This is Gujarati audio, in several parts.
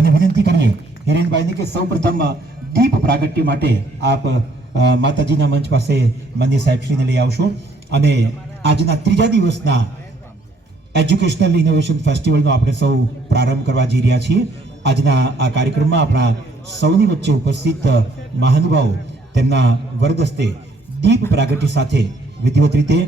અને વિનંતી કરીએ હિરેનભાઈને કે સૌપ્રથમ દીપ પ્રાગટ્ય માટે આપ માતાજીના મંચ પાસે માન્ય સાહેબશ્રીને લઈ આવશો અને આજના ત્રીજા દિવસના એજ્યુકેશનલ ઇનોવેશન ફેસ્ટિવલનો આપણે સૌ પ્રારંભ કરવા જઈ રહ્યા છીએ. આજના આ કાર્યક્રમમાં આપણા સૌની વચ્ચે ઉપસ્થિત મહાનુભાવો તેમના વરદસ્તે દીપ પ્રાગટ્ય સાથે વિધિવત રીતે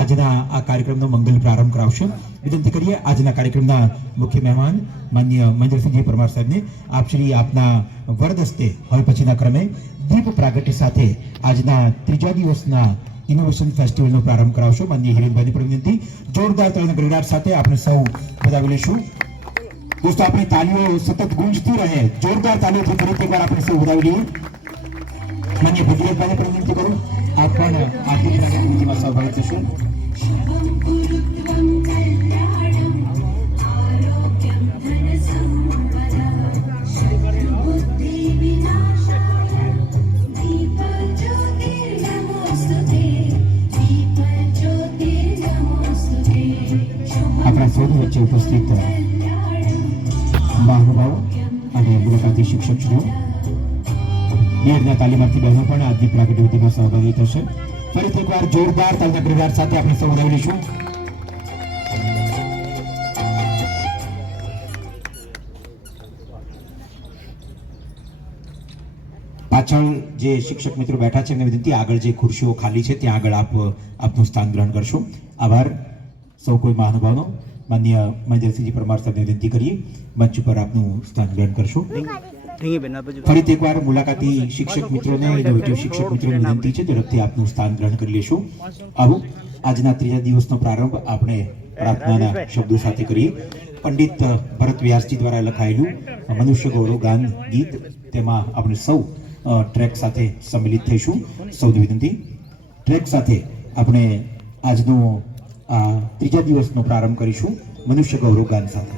આજના આ કાર્યક્રમનો મંગલ પ્રારંભ કરાવશે. વિનંતી કરીએ આજના કાર્યક્રમના મુખ્ય મહેમાન માન્ય મહેન્દ્રસિંહજી પરમાર સાહેબને આપ શ્રી આપના વરદસ્તે હવે પછીના ક્રમે દીપ પ્રાગટ્ય સાથે આજના ત્રીજા દિવસના ઇનોવેશન ફેસ્ટિવલનો પ્રારંભ કરાવશો. માન્ય હિરેનભાઈની પણ વિનંતી જોરદાર તાળીના ગડગડાટ સાથે આપણે સૌ વધાવી લઈશું. દોસ્તો આપણી તાલીઓ સતત ગુંજતી રહે, જોરદાર તાલીઓથી ફરીથી એકવાર આપણે સૌ વધાવી લઈએ. માન્ય ભગીરથભાઈને પણ વિનંતી કરું આપ પણ આ દીપ પ્રાગટ્ય વિધિમાં સહભાગી થશો. આપણા સૌની વચ્ચે ઉપસ્થિત મહાનુભાવો અને મુલાકાતી શિક્ષકશ્રીઓ, નિયરના તાલીમાર્થી બહેનો પણ આ દીપ પ્રાગટ્ય વિધિમાં સહભાગી થશે. ફરીથી એકવાર જોરદાર તાલીના ગડગડાટ સાથે આપણે સૌ વધાવી લઈશું. પાછળ જે શિક્ષક મિત્રો બેઠા છે એમને વિનંતી આગળ જે ખુરશીઓ ખાલી છે ત્યાં આગળ આપનું સ્થાન ગ્રહણ કરશો. આભાર સૌ કોઈ મહાનુભાવનો. માન્ય મહેન્દ્રસિંહજી પરમાર સાહેબને વિનંતી કરીએ મંચ પર આપનું સ્થાન ગ્રહણ કરશો. ફરીથી એકવાર મુલાકાતી શિક્ષક મિત્રોને, ઇનોવેટિવ શિક્ષક મિત્રોને વિનંતી છે ઝડપથી આપનું સ્થાન ગ્રહણ કરી લેશો. આવું આજના ત્રીજા દિવસનો પ્રારંભ આપણે પ્રાર્થનાના શબ્દો સાથે કરીએ. પંડિત ભરત વ્યાસજી દ્વારા લખાયેલું મનુષ્ય ગૌરવ ગાન ગીત, તેમાં આપણે સૌ ટ્રેક સાથે સંમિલિત થઈશું. સૌની વિનંતી, ટ્રેક સાથે આપણે આજનો ત્રીજા દિવસનો પ્રારંભ કરીશું મનુષ્ય ગૌરવ ગાન સાથે.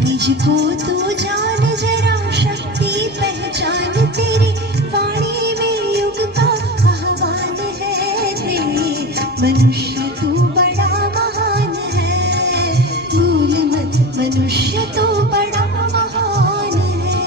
मुझको तू जान जरा शक्ति पहचान तेरी वाणी में युग का आह्वान है रे मनुष्य तू बड़ा महान है भूल मत मनुष्य तू बड़ा महान है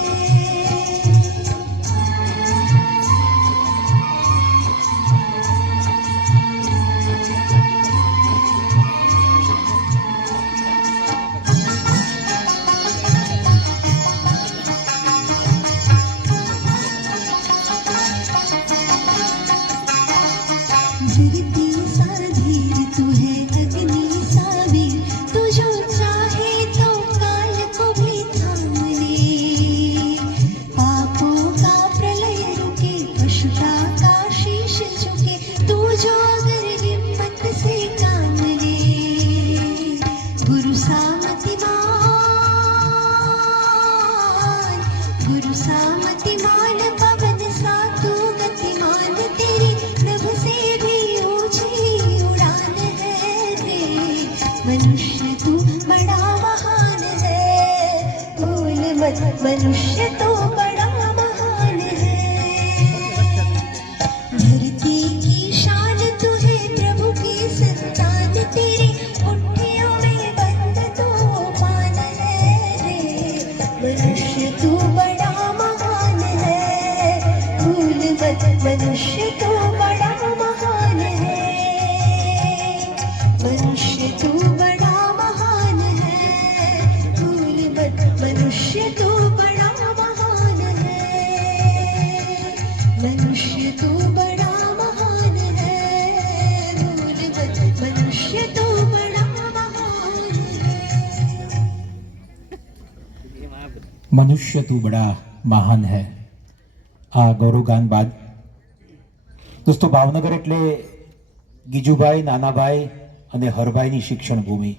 धरती सा धीर तू है अग्नि सा वीर तू जो चाहे तो काल को भी थाम ले पापों का प्रलय रुके पशुता का शीश झुके तू जो अगर हिम्मत से काम ले गुरु सामतिमान पवन सा तू गतिमान तेरी नभ से भी ऊंची उड़ान है रे मनुष्य तू बड़ा महान है भूल मत मनुष्य तू बड़ा महान है धरती की शान तू है प्रभु की संतान तेरी मुट्ठियों में बंद तू पान है रे मनुष्य तू बड़ा महान है भूल मत मनुष्य तू बड़ा महान है मनुष्य तू बड़ा महान है भूल मत मनुष्य तू बड़ा महान है मनुष्य तू बड़ा महान है भूल मत मनुष्य तू बड़ा महान है મનુષ્ય તું બડા મહાન હૈ. આ ગૌરવગાન બાદ દોસ્તો ભાવનગર એટલે ગીજુભાઈ, નાનાભાઈ અને હરભાઈની શિક્ષણ ભૂમિ.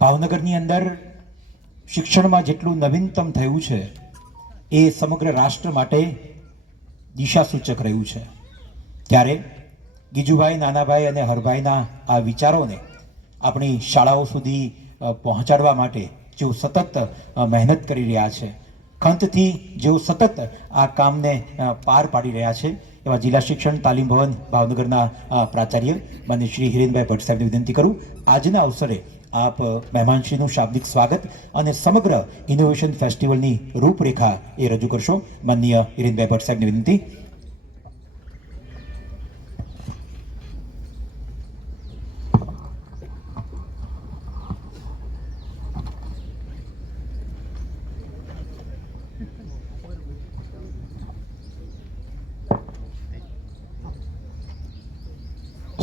ભાવનગરની અંદર શિક્ષણમાં જેટલું નવીનતમ થયું છે એ સમગ્ર રાષ્ટ્ર માટે દિશાસૂચક રહ્યું છે. ત્યારે ગીજુભાઈ, નાનાભાઈ અને હરભાઈના આ વિચારોને આપણી શાળાઓ સુધી પહોંચાડવા માટે જેઓ સતત મહેનત કરી રહ્યા છે, ખંતથી જેઓ સતત આ કામને પાર પાડી રહ્યા છે, એવા જિલ્લા શિક્ષણ તાલીમ ભવન ભાવનગરના પ્રાચાર્ય માન્ય શ્રી હિરેનભાઈ ભટ્ટ સાહેબને વિનંતી કરું આજના અવસરે આપ મહેમાનશ્રીનું શાબ્દિક સ્વાગત અને સમગ્ર ઇનોવેશન ફેસ્ટિવલની રૂપરેખા એ રજૂ કરશો. માનનીય હિરેનભાઈ ભટ્ટ સાહેબની વિનંતી.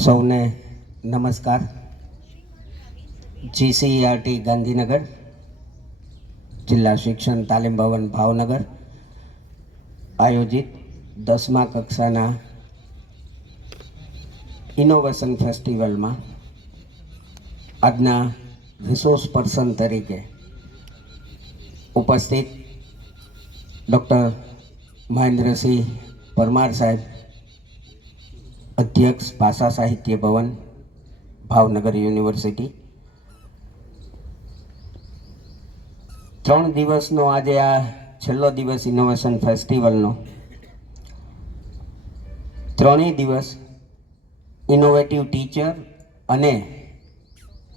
સૌને નમસ્કાર. GCERT ગાંધીનગર, જિલ્લા શિક્ષણ તાલીમ ભવન ભાવનગર આયોજિત 10મા કક્ષાના ઇનોવેશન ફેસ્ટિવલમાં આજના રિસોર્સ પર્સન તરીકે ઉપસ્થિત ડૉક્ટર મહેન્દ્રસિંહ પરમાર સાહેબ, અધ્યક્ષ ભાષા સાહિત્ય ભવન ભાવનગર યુનિવર્સિટી. 3 દિવસનો આજે આ છેલ્લો દિવસ ઇનોવેશન ફેસ્ટિવલનો. 3 દિવસ ઇનોવેટિવ ટીચર અને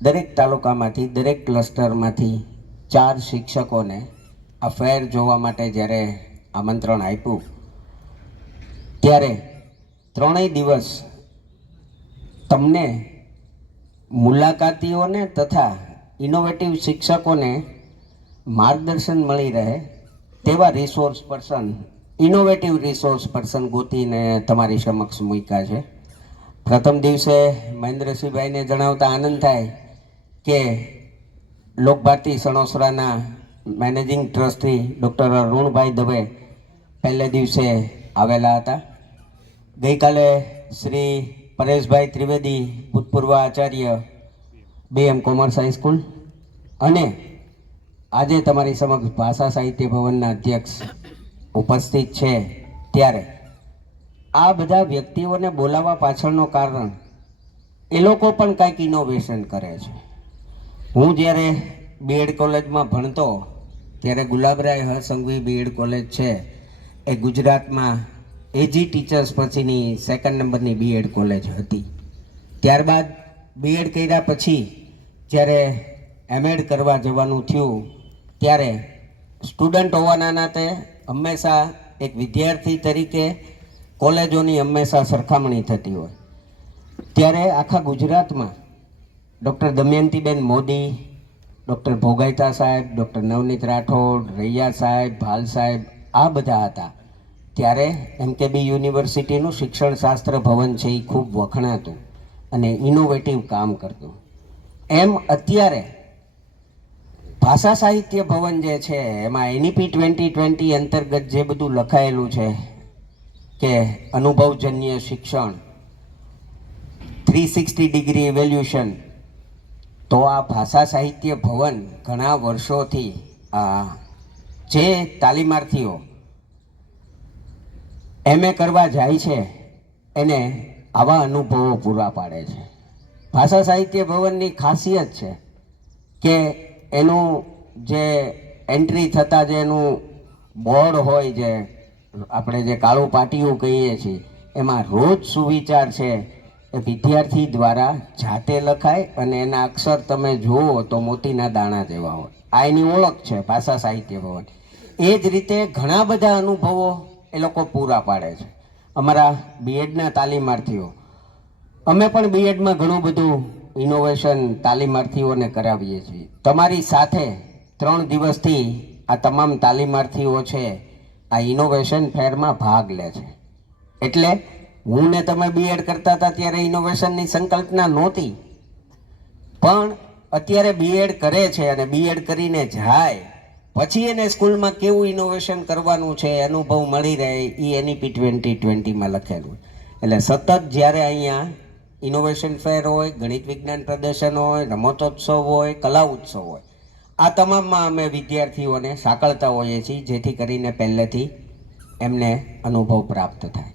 દરેક તાલુકામાંથી, દરેક ક્લસ્ટરમાંથી 4 શિક્ષકોને આ ફેર જોવા માટે જ્યારે આમંત્રણ આપ્યું ત્યારે 3 દિવસ તમને મુલાકાતીઓને તથા ઇનોવેટિવ શિક્ષકોને માર્ગદર્શન મળી રહે તેવા resource person, innovative resource person ગોતીને તમારી સમક્ષ મૂક્યા છે. પ્રથમ દિવસે મહેન્દ્રસિંહભાઈને જણાવતા આનંદ થાય કે લોકભારતી સણોસરાના managing trustee doctor Arunbhai Dave પહેલે દિવસે આવેલા હતા. ગઈકાલે શ્રી પરેશભાઈ ત્રિવેદી, ભૂતપૂર્વ આચાર્ય BM કોમર્સ હાઈસ્કૂલ, અને આજે તમારી સમક્ષ ભાષા સાહિત્ય ભવનના અધ્યક્ષ ઉપસ્થિત છે. ત્યારે આ બધા વ્યક્તિઓને બોલાવવા પાછળનો કારણ એ લોકો પણ કંઈક ઇનોવેશન કરે છે. હું જ્યારે બીએડ કોલેજમાં ભણતો ત્યારે ગુલાબરાય હરસંઘવી બીએડ કોલેજ છે એ ગુજરાતમાં એજી ટીચર્સ પછીની 2nd નંબરની બીએડ કોલેજ હતી. ત્યારબાદ બીએડ કર્યા પછી જ્યારે એમએડ કરવા જવાનું થયું ત્યારે સ્ટુડન્ટ હોવાના નાતે હંમેશા એક વિદ્યાર્થી તરીકે કોલેજોની હંમેશા સરખામણી થતી હોય. ત્યારે આખા ગુજરાતમાં ડૉક્ટર દમયંતીબેન મોદી, ડૉક્ટર ભોગાઈતા સાહેબ, ડૉક્ટર નવનીત રાઠોડ, રૈયા સાહેબ, ભાલ સાહેબ આ બધા હતા. ત્યારે એમકેબી યુનિવર્સિટીનું શિક્ષણશાસ્ત્ર ભવન છે એ ખૂબ વખણાતું અને ઇનોવેટિવ કામ કરતું. એમ અત્યારે ભાષા સાહિત્ય ભવન જે છે એમાં એનઈપી 2020 અંતર્ગત જે બધું લખાયેલું છે કે અનુભવજન્ય શિક્ષણ, 360 ડિગ્રી ઇવેલ્યુશન, તો આ ભાષા સાહિત્ય ભવન ઘણા વર્ષોથી જે તાલીમાર્થીઓ એમએ કરવા જાય છે એને આવા અનુભવો પૂરા પાડે છે. ભાષા સાહિત્ય ભવનની ખાસિયત છે કે એનું જે એન્ટ્રી થતાં જે એનું બોર્ડ હોય, જે આપણે જે કાળું પાટિયું કહીએ છીએ, એમાં રોજ સુવિચાર છે એ વિદ્યાર્થી દ્વારા જાતે લખાય અને એના અક્ષર તમે જુઓ તો મોતીના દાણા જેવા હોય. આ એની ઓળખ છે ભાષા સાહિત્ય ભવન. એ જ રીતે ઘણા બધા અનુભવો એ લોકો પૂરા પાડે છે. અમારા બીએડના તાલીમાર્થીઓ, અમે પણ બીએડમાં ઘણું બધું ઇનોવેશન તાલીમાર્થીઓને કરાવીએ છીએ. તમારી સાથે 3 દિવસથી આ તમામ તાલીમાર્થીઓ છે આ ઇનોવેશન ફેરમાં ભાગ લે છે. એટલે હું ને તમે બીએડ કરતા હતા ત્યારે ઇનોવેશનની સંકલ્પના નહોતી, પણ અત્યારે બીએડ કરે છે અને બીએડ કરીને જાય પછી એને સ્કૂલમાં કેવું ઇનોવેશન કરવાનું છે અનુભવ મળી રહે એ એનઈપી 2020માં લખેલું. એટલે સતત જ્યારે અહીંયા ઇનોવેશન ફેર હોય, ગણિત વિજ્ઞાન પ્રદર્શન હોય, રમતોત્સવ હોય, કલા ઉત્સવ હોય, આ તમામમાં અમે વિદ્યાર્થીઓને સાંકળતા હોઈએ છીએ જેથી કરીને પહેલેથી એમને અનુભવ પ્રાપ્ત થાય.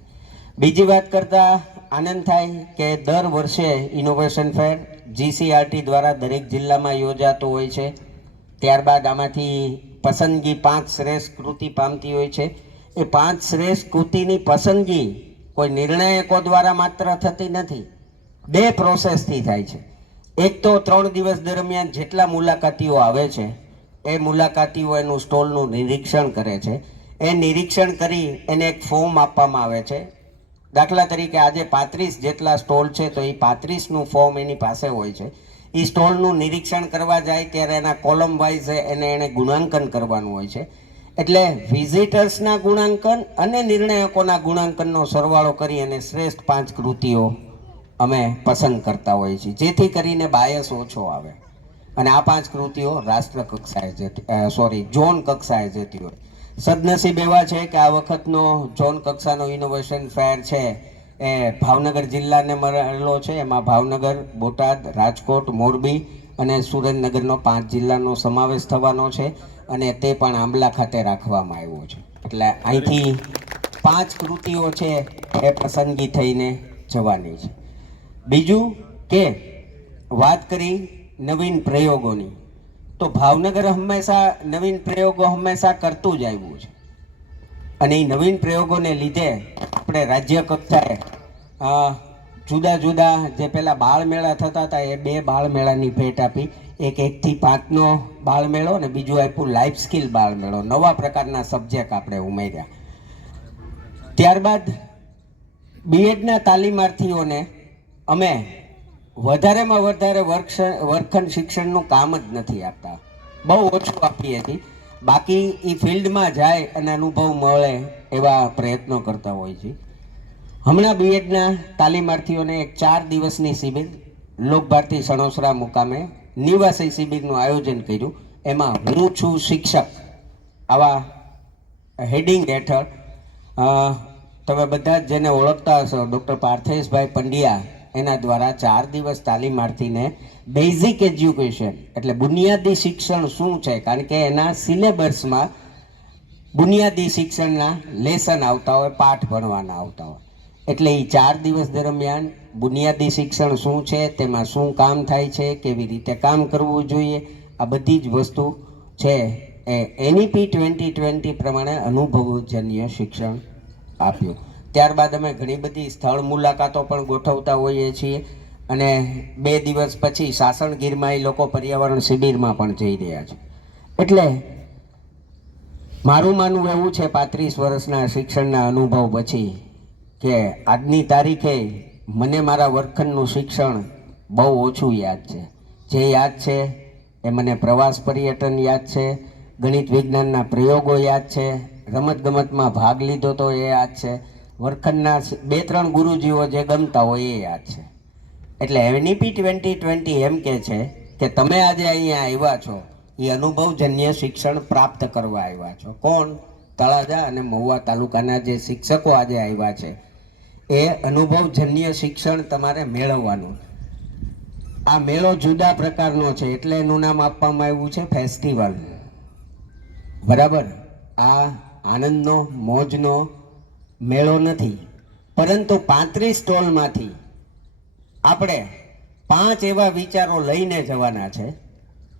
બીજી વાત કરતાં આનંદ થાય કે દર વર્ષે ઇનોવેશન ફેર જીસીઆરટી દ્વારા દરેક જિલ્લામાં યોજાતો હોય છે. ત્યારબાદ આમાંથી પસંદગી 5 શ્રેષ્ઠ કૃતિ પામતી હોય છે. એ 5 શ્રેષ્ઠ કૃતિની પસંદગી કોઈ નિર્ણાયકો દ્વારા માત્ર થતી નથી, 2 પ્રોસેસથી થાય છે. એક તો 3 દિવસ દરમિયાન જેટલા મુલાકાતીઓ આવે છે એ મુલાકાતીઓ એનું સ્ટોલનું નિરીક્ષણ કરે છે. એ નિરીક્ષણ કરી એને એક ફોર્મ આપવામાં આવે છે. દાખલા તરીકે આજે 35 જેટલા સ્ટોલ છે તો એ 35નું ફોર્મ એની પાસે હોય છે. એ સ્ટોલનું નિરીક્ષણ કરવા જાય ત્યારે એના કોલમ વાઇઝ એને ગુણાંકન કરવાનું હોય છે. એટલે વિઝિટર્સના ગુણાંકન અને નિર્ણાયકોના ગુણાંકનનો સરવાળો કરી અને શ્રેષ્ઠ 5 કૃતિઓ અમે પસંદ કરતા હોઈએ છીએ જેથી કરીને બાયસ ઓછો આવે અને આ 5 કૃતિઓ રાષ્ટ્ર કક્ષાએ ઝોન કક્ષાએ જતી હોય. સદનસીબ એવા છે કે આ વખતનો ઝોન કક્ષાનો ઇનોવેશન ફેર છે એ ભાવનગર જિલ્લાને મળેલો છે. એમાં ભાવનગર, બોટાદ, રાજકોટ, મોરબી અને સુરેન્દ્રનગરનો 5 જિલ્લાનો સમાવેશ થવાનો છે અને તે પણ આંબલા ખાતે રાખવામાં આવ્યો છે. એટલે અહીંથી 5 કૃતિઓ છે એ પસંદગી થઈને જવાની છે. બીજું કે વાત કરી નવીન પ્રયોગોની, તો ભાવનગર હંમેશા નવીન પ્રયોગો હંમેશા કરતું જ આવ્યું છે અને એ નવીન પ્રયોગોને લીધે આપણે રાજ્ય કક્ષાએ જુદા જુદા જે પહેલાં બાળમેળા થતા હતા એ 2 બાળમેળાની ભેટ આપી. એક 1 થી 5નો બાળમેળો અને બીજું આપ્યું લાઈફ સ્કિલ બાળમેળો. નવા પ્રકારના સબ્જેક્ટ આપણે ઉમેર્યા. ત્યારબાદ બીએડના તાલીમાર્થીઓને અમે વધારેમાં વધારે વર્ગખંડ શિક્ષણનું કામ જ નથી આપતા, બહુ ઓછું આપીએ છીએ. બાકી એ ફિલ્ડમાં જાય અને અનુભવ મળે એવા પ્રયત્નો કરતા હોય છે. હમણાં બીએડના તાલીમાર્થીઓને એક 4 દિવસની શિબિર લોકભારતી સણોસરા મુકામે નિવાસી શિબિરનું આયોજન કર્યું. એમાં હું છું શિક્ષક આવા હેડિંગ હેઠળ તમે બધા જ જેને ઓળખતા હશો ડૉક્ટર પાર્થેશભાઈ પંડ્યા એના દ્વારા 4 દિવસ તાલીમાર્થીને બેઝિક એજ્યુકેશન એટલે બુનિયાદી શિક્ષણ શું છે, કારણ કે એના સિલેબસમાં બુનિયાદી શિક્ષણના લેસન આવતા હોય, પાઠ ભણવાના આવતા હોય, એટલે એ 4 દિવસ દરમિયાન બુનિયાદી શિક્ષણ શું છે, તેમાં શું કામ થાય છે, કેવી રીતે કામ કરવું જોઈએ, આ બધી જ વસ્તુ છે એ NEP 2020 પ્રમાણે અનુભવજન્ય શિક્ષણ આપ્યું. ત્યારબાદ અમે ઘણી બધી સ્થળ મુલાકાતો પણ ગોઠવતા હોઈએ છીએ અને 2 દિવસ પછી સાસણગીરમાં એ લોકો પર્યાવરણ શિબિરમાં પણ જઈ રહ્યા છે. એટલે મારું માનવું એવું છે 35 વર્ષના શિક્ષણના અનુભવ પછી કે આજની તારીખે મને મારા વર્ગખંડનું શિક્ષણ બહુ ઓછું યાદ છે. જે યાદ છે એ મને પ્રવાસ પર્યટન યાદ છે, ગણિત વિજ્ઞાનના પ્રયોગો યાદ છે, રમતગમતમાં ભાગ લીધો તો એ યાદ છે, વર્ગખંડના 2-3 ગુરુજીઓ જે ગમતા હોય એ યાદ છે. એટલે NEP 2020 એમ કે છે કે તમે આજે અહીંયા આવ્યા છો એ અનુભવજન્ય શિક્ષણ પ્રાપ્ત કરવા આવ્યા છો. કોણ? તળાજા અને મહુવા તાલુકાના જે શિક્ષકો આજે આવ્યા છે એ અનુભવજન્ય શિક્ષણ તમારે મેળવવાનું. આ મેળો જુદા પ્રકારનો છે એટલે એનું નામ આપવામાં આવ્યું છે ફેસ્ટિવલ. બરાબર? આ આનંદનો મોજનો મેળો નથી, પરંતુ 35 સ્ટોલમાંથી આપણે 5 એવા વિચારો લઈને જવાના છે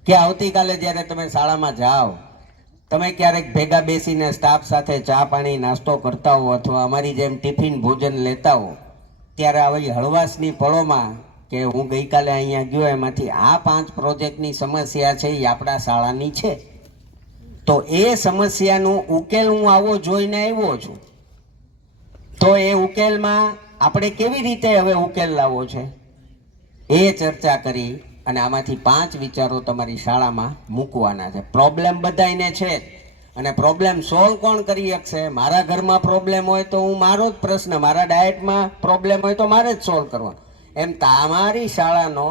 કે આવતીકાલે જ્યારે તમે શાળામાં જાઓ, તમે ક્યારેક ભેગા બેસીને સ્ટાફ સાથે ચા પાણી નાસ્તો કરતા હો અથવા અમારી જેમ ટિફિન ભોજન લેતા હો, ત્યારે આવી હળવાશની પળોમાં કે હું ગઈકાલે અહીંયા ગયો એમાંથી આ 5 પ્રોજેક્ટની સમસ્યા છે એ આપણા શાળાની છે, તો એ સમસ્યાનો ઉકેલ હું આવો જોઈને આવ્યો છું. તો એ ઉકેલમાં આપણે કેવી રીતે હવે ઉકેલ લાવવો છે એ ચર્ચા કરી અને આમાંથી 5 વિચારો તમારી શાળામાં મૂકવાના છે. પ્રોબ્લેમ બધાયને છે અને પ્રોબ્લેમ સોલ્વ કોણ કરી શકશે? મારા ઘરમાં પ્રોબ્લેમ હોય તો હું મારો જ પ્રશ્ન, મારા ડાયટમાં પ્રોબ્લેમ હોય તો મારે જ સોલ્વ કરવાનો. એમ તમારી શાળાનો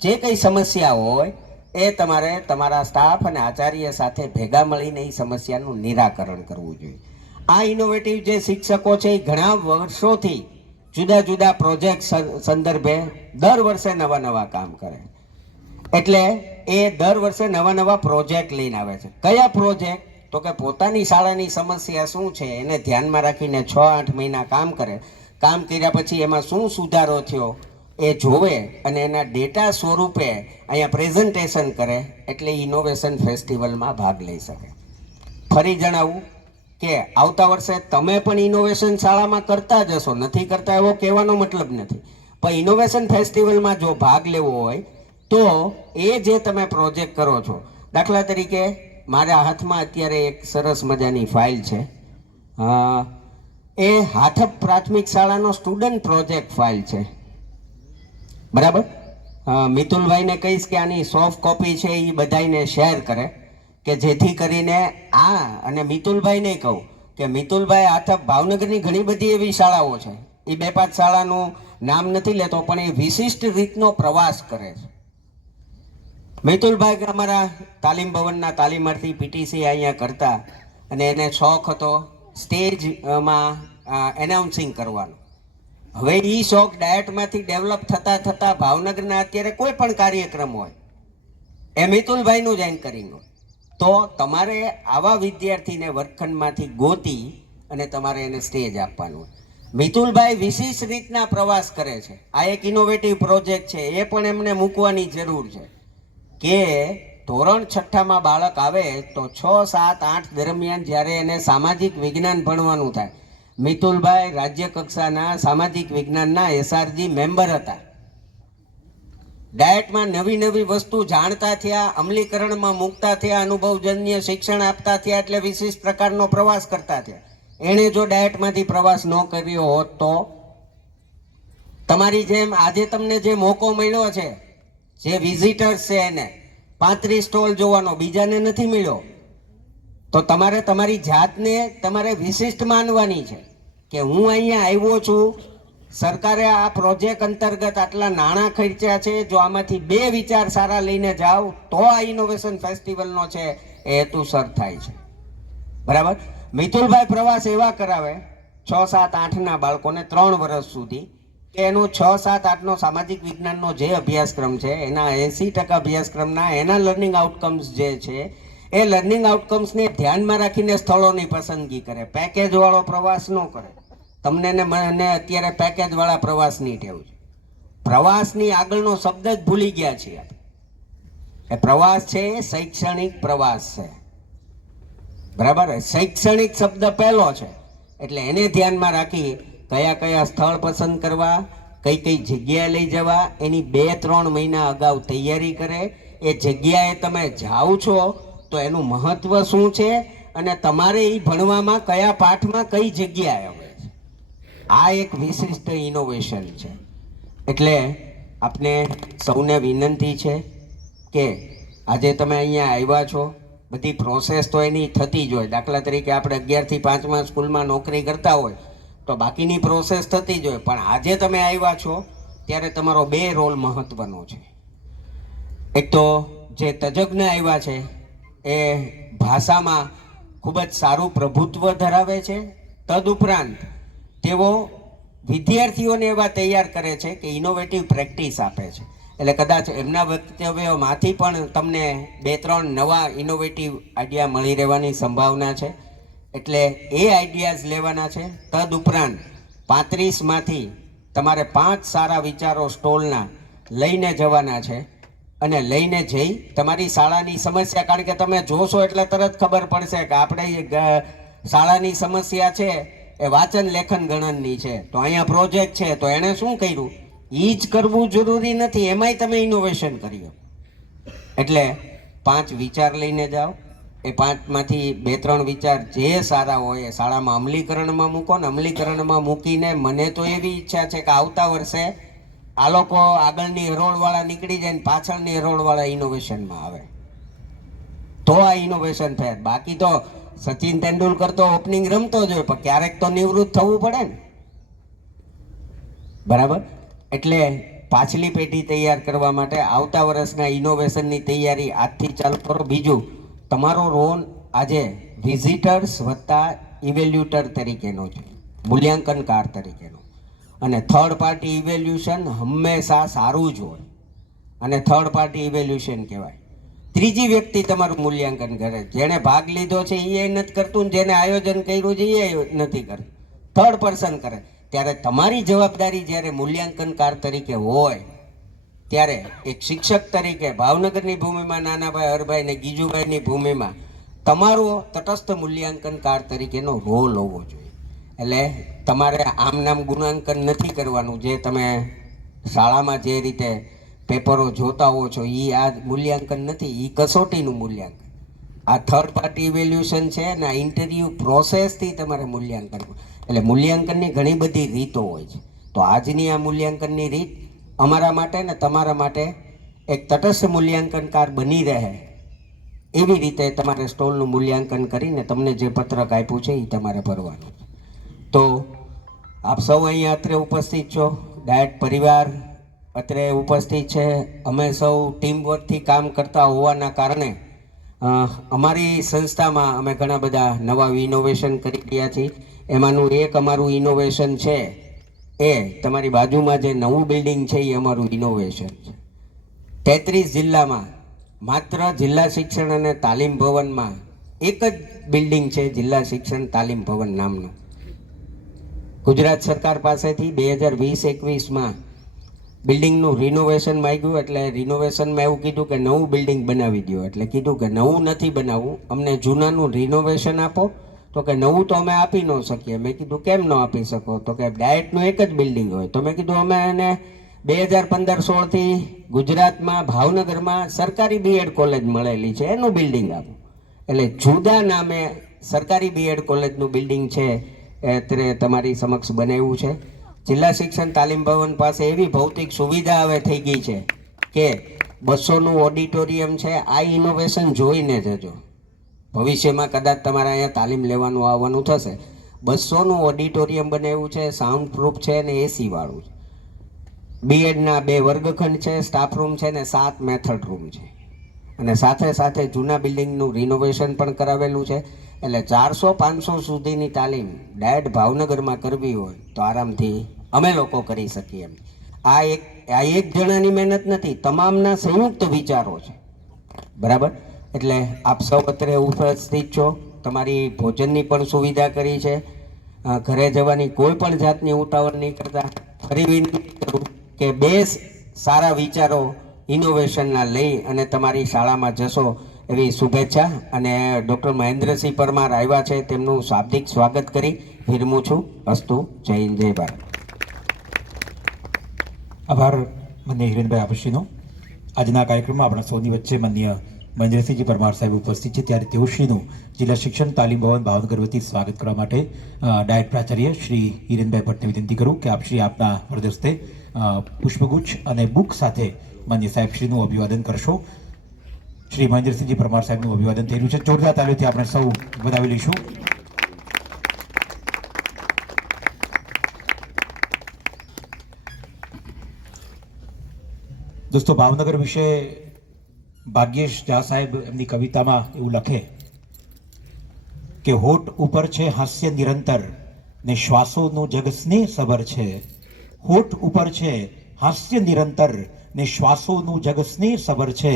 જે કંઈ સમસ્યા હોય એ તમારે તમારા સ્ટાફ અને આચાર્ય સાથે ભેગા મળીને એ સમસ્યાનું નિરાકરણ કરવું જોઈએ. આ ઇનોવેટિવ જે શિક્ષકો છે એ ઘણા વર્ષોથી જુદા જુદા પ્રોજેક્ટ સંદર્ભે દર વર્ષે નવા નવા કામ કરે. એટલે એ દર વર્ષે નવા નવા પ્રોજેક્ટ લઈને આવે છે. કયા પ્રોજેક્ટ? તો કે પોતાની શાળાની સમસ્યા શું છે એને ધ્યાનમાં રાખીને 6-8 મહિના કામ કરે. કામ કર્યા પછી એમાં શું સુધારો થયો એ જોવે અને એના ડેટા સ્વરૂપે અહીંયા પ્રેઝન્ટેશન કરે, એટલે ઇનોવેશન ફેસ્ટિવલમાં ભાગ લઈ શકે. ફરી જણાવું કે આવતા વર્ષે તમે પણ ઇનોવેશન શાળામાં કરતા જ હશો, નથી કરતા એવો કહેવાનો મતલબ નથી, પણ ઇનોવેશન ફેસ્ટિવલમાં જો ભાગ લેવો હોય તો એ જે તમે પ્રોજેક્ટ કરો છો, દાખલા તરીકે મારા હાથમાં અત્યારે એક સરસ મજાની ફાઇલ છે, એ હાથપ પ્રાથમિક શાળાનો સ્ટુડન્ટ પ્રોજેક્ટ ફાઇલ છે. બરાબર? મિતુલભાઈને કહીશ કે આની સોફ્ટ કોપી છે એ બધાને શેર કરે કે જેથી કરીને અને મિતુલભાઈને કહું કે મિતુલભાઈ હાથપ ભાવનગરની ઘણી બધી એવી શાળાઓ છે, એ 2-5 શાળાનું નામ નથી લેતો પણ એ વિશિષ્ટ રીતનો પ્રવાસ કરે છે. મિતુલભાઈ અમારા તાલીમ ભવનના તાલીમાર્થી પીટીસી અહીંયા કરતા અને એને શોખ હતો સ્ટેજમાં એનાઉન્સિંગ કરવાનો. હવે એ શોખ ડાયટમાંથી ડેવલપ થતાં થતાં ભાવનગરના અત્યારે કોઈ પણ કાર્યક્રમ હોય એ મિતુલભાઈનું જ એન્કરિંગ હોય. તો તમારે આવા વિદ્યાર્થીને વર્ગખંડમાંથી ગોતી અને તમારે એને સ્ટેજ આપવાનું હોય. મિતુલભાઈ વિશેષ રીતના પ્રવાસ કરે છે. આ એક ઇનોવેટિવ પ્રોજેક્ટ છે, એ પણ એમને મૂકવાની જરૂર છે કે ધોરણ 6માં બાળક આવે તો 6, 7, 8 દરમિયાન જ્યારે એને સામાજિક વિજ્ઞાન ભણવાનું થાય, મિતુલભાઈ રાજ્ય કક્ષાના સામાજિક વિજ્ઞાનના SRG મેમ્બર હતા. ડાયટમાં નવી નવી વસ્તુ જાણતા થયા, અમલીકરણમાં મૂકતા થયા, અનુભવજન્ય શિક્ષણ આપતા થયા, એટલે વિશિષ્ટ પ્રકારનો પ્રવાસ કરતા થયા. એણે જો ડાયટમાંથી પ્રવાસ ન કર્યો હોત તો તમારી જેમ આજે તમને જે મોકો મળ્યો છે, જે વિઝિટર્સ છે એને 35 સ્ટોલ જોવાનો બીજાને નથી મળ્યો, તો તમારે તમારી જાતને તમારે વિશિષ્ટ માનવાની છે કે હું અહીંયા આવ્યો છું, સરકારે આ પ્રોજેક્ટ અંતર્ગત આટલા નાણાં ખર્ચ્યા છે, જો આમાંથી 2 વિચાર સારા લઈને જાઓ તો આ ઇનોવેશન ફેસ્ટિવલનો છે એ હેતુસર થાય છે. બરાબર? મિતુલભાઈ પ્રવાસ એવા કરાવે 6, 7, 8ના બાળકોને 3 વર્ષ સુધી કે એનો 6, 7, 8નો સામાજિક વિજ્ઞાનનો જે અભ્યાસક્રમ છે એના 80% અભ્યાસક્રમના એના લર્નિંગ આઉટકમ્સ જે છે એ લર્નિંગ આઉટકમ્સને ધ્યાનમાં રાખીને સ્થળોની પસંદગી કરે. પેકેજ વાળો પ્રવાસ ન કરે. તમને ને મને અત્યારે પેકેજવાળા પ્રવાસની ટેવ છે. પ્રવાસની આગળનો શબ્દ જ ભૂલી ગયા છીએ. એ પ્રવાસ છે એ શૈક્ષણિક પ્રવાસ છે, બરાબર. શૈક્ષણિક શબ્દ પહેલો છે, એટલે એને ધ્યાનમાં રાખી કયા કયા સ્થળ પસંદ કરવા, કઈ કઈ જગ્યાએ લઈ જવા, એની 2-3 મહિના અગાઉ તૈયારી કરે. એ જગ્યાએ તમે જાઓ છો તો એનું મહત્વ શું છે અને તમારે એ ભણવામાં કયા પાઠમાં કઈ જગ્યાએ આવે છે. આ એક વિશિષ્ટ ઇનોવેશન છે. એટલે આપને સૌને વિનંતી છે કે આજે તમે અહીંયા આવ્યા છો, બધી પ્રોસેસ તો એની થતી જ હોય. દાખલા તરીકે આપણે 11 થી 5માં સ્કૂલમાં નોકરી કરતા હોય તો બાકીની પ્રોસેસ થતી જ હોય, પણ આજે તમે આવ્યા છો ત્યારે તમારો 2 રોલ મહત્વનો છે. એક તો જે તજજ્ઞ આવ્યા છે એ ભાષામાં ખૂબ જ સારું પ્રભુત્વ ધરાવે છે, તદુપરાંત તેઓ વિદ્યાર્થીઓને એવા તૈયાર કરે છે કે ઇનોવેટિવ પ્રેક્ટિસ આપે છે. એટલે કદાચ એમના વક્તવ્યોમાંથી પણ તમને 2-3 નવા ઇનોવેટિવ આઈડિયા મળી રહેવાની સંભાવના છે. એટલે એ આઈડિયાઝ લેવાના છે. તદુપરાંત 35માંથી તમારે 5 સારા વિચારો સ્ટોલના લઈને જવાના છે અને લઈને જઈ તમારી શાળાની સમસ્યા, કારણ કે તમે જોશો એટલે તરત ખબર પડશે કે આપણે શાળાની સમસ્યા છે એ વાંચન લેખન ગણનની છે, તો અહીંયા પ્રોજેક્ટ છે તો એણે શું કર્યું એ જ કરવું જરૂરી નથી, એમાંય તમે ઇનોવેશન કર્યું. એટલે 5 વિચાર લઈને જાઓ. એ 5માંથી 2-3 વિચાર જે સારા હોય એ શાળામાં અમલીકરણમાં મૂકો ને અમલીકરણમાં મૂકીને મને તો એવી ઈચ્છા છે કે આવતા વર્ષે આ લોકો આગળની હરોળવાળા નીકળી જાય ને પાછળની હરોળવાળા ઇનોવેશનમાં આવે, તો આ ઇનોવેશન થાય. બાકી તો સચિન તેંડુલકર તો ઓપનિંગ રમતો જ હોય, પણ ક્યારેક તો નિવૃત્ત થવું પડે ને, બરાબર. એટલે પાછલી પેઢી તૈયાર કરવા માટે આવતા વર્ષના ઇનોવેશનની તૈયારી આજથી ચાલુ કરો. બીજું, તમારો રોલ આજે વિઝિટર્સ વત્તા ઇવેલ્યુટર તરીકેનો છે, મૂલ્યાંકનકાર તરીકેનો. અને થર્ડ પાર્ટી ઇવેલ્યુશન હંમેશા સારું જ હોય અને થર્ડ પાર્ટી ઇવેલ્યુશન કહેવાય. ત્રીજી વ્યક્તિ તમારું મૂલ્યાંકન કરે, જેણે ભાગ લીધો છે એ નથી કરતું ને જેને આયોજન કર્યું છે એ નથી કરતું, થર્ડ પર્સન કરે. ત્યારે તમારી જવાબદારી જ્યારે મૂલ્યાંકનકાર તરીકે હોય ત્યારે એક શિક્ષક તરીકે ભાવનગરની ભૂમિમાં નાનાભાઈ હરભાઈ ને ગીજુભાઈની ભૂમિમાં તમારો તટસ્થ મૂલ્યાંકનકાર તરીકેનો રોલ હોવો જોઈએ. એટલે તમારે આમ નામ ગુણાંકન નથી કરવાનું. જે તમે શાળામાં જે રીતે પેપરો જોતા હો છો એ આ મૂલ્યાંકન નથી, એ કસોટીનું મૂલ્યાંકન. આ થર્ડ પાર્ટી ઇવેલ્યુશન છે અને આ ઇન્ટરવ્યૂ પ્રોસેસથી તમારે મૂલ્યાંકન. એટલે મૂલ્યાંકનની ઘણી બધી રીતો હોય છે. તો આજની આ મૂલ્યાંકનની રીત અમારા માટે ને તમારા માટે એક તટસ્થ મૂલ્યાંકનકાર બની રહે એવી રીતે તમારે સ્ટોલનું મૂલ્યાંકન કરીને તમને જે પત્રક આપ્યું છે એ તમારે ભરવાનું. તો આપ સૌ અહીંયા અત્રે ઉપસ્થિત છો, ડાયટ પરિવાર અત્રે ઉપસ્થિત છે. અમે સૌ ટીમ વર્કથી કામ કરતા હોવાના કારણે અમારી સંસ્થામાં અમે ઘણા બધા નવા ઇનોવેશન કરી રહ્યા છીએ. એમાંનું એક અમારું ઇનોવેશન છે એ તમારી બાજુમાં જે નવું બિલ્ડિંગ છે એ અમારું ઇનોવેશન છે. 33 જિલ્લામાં માત્ર જિલ્લા શિક્ષણ અને તાલીમ ભવનમાં એક જ બિલ્ડિંગ છે, જિલ્લા શિક્ષણ તાલીમ ભવન નામનું. ગુજરાત સરકાર પાસેથી 2020-21માં બિલ્ડિંગનું રિનોવેશન માંગ્યું, એટલે રિનોવેશનમાં એવું કીધું કે નવું બિલ્ડિંગ બનાવી દો. એટલે કીધું કે નવું નથી બનાવવું, અમને જૂનાનું રિનોવેશન આપો. તો કે નવું તો અમે આપી ન શકીએ. મેં કીધું કેમ ન આપી શકો? તો કે ડાયટનું એક જ બિલ્ડિંગ હોય. તો મેં કીધું અમે એને 2015-16થી ગુજરાતમાં ભાવનગરમાં સરકારી બીએડ કોલેજ મળેલી છે એનું બિલ્ડિંગ આપો. એટલે જુદા નામે સરકારી બીએડ કોલેજનું બિલ્ડિંગ છે એ અત્યારે તમારી સમક્ષ બનાવ્યું છે. જિલ્લા શિક્ષણ તાલીમ ભવન પાસે એવી ભૌતિક સુવિધા હવે થઈ ગઈ છે કે 200નું ઓડિટોરિયમ છે. આ ઇનોવેશન જોઈને જજો, ભવિષ્યમાં કદાચ તમારે અહીંયા તાલીમ લેવાનું આવવાનું થશે. 200નું ઓડિટોરિયમ બનાવ્યું છે, સાઉન્ડ પ્રૂફ છે અને એસી વાળું છે. બીએડના 2 વર્ગખંડ છે, સ્ટાફ રૂમ છે ને 7 મેથડ રૂમ છે. અને સાથે સાથે જૂના બિલ્ડિંગનું રિનોવેશન પણ કરાવેલું છે. એટલે 400-500 સુધીની તાલીમ ડાયટ ભાવનગરમાં કરવી હોય તો આરામથી અમે લોકો કરી શકીએ એમ. આ એક જણાની મહેનત નથી, તમામના સંયુક્ત વિચારો છે, બરાબર. એટલે આપ સૌ અત્રે ઉપસ્થિત છો. તમારી ભોજનની પણ સુવિધા કરી છે. ઘરે જવાની કોઈ પણ જાતની ઉતાવળ નહીં કરતા. ફરી વિનંતી કરું કે સારા વિચારો ઇનોવેશનના લઈ અને તમારી શાળામાં જશો એવી શુભેચ્છા. અને ડૉક્ટર મહેન્દ્રસિંહ પરમાર આવ્યા છે, તેમનું શાબ્દિક સ્વાગત કરી વિરમું છું. અસ્તુ. જય હિન્દ, જય ભારત. આભાર માન્ય હિરેનભાઈ આપશ્રીનો. આજના કાર્યક્રમમાં આપણા સૌની વચ્ચે માન્ય મહેન્દ્રસિંહજી પરમાર સાહેબ ઉપસ્થિત છે, ત્યારે તેઓશ્રીનું જિલ્લા શિક્ષણ તાલીમ ભવન ભાવનગર વતી સ્વાગત કરવા માટે ડાયટ પ્રાચાર્ય શ્રી હિરેનભાઈ ભટ્ટને વિનંતી કરું કે આપશ્રી આપના વરદસ્તે પુષ્પગુચ્છ અને બુક સાથે માન્ય સાહેબશ્રીનું અભિવાદન કરશો. શ્રી મહેન્દ્રસિંહજી પરમાર સાહેબનું અભિવાદન થઈ રહ્યું છે. જોરદાર તાલીઓથી આપણે સૌ વધાવી લઈશું. દોસ્તો, ભાવનગર વિશે ભાગ્યેશ ઝા સાહેબ એમની કવિતામાં એવું લખે કે હોઠ ઉપર છે હાસ્ય નિરંતર ને શ્વાસોનું જગ સ્નેહ સબર છે. હોઠ ઉપર છે હાસ્ય નિરંતર ને શ્વાસોનું જગ સ્નેહ સબર છે.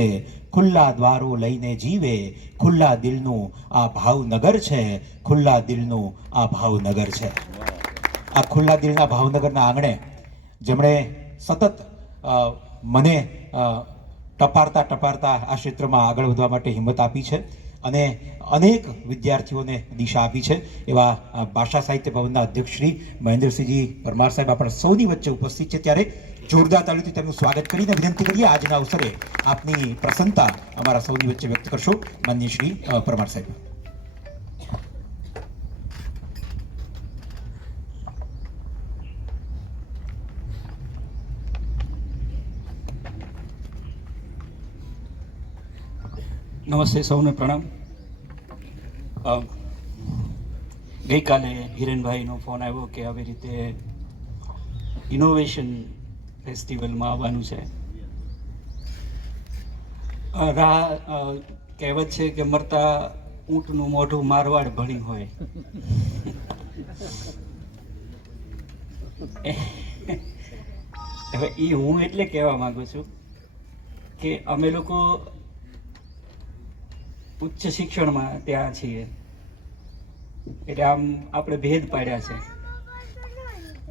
ખુલ્લા દ્વારો લઈને જીવે ખુલ્લા દિલનું આ ભાવનગર છે. ખુલ્લા દિલનું આ ભાવનગર છે. આ ખુલ્લા દિલના ભાવનગરના આંગણે જેમણે સતત મને ટપારતા આ ક્ષેત્રમાં આગળ વધવા માટે હિંમત આપી છે અને અનેક વિદ્યાર્થીઓને દિશા આપી છે, એવા ભાષા સાહિત્ય ભવનના અધ્યક્ષ શ્રી મહેન્દ્રસિંહજી પરમાર સાહેબ આપણા સૌની વચ્ચે ઉપસ્થિત છે. ત્યારે જોરદાર તાળીઓથી તેમનું સ્વાગત કરીને વિનંતી કરીએ આજના અવસરે આપની પ્રસન્નતા અમારા સૌની વચ્ચે વ્યક્ત કરશો માન્ય શ્રી પરમાર સાહેબ. નમસ્તે, સૌને પ્રણામ. ગઈકાલે હિરેનભાઈનો ફોન આવ્યો કે આવી રીતે ઇનોવેશન ફેસ્ટિવલમાં આવવાનું છે. કહેવત છે કે મરતા ઊંટનું મોઢું મારવાડ ભણી હોય. હવે એ હું એટલે કહેવા માંગુ છું કે અમે લોકો ઉચ્ચ શિક્ષણમાં ત્યાં છીએ, એટલે આમ આપણે ભેદ પાડ્યા છે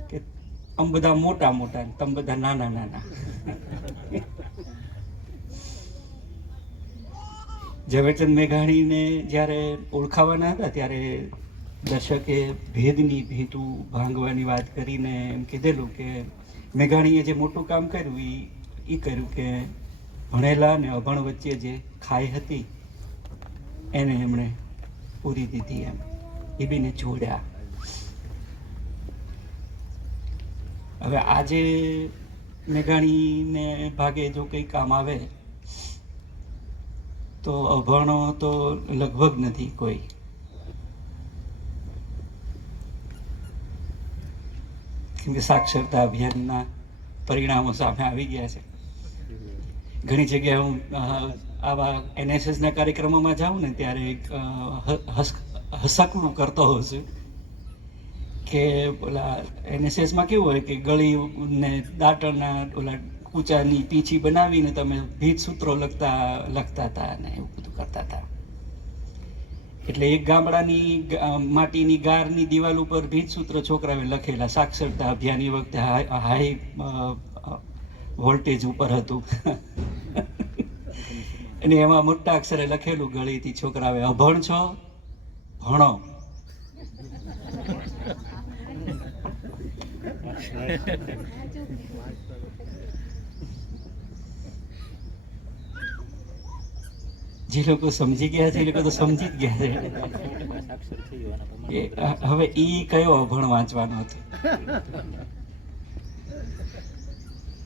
કે આમ બધા મોટા મોટા, તમે બધા નાના નાના. ઝવેરચંદ મેઘાણીને જ્યારે ઓળખાવાના હતા ત્યારે દર્શકે ભેદની ભીતું ભાંગવાની વાત કરીને એમ કીધેલું કે મેઘાણીએ જે મોટું કામ કર્યું એ કર્યું કે ભણેલા અને અભણ વચ્ચે જે ખાઈ હતી એને એમણે પૂરી દીધી. એમ એ બીને જોડ્યા. હવે આજે મેઘાણીને ભાગે જો કંઈ કામ આવે તો અભણો તો લગભગ નથી કોઈ. કેમ કે સાક્ષરતા અભિયાનના પરિણામો સામે આવી ગયા છે. ઘણી જગ્યાએ હું આવા NSSના કાર્યક્રમોમાં જાઉં ને ત્યારે હસકલું કરતો હોઉં છું કે ઓલા NSSમાં કેવું હોય કે ગળીને દાંતણના ઓલા કૂચાની પીંછી બનાવીને તમે ભીત સૂત્રો લખતા હતા અને એવું બધું કરતા હતા. એટલે એક ગામડાની માટીની ગારની દિવાલ ઉપર ભીત સૂત્ર છોકરાએ લખેલા. સાક્ષરતા અભિયાન એ વખતે હાઈ વોલ્ટેજ ઉપર હતું અને એમાં મોટા અક્ષરે લખેલું ગળીથી છોકરાએ, અભણ છો ભણો. જે લોકો સમજી ગયા છે એ લોકો તો સમજી જ ગયા છે. હવે એ કયો અભણ વાંચવાનો હતો?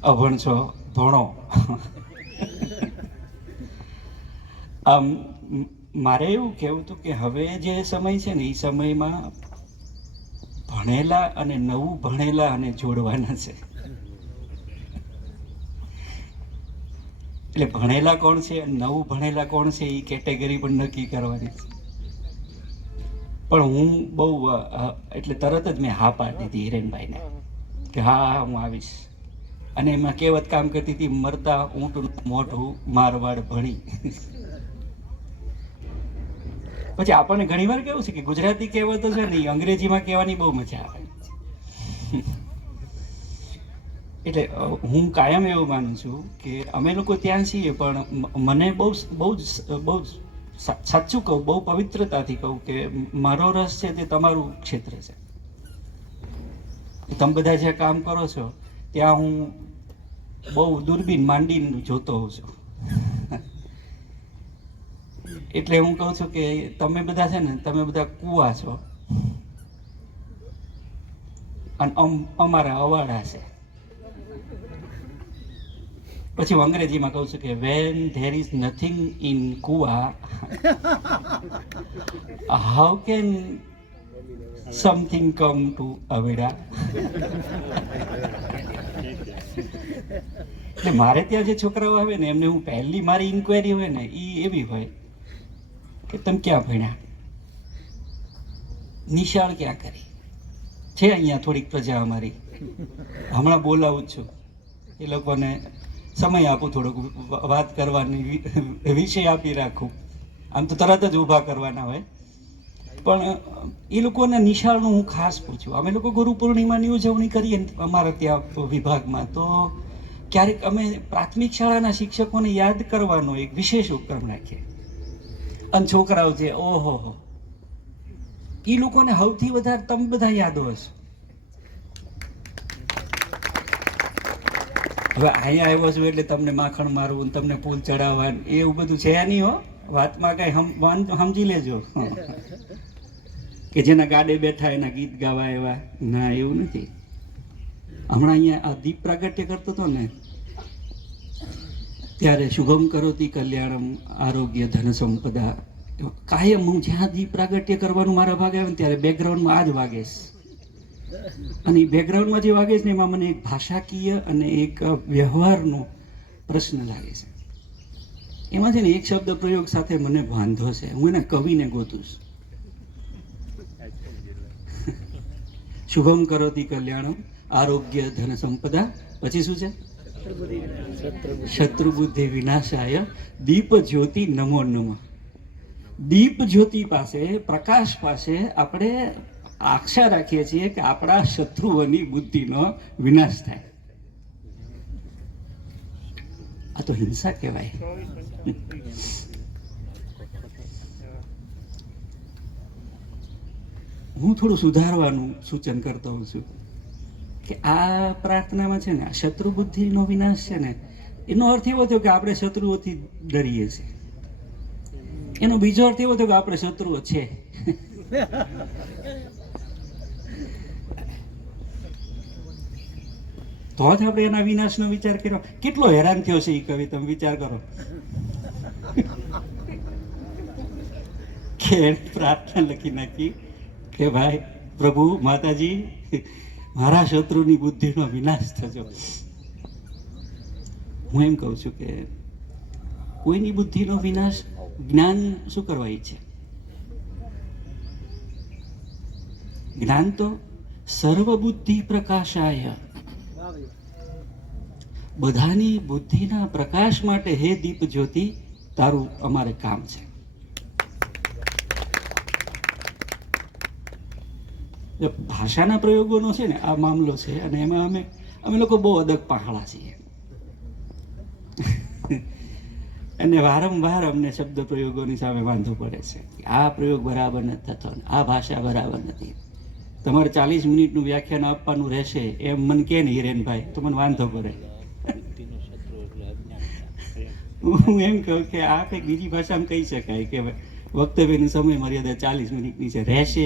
અભણ છો ભણો. મારે એવું કહેવું હતું કે હવે જે સમય છે ને એ સમયમાં ભણેલા અને નવું ભણેલા અને જોડવાના છે. એટલે ભણેલા કોણ છે, નવું ભણેલા કોણ છે એ કેટેગરી પણ નક્કી કરવાની છે. પણ હું બહુ એટલે તરત જ મેં હા પાડી દીધી હિરેનભાઈને કે હા હું આવીશ. અને એમાં કહેવત કામ કરતી હતી, મરતા ઊંટનું મોઢું મારવાડ ભણી. પછી આપણને ઘણીવાર કેવું છે કે ગુજરાતી કહેવતો છે ને એ અંગ્રેજીમાં કહેવાની બહુ મજા આવે. એટલે હું કાયમ એવું માનું છું કે અમે લોકો ત્યાં છીએ, પણ મને બહુ સાચું કહું, બહુ પવિત્રતાથી કહું કે મારો રસ છે તે તમારું ક્ષેત્ર છે. તમે બધા જ્યાં કામ કરો છો ત્યાં હું બહુ દૂરબીન માંડીને જોતો હોઉં છું. એટલે હું કહું છું કે તમે બધા છે ને, તમે બધા કુવા છો અને અમારા અવાડા છે. પછી હું અંગ્રેજીમાં કહું છું કે when there is nothing in કુવા, how can something come to અવેડા? એટલે મારે ત્યાં જે છોકરાઓ આવે ને એમને હું પહેલી મારી ઇન્ક્વાયરી હોય ને એ એવી હોય કે તમે ક્યાં ભણ્યા, નિશાળ ક્યાં કરી છે, અહીંયા થોડીક પ્રજા અમારી, હમણાં બોલાવું છું, એ લોકોને સમય આપું, થોડોક વાત કરવાની વિષય આપી રાખું. આમ તો તરત જ ઊભા કરવાના હોય, પણ એ લોકોને નિશાળનું હું ખાસ પૂછ્યું. અમે લોકો ગુરુ પૂર્ણિમાની ઉજવણી કરીએ ને અમારા ત્યાં વિભાગમાં, તો ક્યારેક અમે પ્રાથમિક શાળાના શિક્ષકોને યાદ કરવાનો એક વિશેષ ઉપક્રમ રાખીએ. અને છોકરાઓ છે, ઓહો, એ લોકોને સૌથી વધારે તમે બધા યાદો હશે. હવે અહીંયા આવ્યો છું એટલે તમને માખણ મારવું, તમને ફૂલ ચડાવવાનું એવું બધું છે નહીં હો. વાતમાં કઈ સમજી લેજો કે જેના ગાડે બેઠા એના ગીત ગાવા એવા ના, એવું નથી. હમણાં અહીંયા આ દીપ પ્રાગટ્ય કરતો હતો ને ત્યારે શુભમ કરોતિ કલ્યાણમ આરોગ્ય ધન સંપદા, કાયમ હું જ્યાં દીપ પ્રાગટ્ય કરવાનું મારા ભાગે આવે ને ત્યારે બેકગ્રાઉન્ડમાં આ જ વાગે છે. અને એ બેકગ્રાઉન્ડમાં જે વાગે છે ને એમાં મને એક ભાષાકીય અને એક વ્યવહારનો પ્રશ્ન લાગે છે. એમાં છે ને એક શબ્દ પ્રયોગ સાથે મને વાંધો છે, હું એના કવિને ગોતું છું. શુભમ કરોતિ કલ્યાણમ આરોગ્ય ધન સંપદા, પછી શું છે? શત્રુ બુદ્ધિ વિનાશાય દીપ જ્યોતિ નમો નમઃ. દીપ જ્યોતિ પાસે, પ્રકાશ પાસે આપણે આશા રાખીએ છીએ કે આપણા શત્રુઓની બુદ્ધિનો વિનાશ થાય. આ તો હિંસા કહેવાય. હું થોડું સુધારવાનું સૂચન કરતો હોઉં છું કે આ પ્રાર્થનામાં છે ને આ શત્રુ બુદ્ધિનો વિનાશ છે ને, એનો અર્થ એવો થયો કે આપણે શત્રુઓથી ડરીએ છીએ. એનો બીજો અર્થ એવો થયો કે આપણે શત્રુઓ છે. તો જ આપણે એના વિનાશનો વિચાર કર્યો. કેટલો હેરાન થયો છે એ કવિ, તમે વિચાર કરો કે પ્રાર્થના લખી નાખી કે ભાઈ પ્રભુ માતાજી મારા શત્રુની બુદ્ધિનો વિનાશ થજો. હું એમ કહું છું કે કોઈની બુદ્ધિનો વિનાશ જ્ઞાન શું કરવા ઈચ્છે? જ્ઞાન તો સર્વ બુદ્ધિ પ્રકાશાય, બધાની બુદ્ધિના પ્રકાશ માટે હે દીપ જ્યોતિ તારું અમારે કામ છે. ભાષાના પ્રયોગોનો છે ને આ મામલો છે, અને એમાં અમે લોકો બહુ અદક પહાડા છીએ અને વારંવાર અમને શબ્દ પ્રયોગોની સામે વાંધો પડે છે. આ પ્રયોગ બરાબર નથી થતો, આ ભાષા બરાબર નથી. તમારે 40 મિનિટનું વ્યાખ્યાન આપવાનું રહેશે એમ મને કે ને હિરેનભાઈ, તો મને વાંધો પડે. હું એમ કહું કે આ કંઈક બીજી ભાષામાં કહી શકાય કે વક્તવ્યની સમય મર્યાદા 40 મિનિટની છે, રહેશે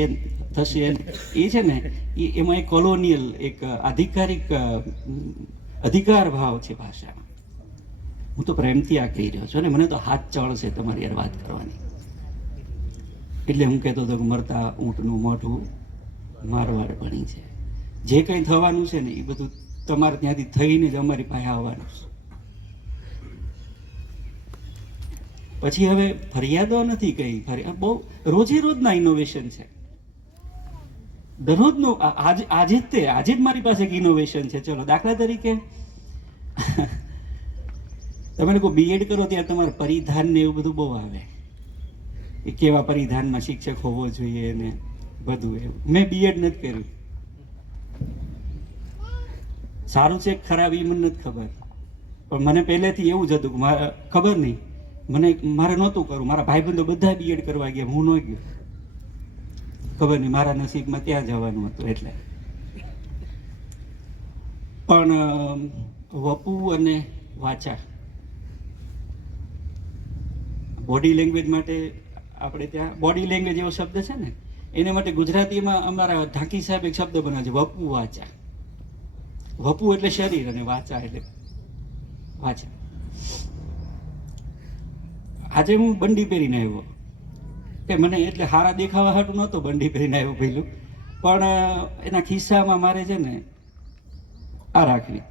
થશે. એ છે ને એમાં એક કોલોનિયલ, એક આધિકારિક અધિકાર ભાવ છે ભાષામાં. હું તો પ્રેમથી આ કહી રહ્યો છું અને મને તો હાથ ચળ છે તમારી યાર વાત કરવાની. એટલે હું કહેતો હતો કે મરતા ઊંટનું મોઢું મારવાડ બની છે. જે કંઈ થવાનું છે ને એ બધું તમારે ત્યાંથી થઈને જ અમારી પાસે આવવાનું છે. પછી હવે ફરિયાદો નથી કઈ, બહુ રોજે રોજના ઇનોવેશન છે. દરરોજનું આજે જ મારી પાસે એક ઇનોવેશન છે. ચલો દાખલા તરીકે તમે લોકો બીએડ કરો ત્યાં તમારે પરિધાન ને એવું બધું બહુ આવે. એ કેવા પરિધાનમાં શિક્ષક હોવો જોઈએ ને બધું એવું. મેં બીએડ નથી કર્યું. સારું છે કે ખરાબ એ મને નથી ખબર, પણ મને પહેલેથી એવું જ હતું કે મારે ખબર નહીં, મારે નહોતું કરવું. મારા ભાઈબંધો બધા બીએડ કરવા ગયા, હું ન ગયો. ખબર નહીં, મારા નસીબમાં ત્યાં જવાનું હતું એટલે. પણ વપુ અને વાચા બોડી લેંગ્વેજ માટે આપણે ત્યાં બોડી લેંગ્વેજ એવો શબ્દ છે ને, એને માટે ગુજરાતીમાં અમારા ઢાંકી સાહેબ એક શબ્દ બનાવે છે, વપુ વાચા. વપુ એટલે શરીર અને વાચા એટલે વાચા. આજે હું બંડી પહેરીને આવ્યો, કે મને એટલે હારા દેખાવા હાટું નહોતો બંડી પહેરીને આવ્યો પહેલું, પણ એના ખિસ્સામાં મારે છે ને આ રાખવી.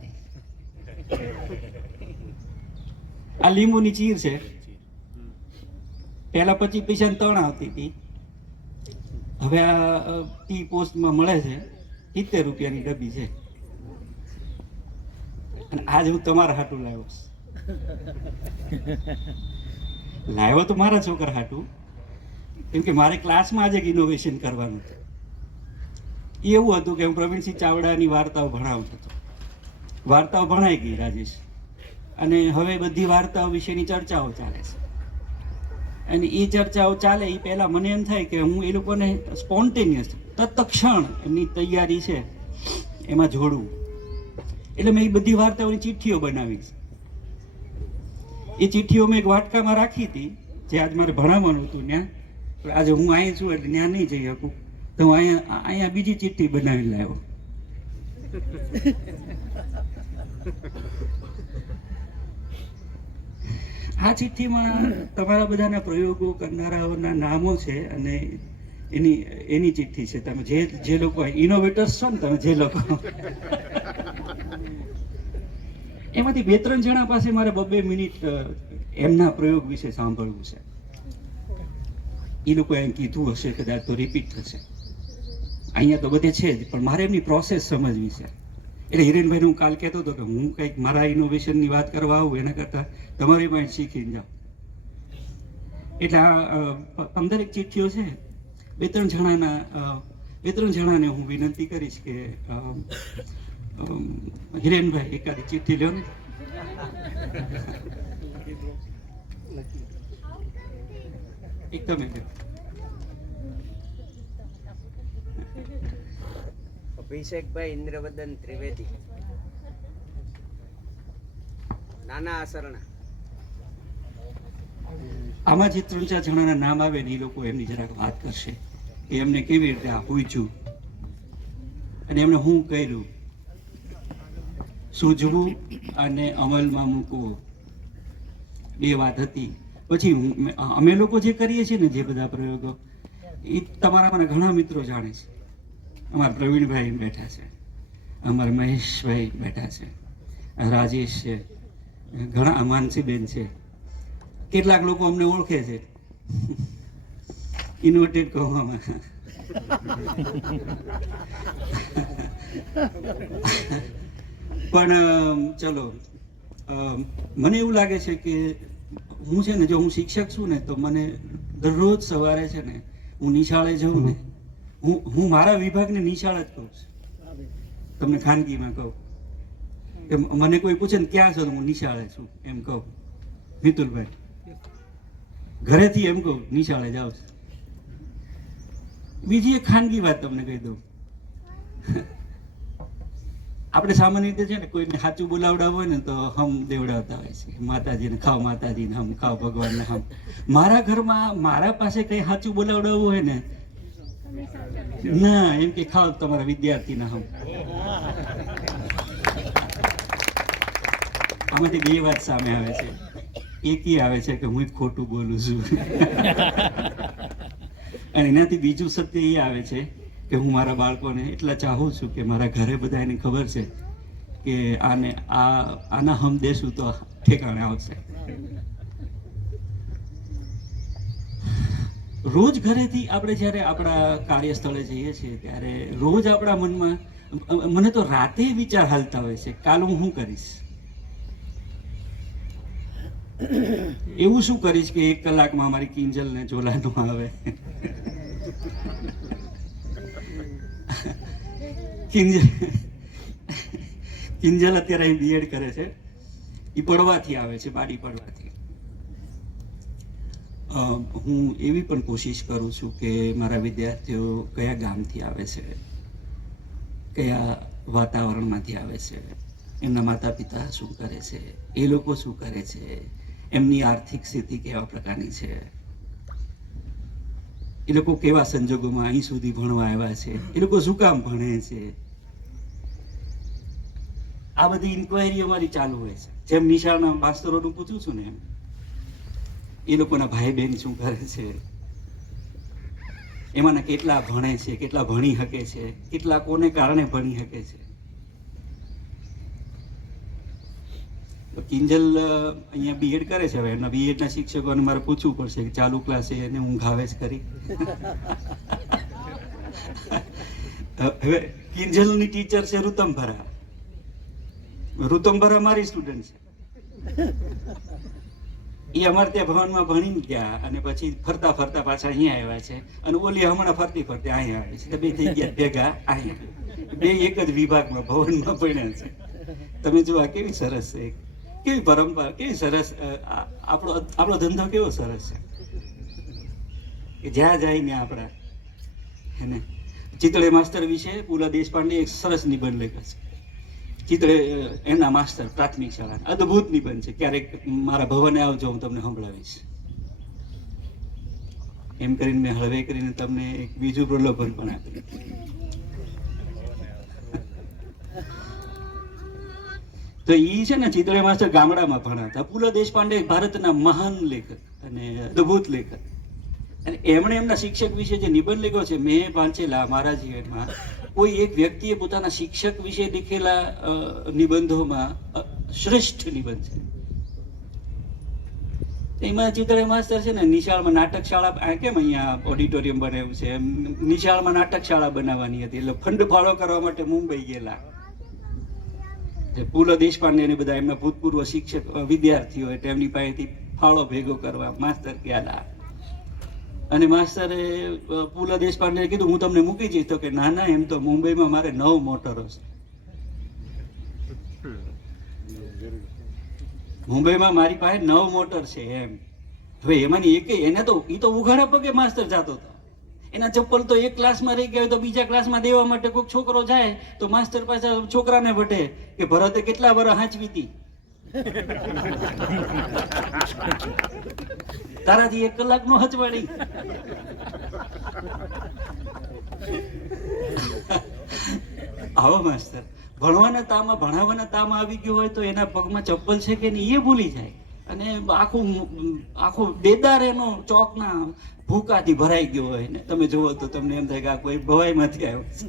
આ લીંબુની ચીર છે, પહેલા 25 પૈસાની 3 આવતી હતી, હવે આ ટી પોસ્ટમાં મળે છે 70 રૂપિયાની ડબ્બી છે. અને આજ હું તમારા હાટું લાવ્યો તો મારા છોકરા હાટું, કેમ કે મારે ક્લાસમાં આજે ઇનોવેશન કરવાનું હતું. એવું હતું કે હું પ્રવીણસિંહ ચાવડાની વાર્તાઓ ભણાવતો હતો. વાર્તાઓ ભણાઈ ગઈ રાજેશ, અને હવે બધી વાર્તાઓ વિશેની ચર્ચાઓ ચાલે છે. અને એ ચર્ચાઓ ચાલે એ પહેલાં મને એમ થાય કે હું એ લોકોને સ્પોન્ટેનિયસ તત્ક્ષણ એમની તૈયારી છે એમાં જોડવું. એટલે મેં એ બધી વાર્તાઓની ચિઠ્ઠીઓ બનાવી છે. એ ચિઠ્ઠીઓ મેં એક વાટકામાં રાખી હતી, જે આજ મારે ભણાવવાનું હતું ત્યાં. આજે હું અહીં છું એટલે ત્યાં નહીં જઈ શકું, તો હું અહીંયા બીજી ચિઠ્ઠી બનાવી લાવ્યો. આ ચિઠ્ઠીમાં તમારા બધાના પ્રયોગો કરનારાઓના નામો છે, અને એની ચિઠ્ઠી છે. તમે જે લોકો ઇનોવેટર્સ છો ને, તમે જે લોકો, એમાંથી 2-3 જણા પાસે મારે 2-2 મિનિટ એમના પ્રયોગ વિશે સાંભળવું છે. એ લોકો એમ કીધું હશે, કદાચ તો રિપીટ થશે. અહીંયા તો બધે છે જ, પણ મારે એમની પ્રોસેસ સમજવી છે. એટલે હિરેનભાઈને હું કાલ કહેતો હતો કે હું કંઈક મારા ઇનોવેશનની વાત કરવા આવું એના કરતાં તમારી પાસે શીખીને જાઓ. એટલે આ 15 ચિઠ્ઠીઓ છે. 2-3 જણાને હું વિનંતી કરીશ કે હિરેનભાઈ એકાદી ચિઠ્ઠી લ્યો ને. એક તમે અભિષેકભાઈ ઇન્દ્રવદન ત્રિવેદી, નાના આસરણા. આમાં જે 3-4 જણાના નામ આવે ને, એ લોકો એમની જરાક વાત કરશે કે એમને કેવી રીતે આ પૂછ્યું અને એમણે શું કર્યું. સૂઝવું અને અમલમાં મૂકવું 2 વાત હતી. પછી અમે લોકો જે કરીએ છીએ ને, જે બધા પ્રયોગો, એ તમારામાંના ઘણા મિત્રો જાણે છે. અમારા પ્રવીણભાઈ બેઠા છે, અમારા મહેશભાઈ બેઠા છે, રાજેશ છે, ઘણા માનસીબેન છે. કેટલાક લોકો અમને ઓળખે છે ઇન્વર્ટેડ કહેવામાં. પણ ચલો, મને એવું લાગે છે કે હું છે ને, જો હું શિક્ષક છું ને, તો મને દરરોજ સવારે છે ને, હું નિશાળે જાઉં ને, હું મારા વિભાગને નિશાળ જ કહું છું. તમને ખાનગીમાં કહું કે મને કોઈ પૂછે ને ક્યાં છો, હું નિશાળે છું એમ કહું. મિતુલભાઈ ઘરેથી એમ કહું નિશાળે જાઉં છું. બીજી એક ખાનગી વાત તમને કહી દઉં. આપણે સામાન્ય રીતે છે ને, કોઈને સાચું બોલાવડાવ હોય ને, તો હમ દેવડાવતા હોય છે. માતાજીને ખાવ, માતાજીને હમ ખાવ, ભગવાનને હમ. મારા ઘરમાં મારા પાસે કઈ સાચું બોલાવડાવવું હોય ને, ના, એમ કે ખાવ તમારા વિદ્યાર્થીના હમ. આમાંથી 2 વાત સામે આવે છે. એક એ આવે છે કે હું જ ખોટું બોલું છું, અને એનાથી બીજું સત્ય એ આવે છે કે હું મારા બાળકોને એટલા ચાહું છું કે મારા ઘરે બધા એને ખબર છે કે આના હમ દેશું તો ઠેકાણે આવશે. રોજ ઘરેથી આપણે જ્યારે આપણા કાર્યસ્થળે જઈએ છીએ, ત્યારે રોજ આપણા મનમાં, મને તો રાતે વિચાર હાલતા હોય છે, કાલ હું શું કરીશ. એવું શું કરીશ કે 1 કલાકમાં મારી કિંજલને ઝોલા ન આવે? કિંજલ અત્યારે અહીં બીએડ કરે છે. એ પડવાથી આવે છે, બાડી પડવાથી. હું એવી પણ કોશિશ કરું છું કે મારા વિદ્યાર્થીઓ કયા ગામથી આવે છે, કયા વાતાવરણમાંથી આવે છે, એમના માતા પિતા શું કરે છે, એ લોકો શું કરે છે, એમની આર્થિક સ્થિતિ કેવા પ્રકારની છે, એ લોકો કેવા સંજોગોમાં અહીં સુધી ભણવા આવ્યા છે, એ લોકો શું કામ ભણે છે. આ બધી ઇન્ક્વાયરી અમારી ચાલુ હોય છે. જેમ નિશાળના માસ્તરોનું પૂછું છું ને એમ એ લોકોના ભાઈ બહેન શું કરે છે, એમાંના કેટલા ભણે છે, કેટલા ભણી શકે છે, કેટલા કોને કારણે ભણી શકે છે. કિંજલ અહીંયા બીએડ કરે છે. હવે એમના બીએડના શિક્ષકોને મારે પૂછવું પડશે કે ચાલુ ક્લાસે એને ઊંઘ આવે જ કરી. હવે કિંજલની ટીચર છે ઋતમભરા. ઋતમભરા મારી સ્ટુડન્ટ છે. એ અમારે ત્યાં ભવનમાં ભણીને ગયા અને પછી ફરતા ફરતા પાછા અહીંયા આવ્યા છે. અને ઓલી હમણાં ફરતી ફરતી અહીંયા આવી છે. બે થઈ ગયા ભેગા અહીંયા. બે એક જ વિભાગમાં ભવનમાં ભણ્યા છે. તમે જુઓ આ કેવી સરસ છે, કેવી પરંપરા, કેવી સરસ. આપણો ધંધો કેવો સરસ છે કે જ્યાં જઈને આપણા એને ચિતળે માસ્ટર વિશે પુલા દેશપાંડે એક સરસ નિબંધ લખ્યો છે. ચિતળે એના માસ્ટર પ્રાથમિક શાળા અદ્ભુત નિબંધ છે. ક્યારેક મારા ભવને આવજો, હું તમને સંભળાવીશ. એમ કરીને મેં હળવે કરીને તમને એક બીજું પ્રલોભન પણ આપ્યું. તો ઈ છે ને ચિતળે માસ્ટર ગામડામાં ભણાતા. પુલા દેશપાંડે ભારતના મહાન લેખક અને અદ્ભુત લેખક, અને એમણે એમના શિક્ષક વિશે જે નિબંધ લખ્યો છે મેં વાંચેલા મારા જીવનમાં, કોઈ એક વ્યક્તિએ પોતાના શિક્ષક વિશે લખેલા નિબંધોમાં શ્રેષ્ઠ નિબંધ છે. એમાં ચિતળે માસ્ટર છે ને નિશાળમાં નાટક શાળા, કેમ અહીંયા ઓડિટોરિયમ બનાવ્યું છે એમ નિશાળમાં નાટક શાળા બનાવવાની હતી, એટલે ફંડ ફાળો કરવા માટે મુંબઈ ગયેલા. પુલા દેશપાંડે ને બધા એમના ભૂતપૂર્વ શિક્ષક વિદ્યાર્થીઓ એટલે એમની પાસેથી ફાળો ભેગો કરવા માસ્ટર ગયા. અને માસ્ટરે પુલા દેશપાંડે કીધું હું તમને મૂકી જઈશ. તો કે ના ના, એમ તો મુંબઈમાં મારે 9 મોટરો છે. મુંબઈમાં મારી પાસે 9 મોટર છે એમ. હવે એમાંની એક એને તો એ તો ઉઘાડા પગે માસ્ટર જતો હતો. એના ચપ્પલ તો એક ક્લાસમાં રહી ગયા હોય તો બીજા ક્લાસમાં દેવા માટે કોઈક છોકરો જાય તો માસ્ટર પાસે છોકરાને વટે કે ભરતે કેટલા વર્ષ હાંચવી હતી, તારાથી 1 કલાક નો હચવાડી. આવો માસ્ટર ભણવાના તામાં ભણાવવાના તામાં આવી ગયો હોય તો એના પગમાં ચપ્પલ છે કે નહીં એ ભૂલી જાય. અને આખો દેદાર એનો ચોકના ભૂકાથી ભરાઈ ગયો હોય ને તમે જુઓ તો તમને એમ થાય કે આ કોઈ ભવાઈમાંથી આવ્યો છે.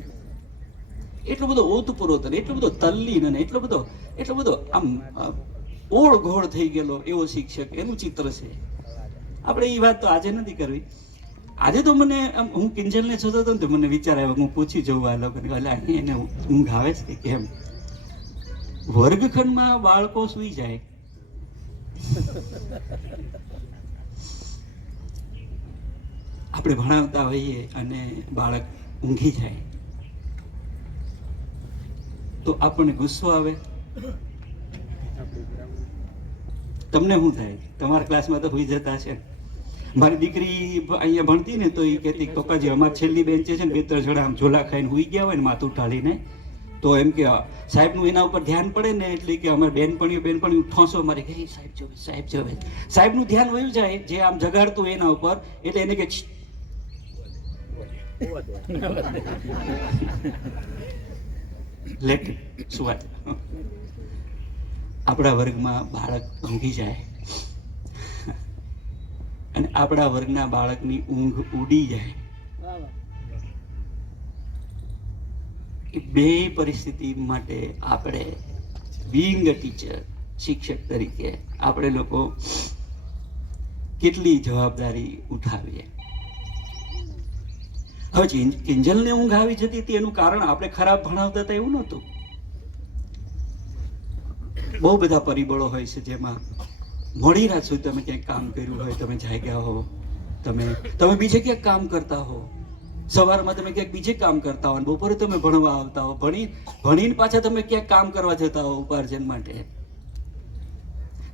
એટલો બધો ઓતપ્રોત અને એટલો બધો તલ્લીન અને એટલો બધો આમ ઓળ ઘોળ થઈ ગયેલો એવો શિક્ષક, એનું ચિત્ર છે. આપણે એ વાત તો આજે નથી કરવી. આજે તો મને હું કિંજલને જોતો હતો ને તો મને વિચાર આવ્યો હું પૂછી જવું આ લોકોને, એટલે અહીં એને ઊંઘ આવે છે કે કેમ. વર્ગખંડમાં બાળકો સૂઈ જાય, આપણે ભણાવતા હોઈએ અને બાળક ઊંઘી જાય તો આપણને ગુસ્સો આવે. તમને શું થાય? તમારા ક્લાસમાં તો હોઈ જતા છે. મારી દીકરી અહીંયા ભણતી ને તો એ કહેતી પપ્પાજી અમારી છેલ્લી બેન્ચે છે ને 2-3 જણા આમ ઝોલા ખાઈને હોઈ ગયા હોય ને માથું ઢાળીને, તો એમ કે સાહેબનું એના ઉપર ધ્યાન પડે ને એટલે કે અમારે બેનપણીઓ ઠોંસો મારી ગઈ સાહેબ જોવે. સાહેબનું ધ્યાન વયું જાય જે આમ જગાડતું એના ઉપર, એટલે એને કે લેટ સુવાત. આપણા વર્ગમાં બાળક ઊંઘી જાય અને આપણા વર્ગના બાળકની ઊંઘ ઉડી જાય. એ બે પરિસ્થિતિ માટે આપણે બીઈંગ અ ટીચર, શિક્ષક તરીકે આપણે લોકો કેટલી જવાબદારી ઉઠાવીએ. હવે કિંજલને ઊંઘ આવી જતી હતી એનું કારણ આપણે ખરાબ ભણાવતા હતા એવું નહોતું. બહુ બધા પરિબળો હોય છે જેમાં મોડી રાત સુધી તમે ક્યાંક કામ કર્યું હોય, તમે જાગ્યા હો, તમે બીજે ક્યાંક કામ કરતા હો, સવારમાં તમે ક્યાંક બીજે કામ કરતા હો, અને બપોરે તમે ભણવા આવતા હો, ભણીને પાછા તમે ક્યાંક કામ કરવા જતા હો ઉપાર્જન માટે.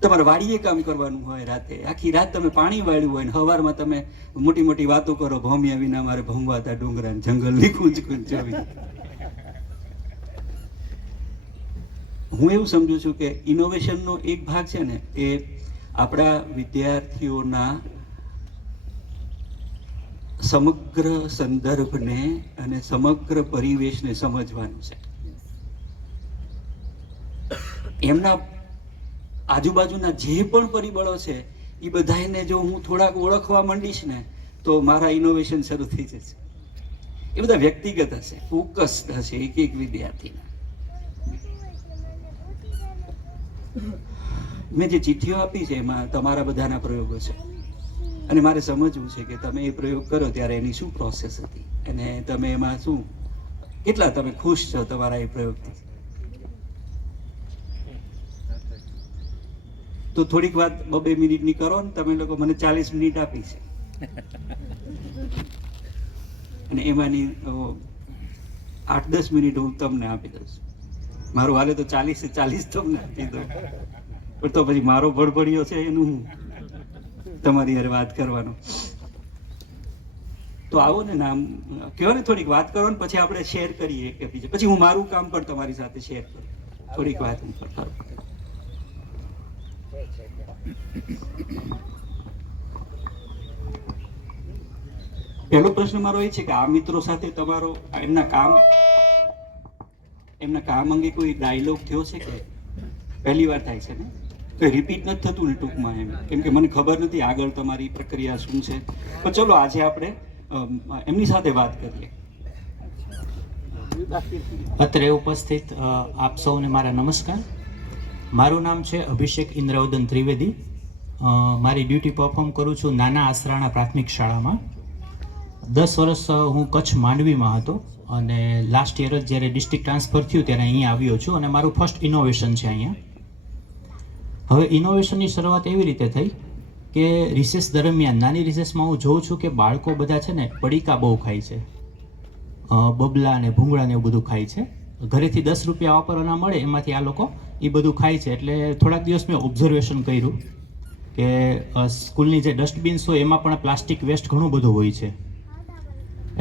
તમારે વાડીએ કામ કરવાનું હોય, રાતે આખી રાત તમે પાણી વાળ્યું હોય, ને સવારમાં તમે મોટી મોટી વાતો કરો, ભમ્યા વિના મારે ભમવાતા ડુંગરા જંગલની કૂંચ કૂંચ જોવી. હું એવું સમજુ છું કે ઇનોવેશનનો એક ભાગ છે ને, એ આપણા વિદ્યાર્થીઓના સમગ્ર સંદર્ભને અને સમગ્ર પરિવેશને સમજવાનું છે. એમના આજુબાજુના જે પણ પરિબળો છે એ બધાને જો હું થોડાક ઓળખવા માંડીશ ને, તો મારા ઇનોવેશન શરૂ થઈ જશે. એ બધા વ્યક્તિગત હશે, ફોકસ્ડ હશે એક એક વિદ્યાર્થીના. મેં જે ચિઠ્ઠીઓ આપી છે એમાં તમારા બધાના પ્રયોગો છે, અને મારે સમજવું છે કે તમે એ પ્રયોગ કરો ત્યારે એની શું પ્રોસેસ હતી, અને તમે એમાં શું કેટલા તમે ખુશ છો તમારા એ પ્રયોગથી. તો થોડીક વાત 2 મિનિટની કરો ને, તમે લોકો મને 40 મિનિટ આપી છે, અને એમાંની 8-10 મિનિટ હું તમને આપી દઉં છું. મારું હાલે તો 40 તમને આપી દઉં, પણ તો પછી મારો ભડભડિયો છે એનું તમારી યાર વાત કરવાનો. તો આવો ને, નામ કહો ને, થોડીક વાત કરો ને, પછી આપણે શેર કરીએ કે બીજે, પછી હું મારું કામ પણ તમારી સાથે શેર કરું. થોડીક વાત હું કરું. પહેલો પ્રશ્ન મારો એ છે કે આ મિત્રો સાથે તમારો એમના કામ અંગે કોઈ ડાયલોગ થયો છે કે પહેલી વાર થાય છે ને? કોઈ રિપીટ નથી થતું ને ટૂંકમાં એમ? કેમ કે મને ખબર નથી આગળ તમારી પ્રક્રિયા શું છે. તો ચલો આજે આપણે એમની સાથે વાત કરીએ. અત્રે ઉપસ્થિત આપ સૌને મારા નમસ્કાર. મારું નામ છે અભિષેક ઇન્દ્રવદન ત્રિવેદી. મારી ડ્યુટી પરફોર્મ કરું છું નાના આસરાણા પ્રાથમિક શાળામાં. 10 વર્ષ હું કચ્છ માંડવીમાં હતો, અને લાસ્ટ યર જ જ્યારે ડિસ્ટ્રિક્ટ ટ્રાન્સફર થયું ત્યારે અહીંયા આવ્યો છું, અને મારું ફર્સ્ટ ઇનોવેશન છે અહીંયા. હવે ઇનોવેશનની શરૂઆત એવી રીતે થઈ કે રિસેસ દરમિયાન, નાની રિસેસમાં હું જોઉં છું કે બાળકો બધા છે ને પડીકા બહુ ખાય છે, બબલા ને ભૂંગળા ને એવું બધું ખાય છે. ઘરેથી 10 રૂપિયા વાપરવાના મળે એમાંથી આ લોકો એ બધું ખાય છે. એટલે થોડાક દિવસ મેં ઓબ્ઝર્વેશન કર્યું કે સ્કૂલની જે ડસ્ટબિન્સ હોય એમાં પણ પ્લાસ્ટિક વેસ્ટ ઘણું બધું હોય છે.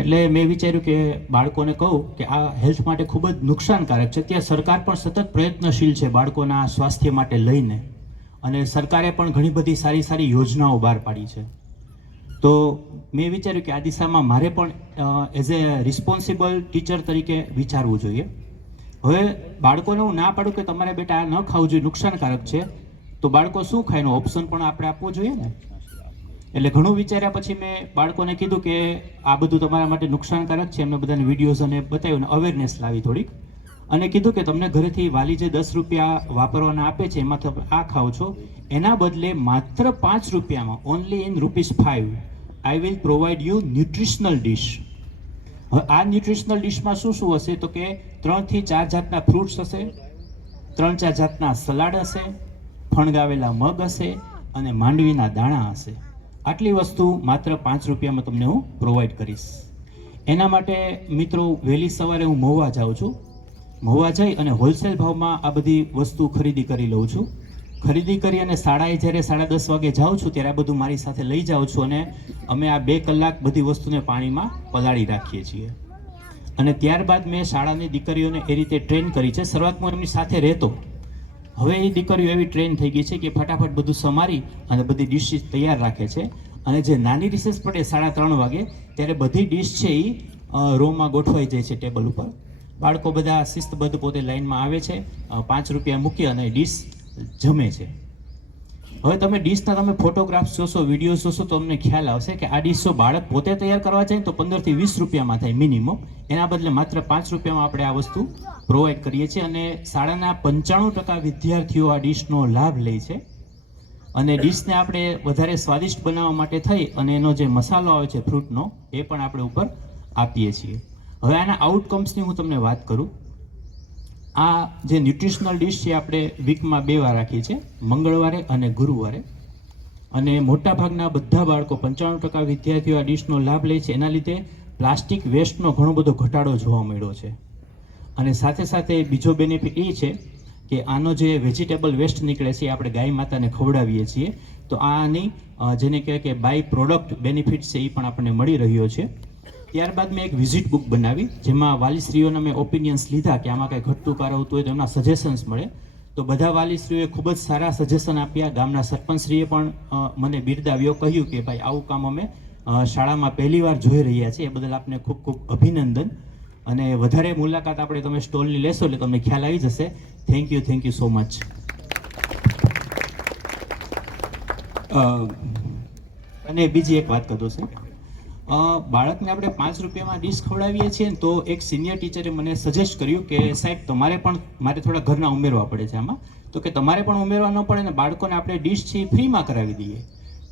એટલે મેં વિચાર્યું કે બાળકોને કહું કે આ હેલ્થ માટે ખૂબ જ નુકસાનકારક છે. ત્યાં સરકાર પણ સતત પ્રયત્નશીલ છે બાળકોના સ્વાસ્થ્ય માટે લઈને, અને સરકારે પણ ઘણી બધી સારી સારી યોજનાઓ બહાર પાડી છે. તો મેં વિચાર્યું કે આ દિશામાં મારે પણ એઝ એ રિસ્પોન્સિબલ ટીચર તરીકે વિચારવું જોઈએ. હવે બાળકોને હું ના પાડું કે તમારે બેટા આ ન ખાવું જોઈએ, નુકસાનકારક છે, તો બાળકો શું ખાય એનો ઓપ્શન પણ આપણે આપવો જોઈએ ને. એટલે ઘણું વિચાર્યા પછી મેં બાળકોને કીધું કે આ બધું તમારા માટે નુકસાનકારક છે. એમને બધાને વિડીયોઝ અને બતાવ્યું, અવેરનેસ લાવી થોડીક, અને કીધું કે તમને ઘરેથી વાલી જે 10 રૂપિયા વાપરવાના આપે છે એમાં તમે આ ખાઓ છો, એના બદલે માત્ર 5 રૂપિયામાં, only in ₹5 I will provide you nutritional dish. હવે આ ન્યુટ્રિશનલ ડિશમાં શું શું હશે? તો કે 3 થી 4 જાતના ફ્રૂટ્સ હશે, 3-4 જાતના સલાડ હશે, ફણગાવેલા મગ હશે, અને માંડવીના દાણા હશે. આટલી વસ્તુ માત્ર 5 રૂપિયામાં તમને હું પ્રોવાઈડ કરીશ. એના માટે મિત્રો વહેલી સવારે હું મહુવા જાઉં છું. મહુવા જઈ અને હોલસેલ ભાવમાં આ બધી વસ્તુ ખરીદી કરી લઉં છું. ખરીદી કરી અને શાળાએ જ્યારે 10:30 વાગે જાઉં છું ત્યારે આ બધું મારી સાથે લઈ જાઉં છું, અને અમે આ 2 કલાક બધી વસ્તુને પાણીમાં પલાળી રાખીએ છીએ. અને ત્યારબાદ મેં શાળાની દીકરીઓને એ રીતે ટ્રેન કરી છે. શરૂઆતમાં એમની સાથે રહેતો, હવે એ દીકરીઓ એવી ટ્રેન થઈ ગઈ છે કે ફટાફટ બધું સમારી અને બધી ડિશિસ તૈયાર રાખે છે. અને જે નાની રિસેસ પડે 3:30 વાગે ત્યારે બધી ડિશ છે એ રોમાં ગોઠવાઈ જાય છે ટેબલ ઉપર. બાળકો બધા શિસ્તબદ્ધ પોતે લાઈનમાં આવે છે, 5 રૂપિયા મૂકી અને ડિશ જમે છે. હવે તમે ડિશના તમે ફોટોગ્રાફ્સ જોશો, વિડીયોઝ જોશો, તો તમને ખ્યાલ આવશે કે આ ડિશ જો બાળક પોતે તૈયાર કરવા જાય તો 15 થી 20 રૂપિયામાં થાય મિનિમમ. એના બદલે માત્ર 5 રૂપિયામાં આપણે આ વસ્તુ પ્રોવાઈડ કરીએ છીએ, અને શાળાના 95% વિદ્યાર્થીઓ આ ડિશનો લાભ લે છે. અને ડિશને આપણે વધારે સ્વાદિષ્ટ બનાવવા માટે થઈ અને એનો જે મસાલો આવે છે ફ્રૂટનો, એ પણ આપણે ઉપર આપીએ છીએ. હવે આના આઉટકમ્સની હું તમને વાત કરું આ જે ન્યુટ્રિશનલ ડિશ છે આપણે વીકમાં 2 વાર રાખીએ છીએ, મંગળવારે અને ગુરુવારે. અને મોટાભાગના બધા બાળકો 95% વિદ્યાર્થીઓ આ ડિશનો લાભ લે છે. એના લીધે પ્લાસ્ટિક વેસ્ટનો ઘણો બધો ઘટાડો જોવા મળ્યો છે. અને સાથે સાથે બીજો બેનિફિટ એ છે કે આનો જે વેજીટેબલ વેસ્ટ નીકળે છે એ આપણે ગાય માતાને ખવડાવીએ છીએ, તો આની જેને કહેવાય કે બાય પ્રોડક્ટ બેનિફિટ છે એ પણ આપણને મળી રહ્યો છે. ત્યારબાદ મેં એક વિઝિટ બુક બનાવી, જેમાં વાલીશ્રીઓના મેં ઓપિનિયન્સ લીધા કે આમાં કંઈ ઘટતું કારવતું હોય તો એમના સજેશન્સ મળે. તો બધા વાલીશ્રીઓએ ખૂબ જ સારા સજેશન આપ્યા. ગામના સરપંચશ્રીએ પણ મને બિરદાવ્યો, કહ્યું કે ભાઈ આવું કામ અમે શાળામાં પહેલીવાર જોઈ રહ્યા છીએ, એ બદલ આપને ખૂબ ખૂબ અભિનંદન. અને વધારે મુલાકાત આપણે તમે સ્ટોલની લેશો એટલે તમને ખ્યાલ આવી જશે. Thank you so much. અને બીજી એક વાત કરું છું, બાળકને આપણે 5 રૂપિયામાં ડીશ ખવડાવીએ છીએ ને, તો એક સિનિયર ટીચરે મને સજેસ્ટ કર્યું કે સાહેબ તમારે પણ, મારે થોડા ઘરના ઉમેરવા પડે છે આમાં, તો કે તમારે પણ ઉમેરવા ન પડે ને બાળકોને આપણે ડીશ છે એ ફ્રીમાં કરાવી દઈએ.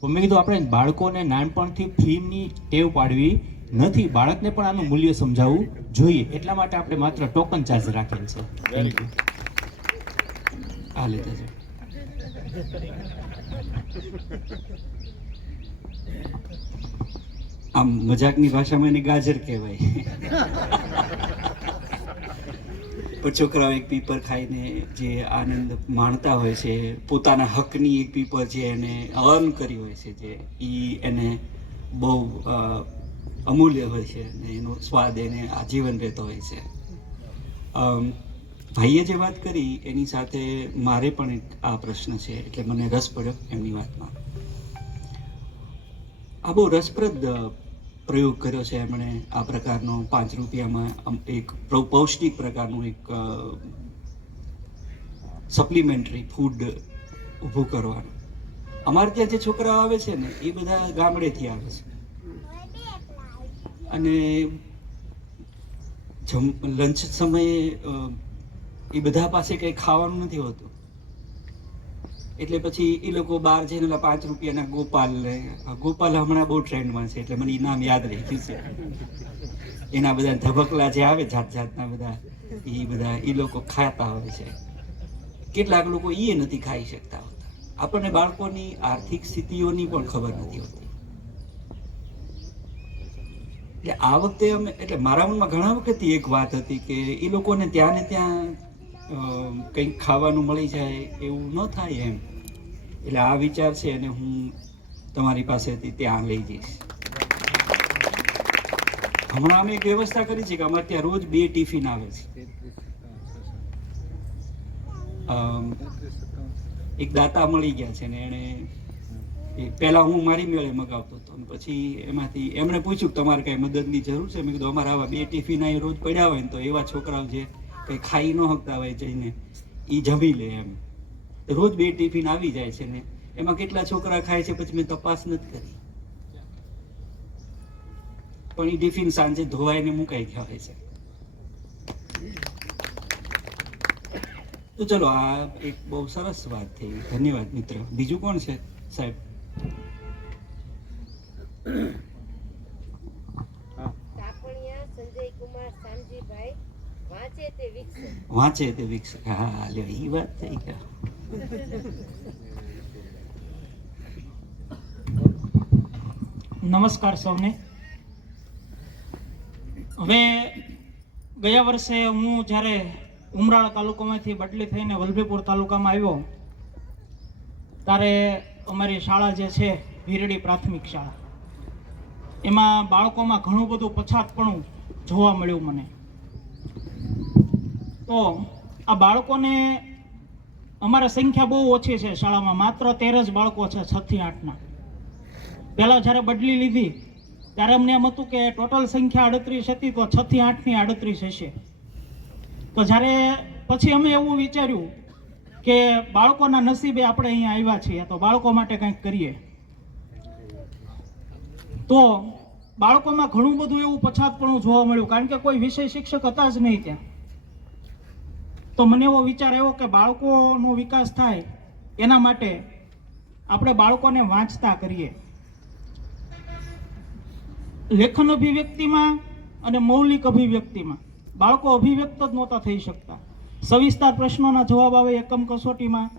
તો મેં કીધું આપણે બાળકોને નાનપણથી ફીની ટેવ પાડવી નથી, બાળકને પણ આનું મૂલ્ય સમજાવવું જોઈએ. એટલા માટે આપણે માત્ર ટોકન ચાર્જ રાખેલ છે. Thank you. આ લેતા છે. આમ મજાકની ભાષામાં એને ગાજર કહેવાય. પણ છોકરાઓ એક પીપર ખાઈને જે આનંદ માણતા હોય છે, પોતાના હકની એક પીપર જે એને અર્ન કરી હોય છે, જે એને બહુ અમૂલ્ય હોય છે અને એનો સ્વાદ એને આજીવન રહેતો હોય છે. ભાઈએ જે વાત કરી એની સાથે મારે પણ એક આ પ્રશ્ન છે, એટલે મને રસ પડ્યો એમની વાતમાં. આ બહુ રસપ્રદ પ્રયોગ કર્યો છે એમણે, આ પ્રકારનો 5 રૂપિયામાં એક પૌષ્ટિક પ્રકારનું એક સપ્લિમેન્ટરી ફૂડ ઊભું કરવાનું. અમારે ત્યાં જે છોકરાઓ આવે છે ને એ બધા ગામડેથી આવે છે અને લંચ સમયે એ બધા પાસે કંઈ ખાવાનું નથી હોતું, એટલે પછી એ લોકો બહાર જઈને 5 રૂપિયાના ગોપાલ લે. ગોપાલ હમણાં બહુ ટ્રેન્ડમાં છે, એટલે મને એ નામ યાદ રહી ગયું છે. એના બધા ધબકલા જે આવે જાત જાતના બધા એ લોકો ખાતા હોય છે. કેટલાક લોકો એ નથી ખાઈ શકતા હોતા. આપણને બાળકોની આર્થિક સ્થિતિઓની પણ ખબર નથી હોતી. એટલે આ વખતે અમે, એટલે મારા મનમાં ઘણા વખતથી એક વાત હતી કે એ લોકોને ત્યાં ને ત્યાં કંઈક ખાવાનું મળી જાય એવું ન થાય એમ. એટલે આ વિચાર છે અને હું તમારી પાસેથી ત્યાં લઈ જઈશ. હમણાં અમે એક વ્યવસ્થા કરી છે કે અમારે ત્યાં રોજ 2 ટિફિન આવે છે. એક દાતા મળી ગયા છે ને એને પહેલા હું મારી મેળે મગાવતો હતો અને પછી એમાંથી એમણે પૂછ્યું કે તમારે કઈ મદદની જરૂર છે. મેં કીધું અમારે આવા 2 ટિફિન અહીં રોજ પડ્યા હોય ને તો એવા છોકરાઓ જે કંઈ ખાઈ ન શકતા હોય જઈને એ જમી લે એમ. રોજ 2 ટિફિન આવી જાય છે ને એમાં કેટલા છોકરા ખાય છે પછી મેં તપાસ નથી કરી, પણ એ ટિફિન સાંજે ધોવાઈને મુકાઈ ગયા હોય છે. તો ચલો, આ એક બહુ સરસ વાત થઈ. ધન્યવાદ મિત્ર. બીજું કોણ છે સાહેબ? તાપણિયા સંજયકુમાર શામજીભાઈ, વાંચે તે વિકસે. હા, લ્યો એ વાત થઈ ગયા. નમસ્કાર સૌને. હવે ગયા વર્ષે હું જ્યારે ઉમરાળ તાલુકામાંથી બદલી થઈને વલભીપુર તાલુકામાં આવ્યો ત્યારે અમારી શાળા જે છે વીરડી પ્રાથમિક શાળા, એમાં બાળકોમાં ઘણું બધું પછાતપણું જોવા મળ્યું મને. તો આ બાળકોને, અમારે સંખ્યા બહુ ઓછી છે શાળામાં, માત્ર 13 જ બાળકો છે 6 થી 8ના. પહેલાં જ્યારે બદલી લીધી ત્યારે અમને એમ હતું કે ટોટલ સંખ્યા 38 હતી, તો 6 થી 8ની 38 હશે. તો જ્યારે પછી અમે એવું વિચાર્યું કે બાળકોના નસીબે આપણે અહીંયા આવ્યા છીએ તો બાળકો માટે કંઈક કરીએ. તો બાળકોમાં ઘણું બધું એવું પછાતપણું જોવા મળ્યું, કારણ કે કોઈ વિષય શિક્ષક હતા જ નહીં ત્યાં. તો મને એવો વિચાર આવ્યો કે બાળકોનો વિકાસ થાય એના માટે આપણે બાળકોને વાંચતા કરીએ. લેખન અભિવ્યક્તિમાં અને મૌલિક અભિવ્યક્તિમાં બાળકો અભિવ્યક્ત જ નહોતા થઈ શકતા. સવિસ્તાર પ્રશ્નોના જવાબ આવે એકમ કસોટીમાં,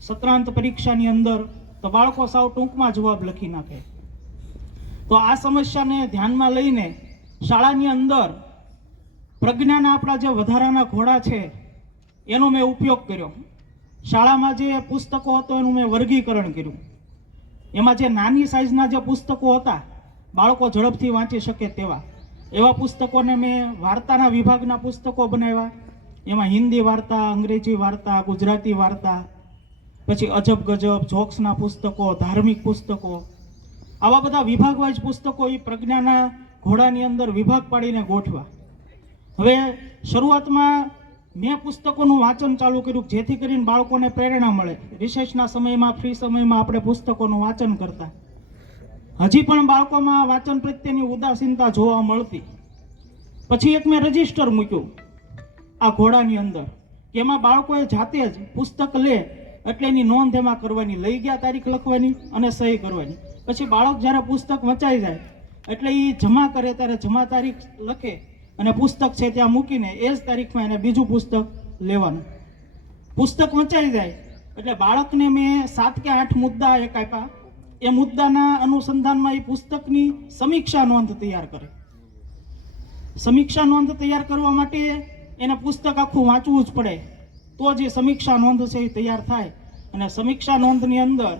સત્રાંત પરીક્ષાની અંદર, તો બાળકો સાવ ટૂંકમાં જવાબ લખી નાખે. તો આ સમસ્યાને ધ્યાનમાં લઈને શાળાની અંદર પ્રજ્ઞાના આપણા જે વધારાના ઘોડા છે એનો મેં ઉપયોગ કર્યો. શાળામાં જે પુસ્તકો હતો એનું મેં વર્ગીકરણ કર્યું. એમાં જે નાની સાઇઝના જે પુસ્તકો હતા, બાળકો ઝડપથી વાંચી શકે તેવા, એવા પુસ્તકોને મેં વાર્તાના વિભાગના પુસ્તકો બનાવ્યા. એમાં હિન્દી વાર્તા, અંગ્રેજી વાર્તા, ગુજરાતી વાર્તા, પછી અજબ ગજબ, જોક્સના પુસ્તકો, ધાર્મિક પુસ્તકો, આવા બધા વિભાગ વાઇઝ પુસ્તકો એ પ્રજ્ઞાના ઘોડાની અંદર વિભાગ પાડીને ગોઠવા. હવે શરૂઆતમાં મેં પુસ્તકોનું વાંચન ચાલુ કર્યું જેથી કરીને બાળકોને પ્રેરણા મળે. રિસેસના સમયમાં, ફ્રી સમયમાં આપણે પુસ્તકોનું વાંચન કરતા. હજી પણ બાળકોમાં વાંચન પ્રત્યેની ઉદાસીનતા જોવા મળતી. પછી એક મેં રજિસ્ટર મૂક્યું આ ઘોડાની અંદર, કે એમાં બાળકોએ જાતે જ પુસ્તક લે એટલે એની નોંધ એમાં કરવાની, લઈ ગયા તારીખ લખવાની અને સહી કરવાની. પછી બાળક જ્યારે પુસ્તક વંચાઈ જાય એટલે એ જમા કરે ત્યારે જમા તારીખ લખે અને પુસ્તક છે ત્યાં મૂકીને એ જ તારીખમાં એને બીજું પુસ્તક લેવાનું. પુસ્તક વંચાઈ જાય એટલે બાળકને મેં 7 કે 8 મુદ્દા એક આપ્યા. એ મુદ્દાના અનુસંધાનમાં એ પુસ્તકની સમીક્ષા નોંધ તૈયાર કરે. સમીક્ષા નોંધ તૈયાર કરવા માટે એને પુસ્તક આખું વાંચવું જ પડે, તો જ એ સમીક્ષા નોંધ છે એ તૈયાર થાય. અને સમીક્ષા નોંધની અંદર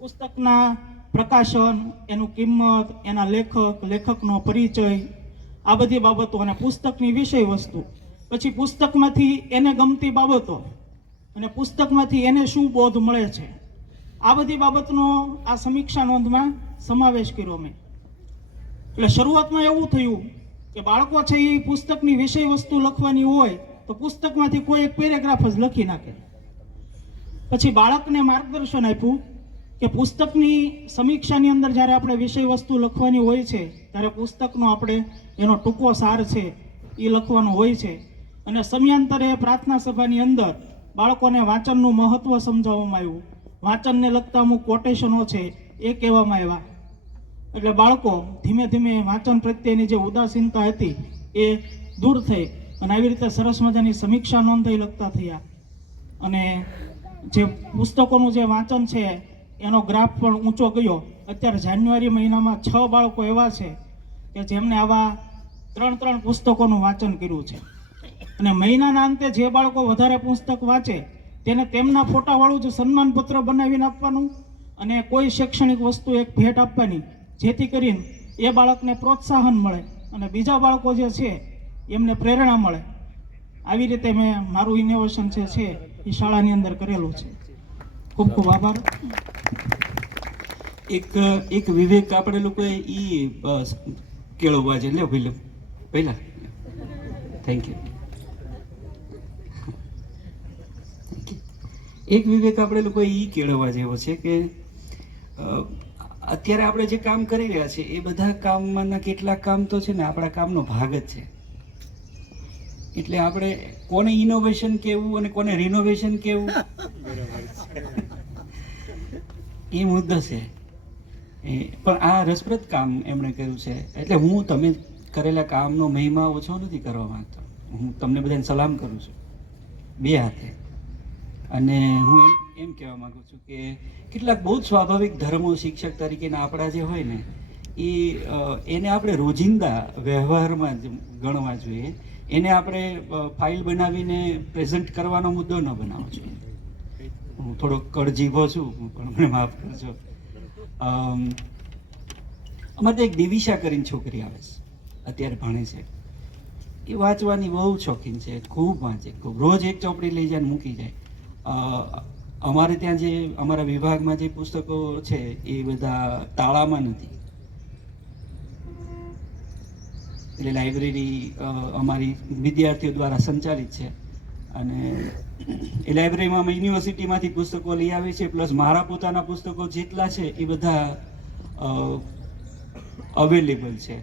પુસ્તકના પ્રકાશન, એનું કિંમત, એના લેખક, લેખકનો પરિચય, આ બધી બાબતો અને પુસ્તકની વિષય વસ્તુ, પછી પુસ્તકમાંથી એને ગમતી બાબતો અને પુસ્તકમાંથી એને શું બોધ મળે છે, આ બધી બાબતનો આ સમીક્ષા નોંધમાં સમાવેશ કર્યો મેં. એટલે શરૂઆતમાં એવું થયું કે બાળકો છે એ પુસ્તકની વિષય વસ્તુ લખવાની હોય તો પુસ્તકમાંથી કોઈ એક પેરેગ્રાફ જ લખી નાખે. પછી બાળકને માર્ગદર્શન આપ્યું કે પુસ્તકની સમીક્ષાની અંદર જ્યારે આપણે વિષય વસ્તુ લખવાની હોય છે ત્યારે પુસ્તકનો આપણે એનો ટૂંકો સાર છે એ લખવાનો હોય છે. અને સમયાંતરે પ્રાર્થના સભાની અંદર બાળકોને વાંચનનું મહત્વ સમજાવવામાં આવ્યું. વાંચનને લગતા અમુક કોટેશનો છે એ કહેવામાં આવ્યા. એટલે બાળકો ધીમે ધીમે વાંચન પ્રત્યેની જે ઉદાસીનતા હતી એ દૂર થઈ અને આવી રીતે સરસ મજાની સમીક્ષા નોંધ લખતા થયા. અને જે પુસ્તકોનું જે વાંચન છે એનો ગ્રાફ પણ ઊંચો ગયો. અત્યારે જાન્યુઆરી મહિનામાં 6 બાળકો એવા છે કે જેમને આવા 3 પુસ્તકોનું વાંચન કર્યું છે. અને મહિનાના અંતે જે બાળકો વધારે પુસ્તક વાંચે તેને તેમના ફોટાવાળું જ સન્માનપત્ર બનાવીને આપવાનું અને કોઈ શૈક્ષણિક વસ્તુ એક ભેટ આપવાની, જેથી કરીને એ બાળકને પ્રોત્સાહન મળે અને બીજા બાળકો જે છે એમને પ્રેરણા મળે. આવી રીતે મેં મારું ઇનોવેશન છે એ શાળાની અંદર કરેલું છે. ખૂબ ખૂબ આભાર. એક વિવેક આપણે લોકોએ ઈ કેળવવા છે. લે ભાઈ, પહેલા થેન્ક યુ. એક વિવેક આપણે લોકોએ ઈ કેળવવા જેવો છે કે અત્યારે આપણે જે કામ કરી રહ્યા છીએ એ બધા કામમાંના કેટલાક કામ તો છે ને આપણા કામનો ભાગ જ છે. એટલે આપણે કોને ઇનોવેશન કહેવું અને કોને રિનોવેશન કહેવું એ મુદ્દો છે. પણ આ રસપ્રદ કામ એમણે કર્યું છે. એટલે હું તમે કરેલા કામનો મહિમા ઓછો નથી કરવા માંગતો. હું તમને બધાને સલામ કરું છું 2 હાથે. અને હું એમ કહેવા માંગુ છું કે કેટલાક બહુ જ સ્વાભાવિક ધર્મો શિક્ષક તરીકેના આપણા જે હોય ને એને આપણે રોજિંદા વ્યવહારમાં જ ગણવા જોઈએ. એને આપણે ફાઇલ બનાવીને પ્રેઝન્ટ કરવાનો મુદ્દો ન બનાવવો જોઈએ. હું થોડો કળજીભો છું પણ મને માફ કરજો. અમારે તો એક દિવિશા કરીને છોકરી આવે છે, અત્યારે ભણે છે. એ વાંચવાની બહુ શોખીન છે, ખૂબ વાંચે, ખૂબ. રોજ એક ચોપડી લઈ જાય મૂકી જાય. અમારે ત્યાં જે અમારા વિભાગમાં જે પુસ્તકો છે એ બધા તાળામાં નથી. એટલે લાઇબ્રેરી અમારી વિદ્યાર્થીઓ દ્વારા સંચાલિત છે અને એ લાઇબ્રેરીમાં અમે યુનિવર્સિટીમાંથી પુસ્તકો લઈ આવી છે, પ્લસ મારા પોતાના પુસ્તકો જેટલા છે એ બધા અવેલેબલ છે.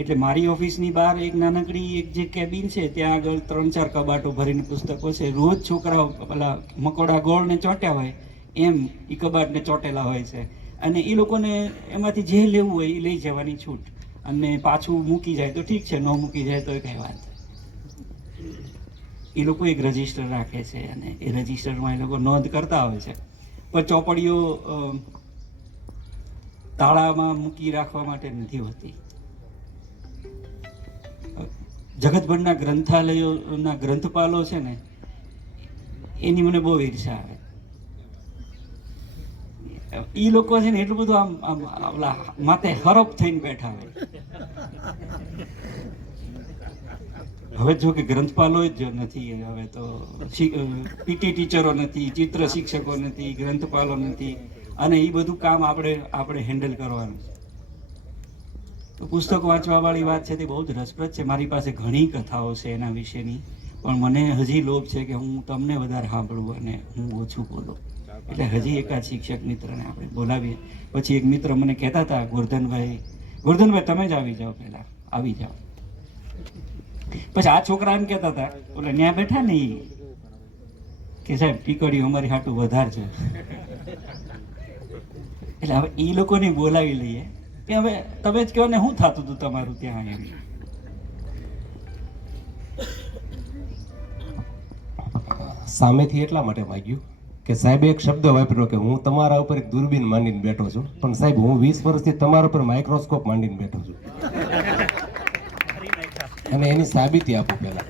એટલે મારી ઓફિસની બહાર એક નાનકડી એક જે કેબિન છે ત્યાં આગળ 3-4 કબાટો ભરીને પુસ્તકો છે. રોજ છોકરાઓ પેલા મકોડા ગોળને ચોંટ્યા હોય એમ એ કબાટને ચોંટેલા હોય છે અને એ લોકોને એમાંથી જે લેવું હોય એ લઈ જવાની છૂટ. અને પાછું મૂકી જાય તો ઠીક છે, ન મૂકી જાય તો કઈ વાત. એ લોકો એક રજિસ્ટર રાખે છે અને એ રજિસ્ટરમાં એ લોકો નોંધ કરતા હોય છે. પણ ચોપડીઓ તાળામાં મૂકી રાખવા માટે નથી હોતી. જગતભરના ગ્રંથાલયોના ગ્રંથપાલો છે ને, એની મને બહુ ઈર્ષા આવે. એ લોકો છે ને એટલું બધું આમ ઓલા માથે હરપ થઈને બેઠા હોય. હવે જો કે ગ્રંથપાલો જ નથી, હવે તો પીટી ટીચરો નથી, ચિત્ર શિક્ષકો નથી, ગ્રંથપાલો નથી, અને એ બધું કામ આપણે હેન્ડલ કરવાનું છે. તો પુસ્તક વાંચવા વાળી વાત છે તે બહુ જ રસપ્રદ છે. મારી પાસે ઘણી કથાઓ છે એના વિશેની, પણ મને હજી લોભ છે કે હું તમને વધારે સાંભળું અને હું ઓછું બોલું. એટલે હજી એકાદ શિક્ષક મિત્રને આપણે બોલાવીએ. પછી એક મિત્ર મને કહેતા હતા, ગોરધનભાઈ તમે જ આવી જાઓ, પહેલા આવી જાઓ. પછી આ છોકરા એમ કહેતા હતા, ઓલે ન્યા બેઠા ને ઈ કે સાહેબ ટીકડીઓ અમારી હાટું વધારજો. એટલે હવે એ લોકોને બોલાવી લઈએ કે હવે તમે જ કહો ને શું થતું હતું તમારું ત્યાં એમ. સામેથી એટલા માટે માંગ્યું કે સાહેબ એક શબ્દ વાપર્યો કે હું તમારા ઉપર એક દૂરબીન માંડીને બેઠો છું, પણ સાહેબ હું 20 વર્ષથી તમારા ઉપર માઇક્રોસ્કોપ માંડીને બેઠો છું. અને એની સાબિતી આપું પહેલા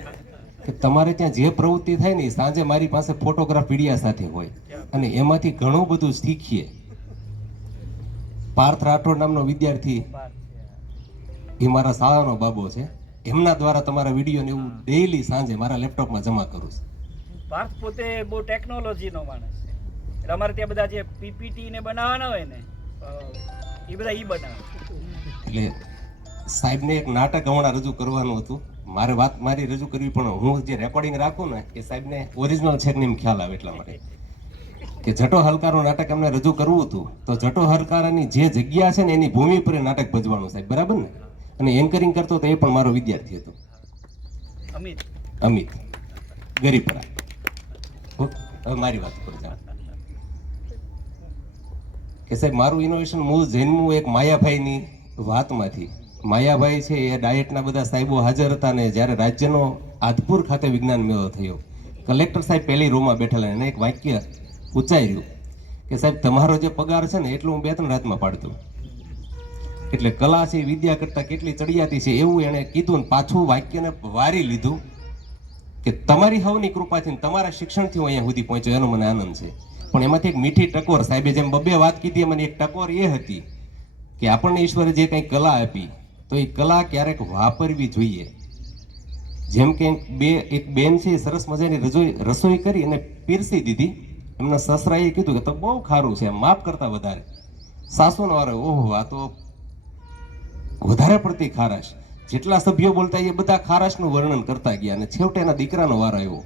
કે તમારે ત્યાં જે પ્રવૃત્તિ થાય ને સાંજે મારી પાસે ફોટોગ્રાફ વિડિયા સાથે હોય, અને એમાંથી ઘણું બધું શીખીએ. પાર્થ રાઠોડ નામનો વિદ્યાર્થી, એ મારા શાળાનો બાબો છે, એમના દ્વારા તમારા વિડીયો ને એવું ડેઈલી સાંજે મારા લેપટોપમાં જમા કરું છું. પાર્થ પોતે બહુ ટેકનોલોજીનો માણસ છે, એટલે અમારે ત્યાં બધા જે પીપીટી ને બનાવવાના હોય ને એ બધા ઈ બનાવે. એટલે સાહેબને એક નાટક હમણાં રજૂ કરવાનું હતું, મારે વાત મારી રજૂ કરવી, પણ હું જે રેકોર્ડિંગ રાખું ને એ સાહેબને ઓરિજિનલ છે ને એમ ખ્યાલ આવે એટલા માટે કે જટો હલકારનું નાટક એમને રજૂ કરવું હતું. તો જટો હલકારાની જે જગ્યા છે ને એની ભૂમિ પર નાટક ભજવાનું સાહેબ, બરાબર ને? અને એન્કરિંગ કરતો તો એ પણ મારો વિદ્યાર્થી હતો, અમિત ગરીપરા. હવે મારી વાત પર જાઓ કે સાહેબ મારું ઇનોવેશન મૂળ જન્મ્યું એક માયાભાઈની વાતમાંથી. માયાભાઈ છે એ ડાયટના બધા સાહેબો હાજર હતા, ને જ્યારે રાજ્યનો આદપુર ખાતે વિજ્ઞાન મેળો થયો, કલેક્ટર સાહેબ પહેલી રોમાં બેઠેલા, એને એક વાક્ય ઉચ્ચાર્યું કે સાહેબ તમારો જે પગાર છે ને એટલું હું 2-3 રાતમાં પાડતું. એટલે કલા છે વિદ્યા કરતા કેટલી ચડિયાતી છે એવું એને કીધું, ને પાછું વાક્યને વારી લીધું કે તમારી હવની કૃપાથી તમારા શિક્ષણથી હું અહીંયા સુધી પહોંચ્યો, એનો મને આનંદ છે. પણ એમાંથી એક મીઠી ટકોર, સાહેબે જેમ 2 વાત કીધી, મને એક ટકોર એ હતી કે આપણને ઈશ્વરે જે કંઈ કલા આપી તો એ કલા ક્યારેક વાપરવી જોઈએ. જેમ કે એક બેન છે સરસ મજાની રસોઈ કરી અને પીરસી દીધી. એમના સસરાએ કીધું કે તો બહુ ખારું છે, માપ કરતા વધારે. સાસુનો વારો, ઓહો આ તો વધારે પડતી ખારાશ. જેટલા સભ્યો બોલતા એ બધા ખારાશનું વર્ણન કરતા ગયા, અને છેવટે એના દીકરાનો વારો આવ્યો.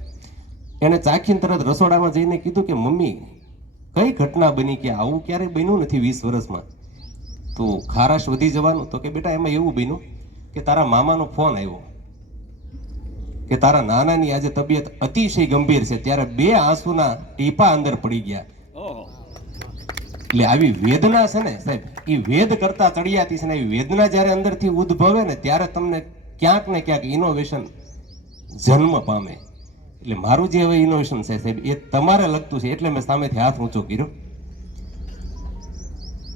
એને ચાખીને તરત રસોડામાં જઈને કીધું કે મમ્મી કઈ ઘટના બની કે આવું ક્યારેય બન્યું નથી 20 વર્ષમાં. તો ખારાશ વધી જવાનું, તો કે બેટા એમાં એવું બન્યું કે તારા મામાનો ફોન આવ્યો કે તારા નાનાની આજે તબિયત અતિશય ગંભીર છે. ત્યારે 2 આંસુના ટીપા અંદર પડી ગયા. એટલે આવી વેદના છે ને સાહેબ, એ વેદ કરતા ચડિયાતી છે ને, એવી વેદના જ્યારે અંદરથી ઉદ્ભવે ને ત્યારે તમને ક્યાંક ને ક્યાંક ઇનોવેશન જન્મ પામે. એટલે મારું જે હવે ઇનોવેશન છે સાહેબ એ તમારે લગતું છે, એટલે મેં સામેથી હાથ ઊંચો કર્યો.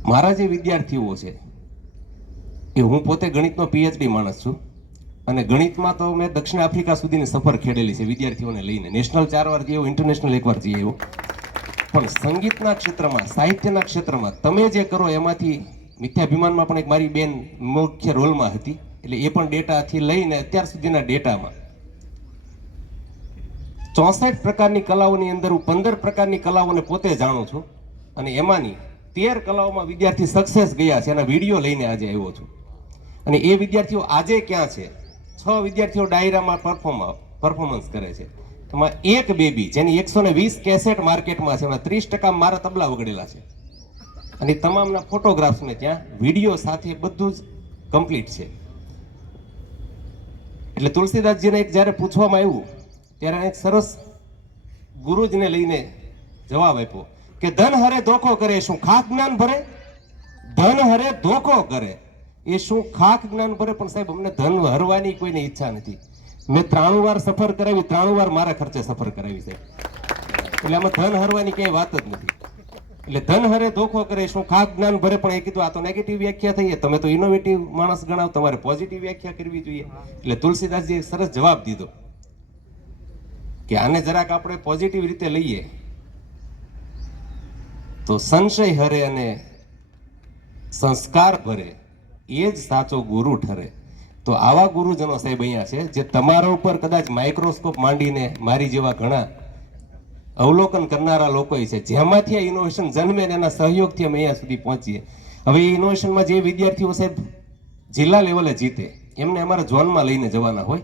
મારા જે વિદ્યાર્થીઓ છે એ હું પોતે ગણિતનો PhD માણસ છું, અને ગણિતમાં તો મેં દક્ષિણ આફ્રિકા સુધીની સફર ખેડેલી છે વિદ્યાર્થીઓને લઈને. નેશનલ 4 વાર જઈ આવ્યો, ઇન્ટરનેશનલ 1 વાર જઈ આવ્યો. પણ સંગીતના ક્ષેત્રમાં, સાહિત્યના ક્ષેત્રમાં તમે જે કરો એમાંથી મિથ્યાભિમાનમાં પણ એક મારી બેન મુખ્ય રોલમાં હતી. એટલે એ પણ ડેટાથી લઈને અત્યાર સુધીના ડેટામાં 64 પ્રકારની કલાઓની અંદર હું 15 પ્રકારની કલાઓને પોતે જાણું છું, અને એમાંની 13 કલાઓમાં વિદ્યાર્થી સક્સેસ ગયા છે. એના વિડીયો લઈને આજે આવ્યો છું. અને એ વિદ્યાર્થીઓ આજે ક્યાં છે? 6 વિદ્યાર્થીઓ ડાયરામાં પરફોર્મન્સ કરે છે. એમાં એક બેબી જેની 120 કેસેટ માર્કેટમાં છે, એમાં 30% મારા તબલા વગડેલા છે, અને તમામના ફોટોગ્રાફ્સ મેં ત્યાં વિડીયો સાથે બધું જ કમ્પ્લીટ છે. એટલે તુલસીદાસજીને એક જ્યારે પૂછવામાં આવ્યું ત્યારે એક સરસ ગુરુજીને લઈને જવાબ આપ્યો કે ધન હરે ધોખો કરે શું ખાક જ્ઞાન ભરે? ધન હરે ધોખો કરે એ શું ખાક જ્ઞાન ભરે? પણ સાહેબ અમને ધન હરવાની કોઈની ઈચ્છા નથી. મેં 3 વાર સફર કરાવી, 3 વાર મારા ખર્ચે સફર કરાવી છે. એટલે આમાં ધન હરવાની ક્યાંય વાત જ નથી. એટલે ધન હરે ધોખો કરે, શું ખાસ જ્ઞાન ભરે, પણ એ કીધું આ તો નેગેટિવ વ્યાખ્યા થઈ. તમે તો ઇનોવેટિવ માણસ ગણાવ, તમારે પોઝિટિવ વ્યાખ્યા કરવી જોઈએ. એટલે તુલસીદાસજીએ સરસ જવાબ દીધો કે આને જરાક આપણે પોઝિટિવ રીતે લઈએ તો સંશય હરે અને સંસ્કાર ભરે, એ જ સાચો ગુરુ ઠરે. તો આવા ગુરુજનો સાહેબ અહીંયા છે જે તમારા ઉપર કદાચ માઇક્રોસ્કોપ માંડીને મારી જેવા ઘણા અવલોકન કરનારા લોકો છે, જેમાંથી આ ઇનોવેશન જન્મે ને એના સહયોગથી અમે અહીંયા સુધી પહોંચીએ. હવે એ ઇનોવેશનમાં જે વિદ્યાર્થીઓ સાહેબ જિલ્લા લેવલે જીતે એમને અમારા ઝોનમાં લઈને જવાના હોય,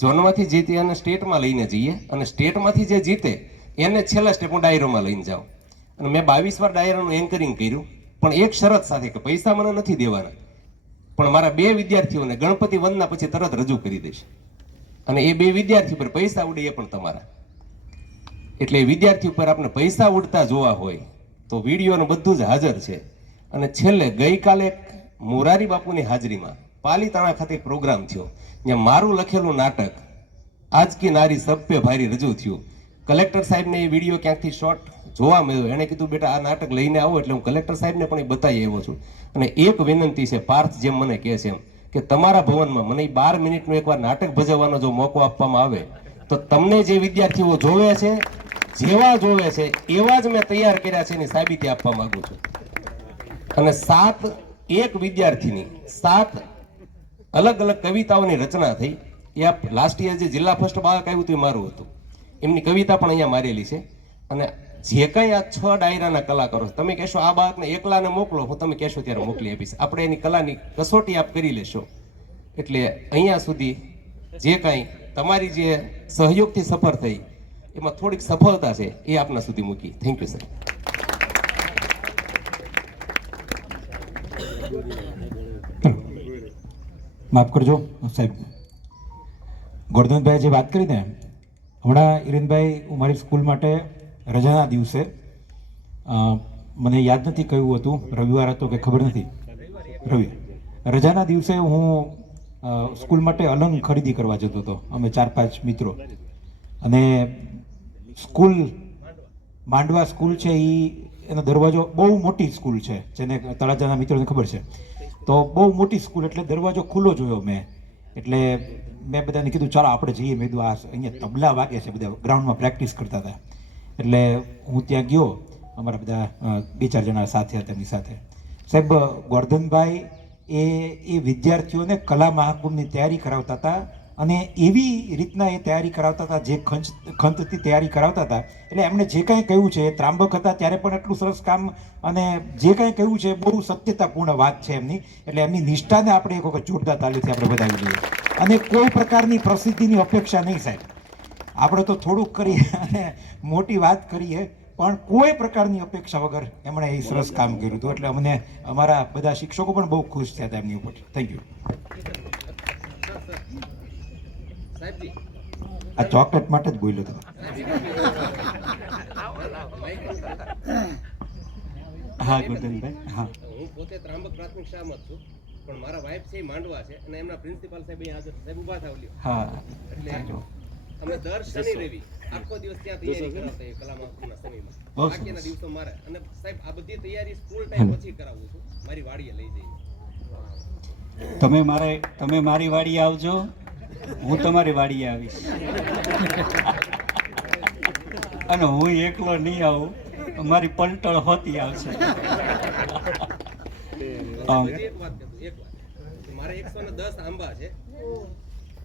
ઝોનમાંથી જીતે અને સ્ટેટમાં લઈને જઈએ, અને સ્ટેટમાંથી જે જીતે એને છેલ્લા સ્ટેપમાં ડાયરોમાં લઈને જાઓ. અને મેં 22 વાર ડાયરાનું એન્કરિંગ કર્યું, પણ એક શરત સાથે કે પૈસા મને નથી દેવાના, પણ મારા 2 વિદ્યાર્થીઓને ગણપતિ વંદના પછી તરત રજૂ કરી દઈશ, અને એ 2 વિદ્યાર્થી પર પૈસા ઉડે એ પણ તમારા. એટલે વિદ્યાર્થી ઉપર આપણે પૈસા ઉડતા જોવા હોય તો વિડીયોનું બધું જ હાજર છે. અને છેલ્લે ગઈકાલે મોરારી બાપુની હાજરીમાં પાલીતાણા ખાતે પ્રોગ્રામ થયો, જ્યાં મારું લખેલું નાટક આજ કી નારી સબ પે ભારી રજૂ થયું. કલેક્ટર સાહેબને એ વિડીયો ક્યાંકથી શોર્ટ જોવા મળ્યો. એણે કીધું બેટા આ નાટક લઈને આવો, એટલે હું કલેક્ટર સાહેબને પણ એ બતાવી આવ્યો છું. અને એક વિનંતી છે, પાર્થ જેમ મને કહે છે એમ, કે તમારા ભવનમાં મને 12 મિનિટનું એકવાર નાટક ભજવવાનો જો મોકો આપવામાં આવે તો તમને જે વિદ્યાર્થીઓ જોવે છે, જેવા જોવે છે એવા જ મેં તૈયાર કર્યા છે એની સાબિતી આપવા માંગુ છું. અને 7 એક વિદ્યાર્થીની 7 અલગ અલગ કવિતાઓની રચના થઈ. એ આપ લાસ્ટ યર જે જિલ્લા ફર્સ્ટ બાળક આવ્યું હતું એ મારું હતું, એમની કવિતા પણ અહીંયા મારેલી છે. અને જે કંઈ આ 6 ડાયરાના કલાકારો, તમે કહેશો આ બાળકને એકલાને મોકલો, હું તમે કહેશો ત્યારે મોકલી આપીશ. આપણે એની કલાની કસોટી આપ કરી લેશો. એટલે અહીંયા સુધી જે કાંઈ તમારી જે સહયોગથી સફર થઈ એમાં થોડીક સફળતા છે એ આપના સુધી મૂકી. Thank you sir. માફ કરજો સાહેબ, ગોરધનભાઈ જે વાત કરી ને હમણાં, હિરેનભાઈ, હું મારી સ્કૂલ માટે રજાના દિવસે, મને યાદ નથી કયું હતું, રવિવાર હતો કે ખબર નથી, રજાના દિવસે હું સ્કૂલ માટે અલંગ ખરીદી કરવા જતો હતો. અમે 4-5 મિત્રો, અને સ્કૂલ માંડવા સ્કૂલ છે, એનો દરવાજો બહુ મોટી સ્કૂલ છે, જેને તળાજાના મિત્રોને ખબર છે. તો બહુ મોટી સ્કૂલ એટલે દરવાજો ખુલ્લો જોયો મેં. એટલે મેં બધાને કીધું ચાલો આપણે જઈએ. મેં કીધું આ અહીંયા તબલા વાગે છે, બધા ગ્રાઉન્ડમાં પ્રેક્ટિસ કરતા હતા. એટલે હું ત્યાં ગયો, અમારા બધા 2-4 જણા સાથે હતા એમની સાથે. સાહેબ, ગોરધનભાઈ એ વિદ્યાર્થીઓને કલા મહાકુંભની તૈયારી કરાવતા હતા, અને એવી રીતના એ તૈયારી કરાવતા હતા, જે ખંતથી તૈયારી કરાવતા હતા. એટલે એમણે જે કાંઈ કહ્યું છે, એ ત્રાંબક હતા ત્યારે પણ એટલું સરસ કામ, અને જે કાંઈ કહ્યું છે બહુ સત્યતાપૂર્ણ વાત છે એમની. એટલે એમની નિષ્ઠાને આપણે એક વખત જોરદાર તાલીથી આપણે વધાવી દઈએ. અને કોઈ પ્રકારની પ્રસિદ્ધિની અપેક્ષા નહીં સાહેબ, આપણે તો થોડુંક કરીએ અને મોટી વાત કરીએ, પણ કોઈ પ્રકારની અપેક્ષા વગર એમણે એ સરસ કામ કર્યું હતું. એટલે અમને અમારા બધા શિક્ષકો પણ બહુ ખુશ થયા હતા એમની ઉપર. Thank you. આ ચોકલેટ માટે જ બોલ્યો હતો. હા ગોરધનભાઈ, હા, હું પોતે ત્રાંબક પ્રાથમિક શાળામાં છું, પણ મારા વાઇફ છે માંડવા છે, અને એમના પ્રિન્સિપાલ સાહેબ અહીંયા હાજર સાહેબ ઊભા થાવ લ્યો. હા, એટલે અમે દર શનિ રવિ આખો દિવસ ત્યાં તૈયારી કરાવતા એ કલામાં સમયમાં, બાકીના દિવસો મારે. અને સાહેબ આ બધી તૈયારી સ્કૂલ ટાઈમ પછી કરાવું છું, મારી વાડીએ લઈ જઈને. તમે મારી વાડીએ આવજો, હું તમારી વાડીએ આવીશ. અને હું એકલો નહીં આવું, મારી પલટણ હોતી આવશે. એક વાત મારે 110 આંબા છે,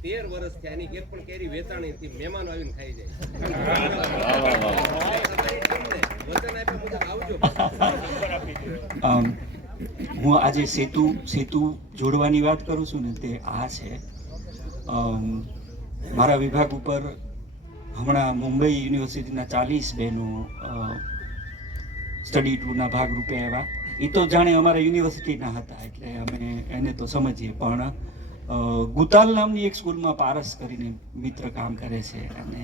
13 વર્ષ થયા, એની એક પણ કેરી વેચાણી નથી, મહેમાનો આવીને ખાઈ જાય. હું આજે સેતુ જોડવાની વાત કરું છું ને, તે આ છે. મારા વિભાગ ઉપર હમણાં મુંબઈ યુનિવર્સિટીના 40 બહેનો સ્ટડી ટૂરના ભાગરૂપે આવ્યા. એ તો જાણે અમારા યુનિવર્સિટીના હતા, એટલે અમે એને તો સમજીએ. પણ ગુતાલ નામની એક સ્કૂલમાં પારસ કરીને મિત્ર કામ કરે છે, અને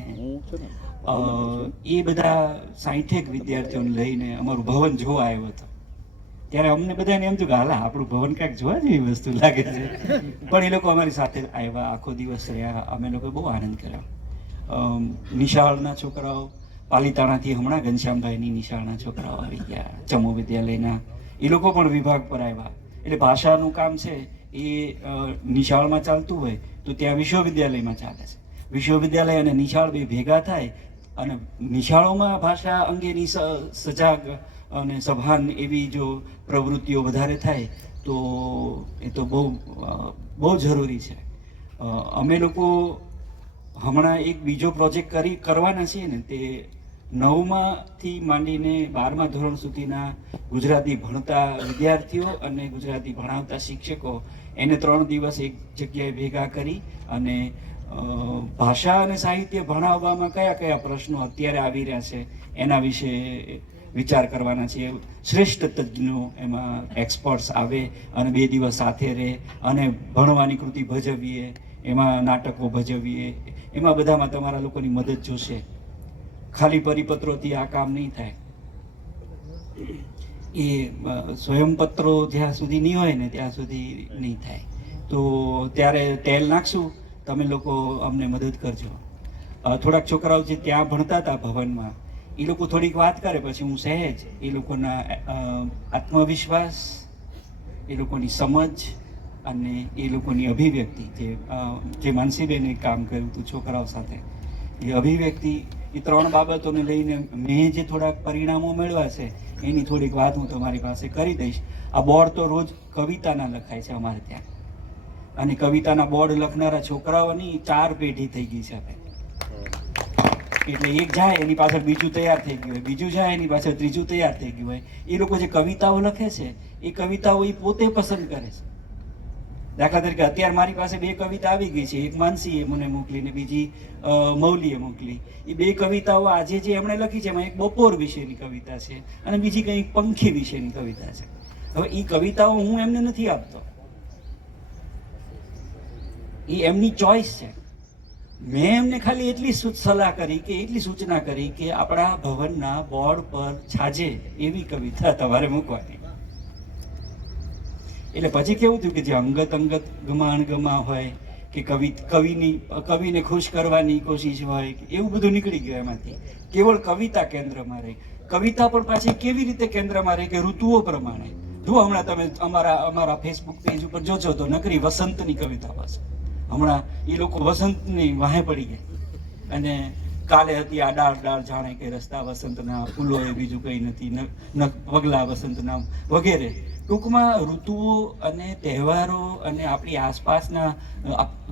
એ બધા 60 વિદ્યાર્થીઓને લઈને અમારું ભવન જોવા આવ્યો હતો. ત્યારે અમને બધાને એમ થયું કે હાલા આપણું ભવન કાંઈક જોવા જેવી વસ્તુ લાગે છે. પણ એ લોકો અમારી સાથે આવ્યા, આખો દિવસ રહ્યા, અમે લોકો બહુ આનંદ કર્યો. નિશાળના છોકરાઓ, પાલીતાણાથી હમણાં ઘનશ્યામભાઈની નિશાળના છોકરાઓ આવી ગયા, ચમો વિદ્યાલયના, એ લોકો પણ વિભાગ પર આવ્યા. એટલે ભાષાનું કામ છે એ નિશાળમાં ચાલતું હોય તો ત્યાં વિશ્વવિદ્યાલયમાં ચાલે છે. વિશ્વવિદ્યાલય અને નિશાળ બે ભેગા થાય અને નિશાળોમાં ભાષા અંગેની સજાગ અને સભાન એવી જો પ્રવૃત્તિઓ વધારે થાય તો એ તો બહુ જરૂરી છે. અમે લોકો હમણાં એક બીજો પ્રોજેક્ટ કરવાના છીએ ને, તે 9માથી માંડીને 12મા ધોરણ સુધીના ગુજરાતી ભણતા વિદ્યાર્થીઓ અને ગુજરાતી ભણાવતા શિક્ષકો એને 3 દિવસ એક જગ્યાએ ભેગા કરી અને ભાષા અને સાહિત્ય ભણાવવામાં કયા કયા પ્રશ્નો અત્યારે આવી રહ્યા છે એના વિશે વિચાર કરવાના છે. શ્રેષ્ઠ તજ્ઞો એમાં એક્સપર્ટ્સ આવે અને 2 દિવસ સાથે રહે અને ભણવાની કૃતિ ભજવીએ, એમાં નાટકો ભજવીએ, એમાં બધામાં તમારા લોકોની મદદ જોશે. ખાલી પરિપત્રોથી આ કામ નહીં થાય. એ સ્વયંપત્રો જ્યાં સુધી નહીં હોય ને ત્યાં સુધી નહીં થાય. તો ત્યારે તેલ નાખશું, તમે લોકો અમને મદદ કરજો. થોડાક છોકરાઓ જે ત્યાં ભણતા હતા ભવનમાં, એ લોકો થોડીક વાત કરે, પછી હું સહેજ એ લોકોના આત્મવિશ્વાસ, એ લોકોની સમજ અને એ લોકોની અભિવ્યક્તિ, જે માનસીબેને કામ કર્યું હતું છોકરાઓ સાથે, એ અભિવ્યક્તિ, એ 3 બાબતોને લઈને મેં જે થોડાક પરિણામો મેળવ્યા છે એની થોડીક વાત હું તમારી પાસે કરી દઈશ. આ બોર્ડ તો રોજ કવિતાના લખાય છે અમારે ત્યાં, અને કવિતાના બોર્ડ લખનારા છોકરાઓની 4 પેઢી થઈ ગઈ છે. એટલે એક જાય એની પાછળ બીજું તૈયાર થઈ ગયું હોય, બીજું જાય એની પાછળ ત્રીજું તૈયાર થઈ ગયું હોય. એ લોકો જે કવિતાઓ લખે છે એ કવિતાઓ એ પોતે પસંદ કરે છે. દાખલા તરીકે અત્યારે મારી પાસે 2 કવિતા આવી ગઈ છે, એક માનસીએ મને મોકલી ને બીજી મૌલીએ મોકલી. એ 2 કવિતાઓ આજે જે એમણે લખી છે એમાં એક બપોર વિશેની કવિતા છે અને બીજી કંઈક પંખી વિશેની કવિતા છે. હવે એ કવિતાઓ હું એમને નથી આપતો, એ એમની ચોઈસ છે. મેં એમને ખાલી એટલી સલાહ કરી કે એટલી સૂચના કરી કે આપણા ભવનના બોર્ડ પર છાજે એવી કવિતા તમારે મૂકવાની. એટલે પછી કેવું થયું કે જે અંગત ગમા અણગમા હોય કે કવિને ખુશ કરવાની કોશિશ હોય, એવું બધું નીકળી ગયું એમાંથી. કેવળ કવિતા કેન્દ્રમાં રહી. કવિતા પણ પાછી કેવી રીતે કેન્દ્રમાં રહી કે ઋતુઓ પ્રમાણે. જો હમણાં તમે અમારા ફેસબુક પેજ ઉપર જોજો તો નકરી વસંતની કવિતા પાસે. હમણાં એ લોકો વસંતની વાહે પડી ગયા અને કાલે હતી આ ડાળ જાણે કે રસ્તા વસંતના, ફૂલો એ બીજું કંઈ નથી, પગલા વસંતના વગેરે. ટૂંકમાં ઋતુઓ અને તહેવારો અને આપણી આસપાસના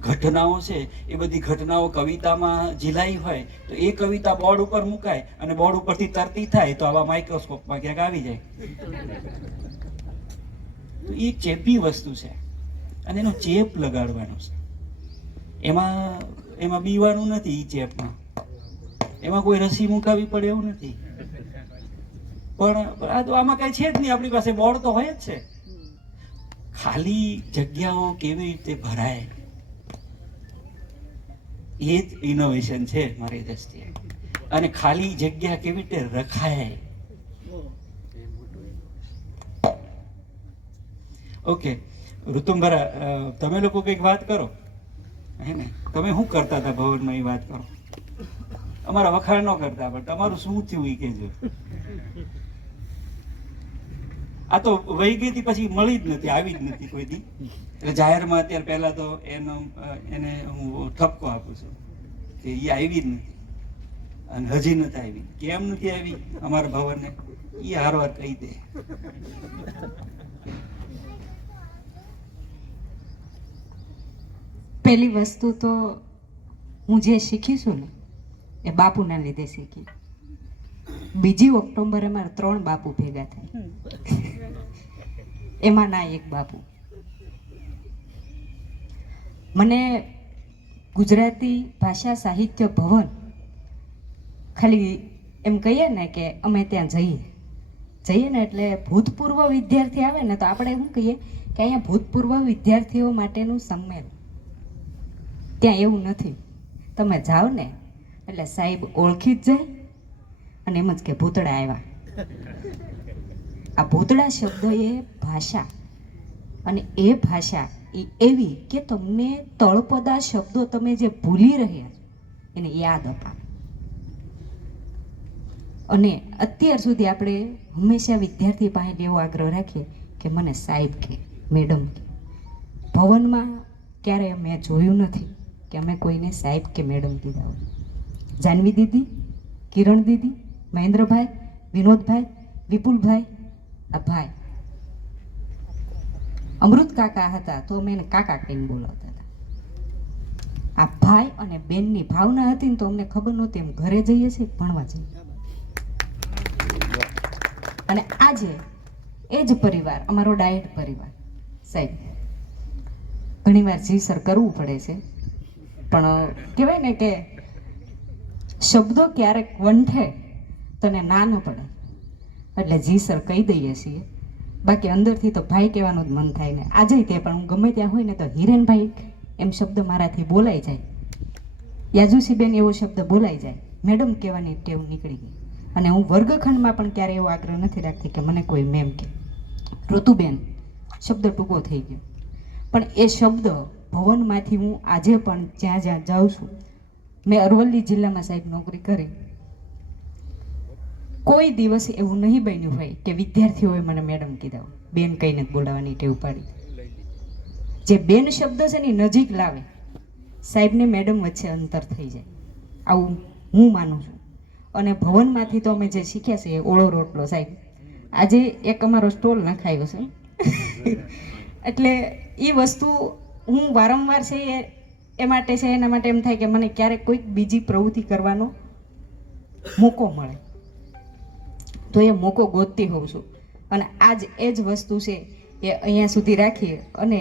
ઘટનાઓ છે એ બધી ઘટનાઓ કવિતામાં ઝીલાઈ હોય તો એ કવિતા બોર્ડ ઉપર મુકાય અને બોર્ડ ઉપરથી તરતી થાય તો આવા માઇક્રોસ્કોપમાં ક્યાંક આવી જાય. તો એ ચેપી વસ્તુ છે અને એનો ચેપ લગાડવાનો છે. એમાં બીવાનું નથી. એ ચેપમાં એમાં કોઈ રસી મુકાવી પડે એવું નથી. પણ આ તો આમાં કઈ છે જ નહીં. આપણી પાસે બોર્ડ તો હોય જ છે. ખાલી જગ્યાઓ કેવી રીતે ભરાય એ જ ઇનોવેશન છે મારી દ્રષ્ટિએ. અને ખાલી જગ્યા કેવી રીતે રખાય. ઓકે ઋતુંભરા, તમે લોકો કંઈક વાત કરો. હે ને, તમે શું કરતા હતા ભવનમાં એ વાત કરો. અમારા વખાણ ન કરતા, પણ તમારું શું થયું એ કહેજો. આ તો વહી ગઈ હતી પછી મળી જ નથી, આવી જ નથી કોઈ દી. એટલે જાહેરમાં અત્યારે પહેલા તો એને હું ઠપકો આપું છું કે એ આવી જ નથી અને હજી નથી આવી. કેમ નથી આવી અમારા ભવનને એ હારવાર કહી દે. પહેલી વસ્તુ તો હું જે શીખી છું ને એ બાપુના લીધે શીખી. 2 ઓક્ટોબરે મારે 3 બાપુ ભેગા થાય, એમાં ના એક બાપુ. મને ગુજરાતી ભાષા સાહિત્ય ભવન ખાલી એમ કહીએ ને કે અમે ત્યાં જઈએ ને એટલે ભૂતપૂર્વ વિદ્યાર્થી આવે ને તો આપણે શું કહીએ કે અહીંયા ભૂતપૂર્વ વિદ્યાર્થીઓ માટેનું સંમેલન. ત્યાં એવું નથી. તમે જાઓ ને એટલે સાહેબ ઓળખી જ જાય અને એમ જ કે ભૂતડા આવ્યા. આ ભૂતળા શબ્દ એ ભાષા, અને એ ભાષા એ એવી કે તમને તળપદા શબ્દો તમે જે ભૂલી રહ્યા છો એને યાદ અપાવે. અને અત્યાર સુધી આપણે હંમેશા વિદ્યાર્થી પાસે એવો આગ્રહ રાખીએ કે મને સાહેબ કે મેડમ કે. ભવનમાં ક્યારેય મેં જોયું નથી કે અમે કોઈને સાહેબ કે મેડમ કીધા હોય. જાનવી દીદી, કિરણ દીદી, મહેન્દ્રભાઈ, વિનોદભાઈ, વિપુલભાઈ, આ ભાઈ, અમૃત કાકા હતા તો અમે એને કાકા કહીને બોલાવતા હતા. આ ભાઈ અને બેનની ભાવના હતી ને તો અમને ખબર નહોતી એમ ઘરે જઈએ છીએ ભણવા જઈએ. અને આજે એ જ પરિવાર, અમારો ડાયટ પરિવાર, સાહેબ ઘણીવાર જી સર કરવું પડે છે, પણ કહેવાય ને કે શબ્દો ક્યારેક વંઠે તને ના ન પડે એટલે જી સર કહી દઈએ છીએ. બાકી અંદરથી તો ભાઈ કહેવાનું જ મન થાય ને. આજે તે પણ હું ગમે ત્યાં હોય ને તો હિરેનભાઈ એમ શબ્દ મારાથી બોલાઈ જાય, યાજુસીબેન એવો શબ્દ બોલાઈ જાય, મેડમ કહેવાની ટેવ નીકળી ગઈ. અને હું વર્ગખંડમાં પણ ક્યારે એવો આગ્રહ નથી રાખતી કે મને કોઈ મેમ કે. ઋતુબેન શબ્દ ટૂંકો થઈ ગયો, પણ એ શબ્દ ભવનમાંથી હું આજે પણ જ્યાં જ્યાં જાઉં છું, મેં અરવલ્લી જિલ્લામાં સાહેબ નોકરી કરી, કોઈ દિવસ એવું નહીં બન્યું હોય કે વિદ્યાર્થીઓએ મને મેડમ કીધા હોય. બેન કહીને જ બોલાવવાની ટેવ પાડી. જે બેન શબ્દ છે ને નજીક લાવે, સાહેબને મેડમ વચ્ચે અંતર થઈ જાય, આવું હું માનું છું. અને ભવનમાંથી તો અમે જે શીખ્યા છે એ ઓળો રોટલો સાહેબ. આજે એક અમારો સ્ટોલ નખાયો છે એટલે એ વસ્તુ હું વારંવાર છે એ માટે છે, એના માટે એમ થાય કે મને ક્યારેક કોઈક બીજી પ્રવૃત્તિ કરવાનો મોકો મળે તો એ મોકો ગોતતી હોઉં છું. અને આજ એ જ વસ્તુ છે એ અહીંયા સુધી રાખીએ. અને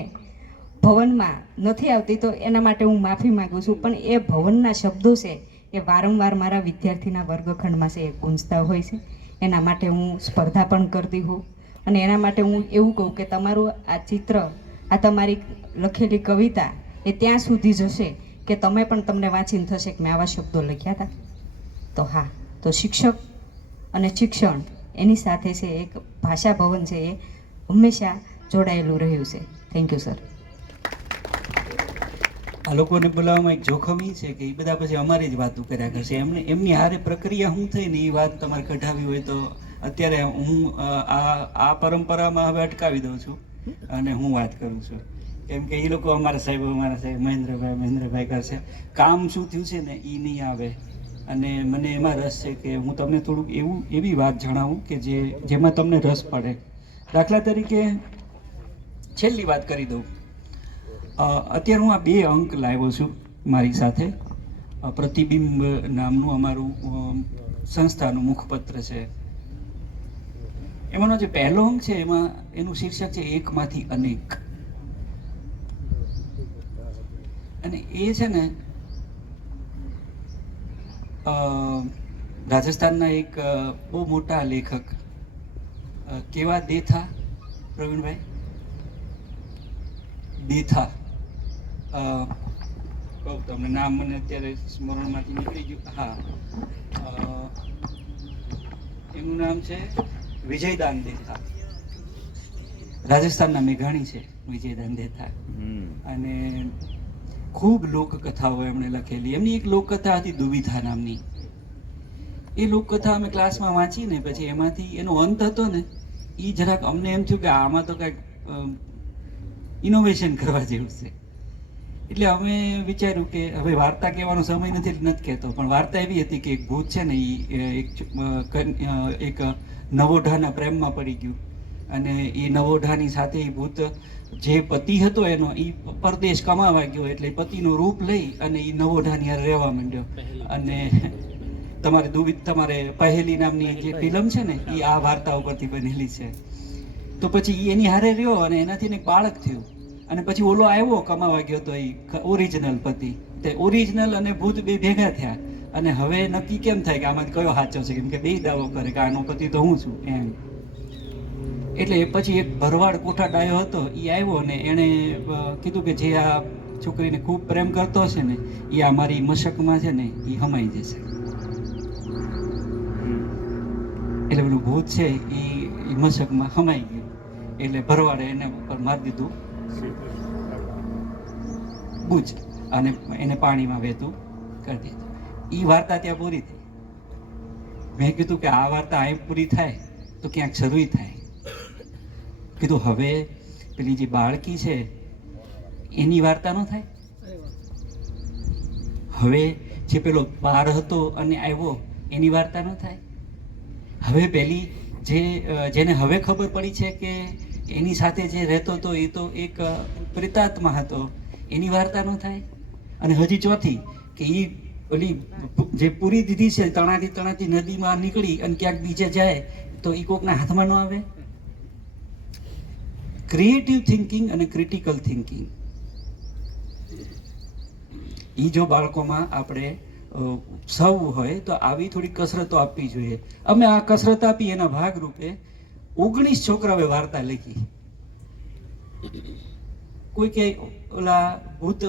ભવનમાં નથી આવતી તો એના માટે હું માફી માગું છું, પણ એ ભવનના શબ્દો છે એ વારંવાર મારા વિદ્યાર્થીના વર્ગખંડમાં છે એ ગુંજતા હોય છે. એના માટે હું સ્પર્ધા પણ કરતી હોઉં, અને એના માટે હું એવું કહું કે તમારું આ ચિત્ર, આ તમારી લખેલી કવિતા એ ત્યાં સુધી જશે કે તમે પણ તમને વાંચીને થશે કે મેં આવા શબ્દો લખ્યા હતા. તો હા, તો શિક્ષક અને શિક્ષણ એની સાથે છે એક ભાષા ભવન છે એ હંમેશા જોડાયેલું રહ્યું છે. Thank you sir. આ લોકોને બોલાવવામાં એક જોખમ એ છે કે એ બધા પછી અમારી જ વાતો કર્યા કરશે. એમની હારે પ્રક્રિયા શું થઈ ને એ વાત તમારે કઢાવી હોય તો અત્યારે હું આ પરંપરામાં હવે અટકાવી દઉં છું અને હું વાત કરું છું. કેમ કે એ લોકો અમારા સાહેબ મહેન્દ્રભાઈ કરશે. કામ શું થયું છે ને એ નહીં આવે. અને મને એમાં રસ છે કે હું તમને થોડુંક એવી વાત જણાવું કે જેમાં તમને રસ પડે. દાખલા તરીકે છેલ્લી વાત કરી દઉં. અત્યારે હું આ 2 અંક લાવ્યો છું મારી સાથે. પ્રતિબિંબ નામનું અમારું સંસ્થાનું મુખપત્ર છે. એમાંનો જે પહેલો અંક છે એમાં એનું શીર્ષક છે એકમાંથી અનેક. અને એ છે ને રાજસ્થાનના એક બહુ મોટા લેખક કેવા દેથા, પ્રવીણભાઈ દેથા, કહું તમને નામ મને અત્યારે સ્મરણમાંથી નીકળી ગયું. હા, એનું નામ છે વિજયદાન દેથા. રાજસ્થાનના મેઘાણી છે વિજયદાન દેથા. અને ખૂબ લોકકથાઓ એમણે લખેલી. એમની એક લોકકથા હતી દુવિધા નામની. એ લોકકથા અમે ક્લાસમાં વાંચી ને પછી એમાંથી એનો અંત હતો ને એ જરાક અમને એમ થયું કે આમાં તો કંઈક ઇનોવેશન કરવા જેવું છે. એટલે અમે વિચાર્યું કે હવે વાર્તા કહેવાનો સમય નથી કહેતો, પણ વાર્તા એવી હતી કે એક ભૂત છે ને એ એક નવોઢાના પ્રેમમાં પડી ગયું અને એ નવોઢાની સાથે એ ભૂત જે પતિ હતો એનો એ પરદેશ કમાવા ગયો એટલે પતિનું રૂપ લઈ અને એ નવોઢાની હારે રહેવા માંડ્યો. અને તમારે પહેલી નામની જે ફિલ્મ છે ને એ આ વાર્તા ઉપરથી બનેલી છે. તો પછી એની હારે રહ્યો અને એનાથી એક બાળક થયું. અને પછી ઓલો આવ્યો કમાવા ગયો તો એ ઓરિજિનલ પતિ. તે ઓરિજિનલ અને ભૂત બે ભેગા થયા અને હવે નક્કી કેમ થાય કે આમાં કયો સાચો છે, કેમ કે બે દાવો કરે કે આનો પતિ તો હું છું એમ. એટલે પછી એક ભરવાડ કોઠા ડાયો હતો એ આવ્યો ને એણે કીધું કે જે આ છોકરીને ખૂબ પ્રેમ કરતો હશે ને એ આ મારી મશકમાં છે ને એ હમાઈ જશે. એટલે પેલું ભૂત છે એ એ મશકમાં હમાઈ ગયું, એટલે ભરવાડે એને ઉપર મારી દીધું બુજ, અને એને પાણીમાં વહેતું કરી દીધું. એ વાર્તા ત્યાં પૂરી થઈ. મેં કીધું કે આ વાર્તા અહીં પૂરી થાય તો ક્યાંક શરૂ થાય. કીધું હવે પેલી જે બાળકી છે એની વાર્તા ન થાય? હવે જે પેલો પાર હતો અને આવ્યો એની વાર્તા ન થાય? હવે પેલી જેને હવે ખબર પડી છે કે એની સાથે જે રહેતો હતો એ તો એક પ્રેતાત્મા હતો, એની વાર્તા ન થાય? અને હજી ચોથી કે એ ઓલી જે પૂરી દીધી છે તણાતી નદીમાં નીકળી અને ક્યાંક બીજે જાય તો એ કોકના હાથમાં ન આવે? ક્રિએટિવ થિંકિંગ અને ક્રિટિકલ થિંકિંગ એ જો બાળકોમાં આપણે સૌ હોય તો આવી થોડી કસરતો આપવી જોઈએ. અમે આ કસરત આપી એના ભાગરૂપે 19 છોકરાઓએ વાર્તા લખી. કોઈ કે ઓલા ભૂત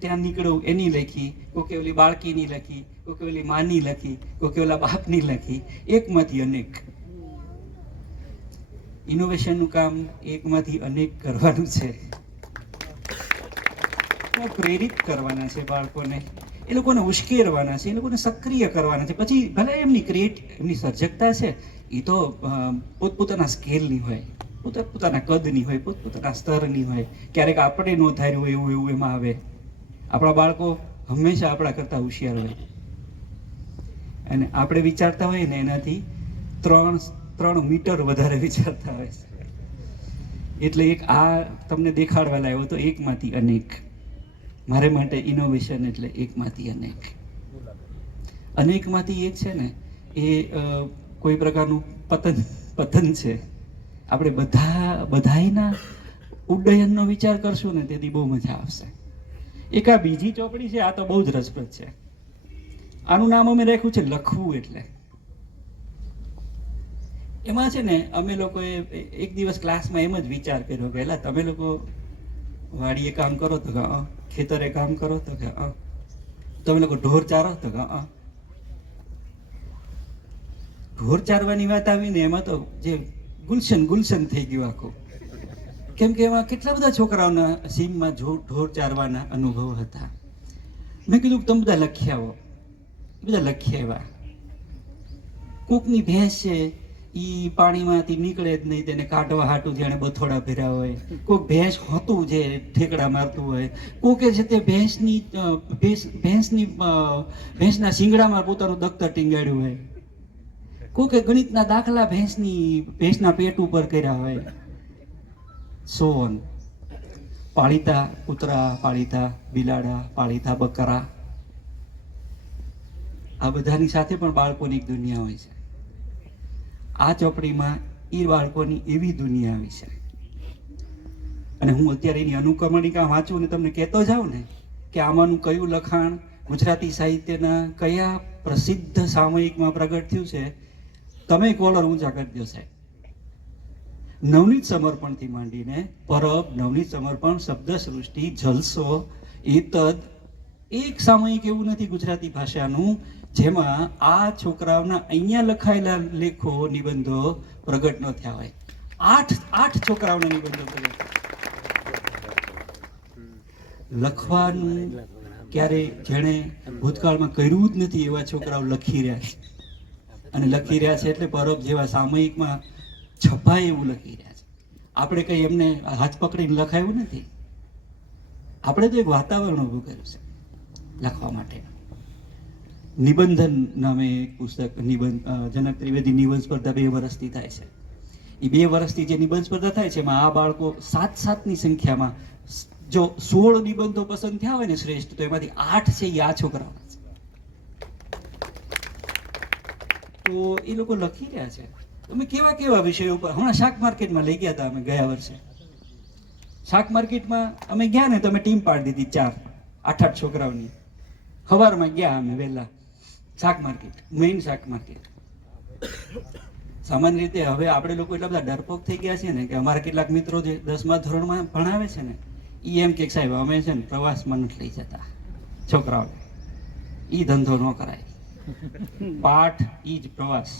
ત્યાં નીકળ્યું એની લખી, કોઈ કે ઓલી બાળકીની લખી, કોઈ કે ઓલી માની લખી, કોઈ કે ઓલા બાપની લખી. એકમાંથી અનેક. ઇનોવેશનનું કામ એકમાંથી અનેક કરવાનું છે. પ્રેરિત કરવાના છે બાળકોને, એ લોકોને ઉશ્કેરવાના છે, એ લોકોને સક્રિય કરવાના છે. પછી ભલે એમની સર્જકતા છે એ તો પોતપોતાના સ્કેલની હોય, પોતાના કદની હોય, પોતપોતાના સ્તરની હોય. ક્યારેક આપણે ન ધાર્યું હોય એવું એમાં આવે. આપણા બાળકો હંમેશા આપણા કરતાં હોશિયાર હોય, અને આપણે વિચારતા હોય ને એનાથી 3 મીટર વધારે વિચારતા હોય છે. એટલે એક આ તમને દેખાડવા લાવ્યો તો એકમાંથી અનેક. મારે માટે ઇનોવેશન એટલે એકમાંથી અનેક. અનેકમાંથી એક છે ને એ કોઈ પ્રકારનું પતન છે. આપણે બધાયના ઉડ્ડયનનો વિચાર કરશું ને તેથી બહુ મજા આવશે. એક આ બીજી ચોપડી છે, આ તો બહુ જ રસપ્રદ છે. આનું નામ અમે રાખ્યું છે લખવું. એટલે એમાં છે ને અમે લોકોએ એક દિવસ ક્લાસમાં એમ જ વિચાર કર્યો કે એલા તમે લોકો વાડીએ કામ કરો તો કે ખેતરે કામ કરો તો કે તમે લોકો ઢોર ચારો તો કે ઢોર ચારવાની વાત આવી ને એમાં તો જે ગુલશન થઈ ગયું આખું. કેમ કે એમાં કેટલા બધા છોકરાઓના સીમમાં ઢોર ચારવાના અનુભવ હતા. મેં કીધું કે તમે બધા લખી આવો. બધા લખી આવ્યા. કોકની ભેંસ છે એ પાણીમાંથી નીકળે જ નહીં, તેને કાઢવા હાટું જાણે બથોડા ભર્યા હોય. કોઈક ભેંસ હોતું જે ઠેકડા મારતું હોય. કોકે છે તે ભેંસના શિંગડામાં પોતાનું દફતર ટીંગાડ્યું હોય. કોકે ગણિતના દાખલા ભેંસના પેટ ઉપર કર્યા હોય. સોન પાળીતા કૂતરા, પાળીતા બિલાડા, પાળીતા બકરા, આ બધાની સાથે પણ બાળકોની એક દુનિયા હોય છે. આ ચોપડીમાં એ બાળકોની એવી દુનિયા આવી છે. અને હું અત્યારે એની અનુક્રમણિકા વાંચું ને તમને કહેતો જાઉં ને કે આમાંનું કયું લખાણ ગુજરાતી સાહિત્યના કયા પ્રસિદ્ધ સામયિકમાં પ્રગટ થયું છે, તમે કોલર ઊંચા કરી દો સાહેબ. નવનીત સમર્પણથી માંડીને પરબ, નવનીત સમર્પણ, શબ્દ સૃષ્ટિ, જલસો, એતદ, એક સામયિક એવું નથી ગુજરાતી ભાષાનું જેમાં આ છોકરાઓના અહીંયા લખાયેલા લેખો, નિબંધો પ્રગટ ન થયા હોય. 8 છોકરાઓના નિબંધો પ્રગટ. લખવાનું ક્યારે જેણે ભૂતકાળમાં કર્યું જ નથી એવા છોકરાઓ લખી રહ્યા છે. અને લખી રહ્યા છે એટલે પરબ જેવા સામયિકમાં છપાય એવું લખી રહ્યા છે. આપણે કંઈ એમને હાથ પકડીને લખાયું નથી. આપણે તો એક વાતાવરણ ઊભું કર્યું છે લખવા માટે. નિબંધન નામે એક પુસ્તક, જનક ત્રિવેદી નિબંધ સ્પર્ધા 2 વર્ષથી થાય છે. એ 2 વર્ષથી જે નિબંધ સ્પર્ધા થાય છે એમાં આ બાળકો 7-7ની સંખ્યામાં, જો 16 નિબંધો પસંદ થયા હોય ને શ્રેષ્ઠ, તો એમાંથી 8 છે એ આ છોકરાઓના છે. તો એ લોકો લખી રહ્યા છે. તમે કેવા વિષયો ઉપર. હમણાં શાક માર્કેટમાં લઈ ગયા હતા અમે ગયા વર્ષે. શાક માર્કેટમાં અમે ગયા ને તો અમે ટીમ પાડી દીધી 8 છોકરાઓની. સવારમાં ગયા અમે વહેલા શાક માર્કેટ, મેઇન શાક માર્કેટ. સામાન્ય રીતે હવે આપણે લોકો એટલા બધા ડરપોક થઈ ગયા છે ને કે અમારા કેટલાક મિત્રો જે 10મા ધોરણમાં ભણાવે છે ને એ એમ કે સાહેબ અમે છે ને પ્રવાસમાં નથી લઈ જતા છોકરાઓને. એ ધંધો ન કરાય. પાઠ એ જ પ્રવાસ.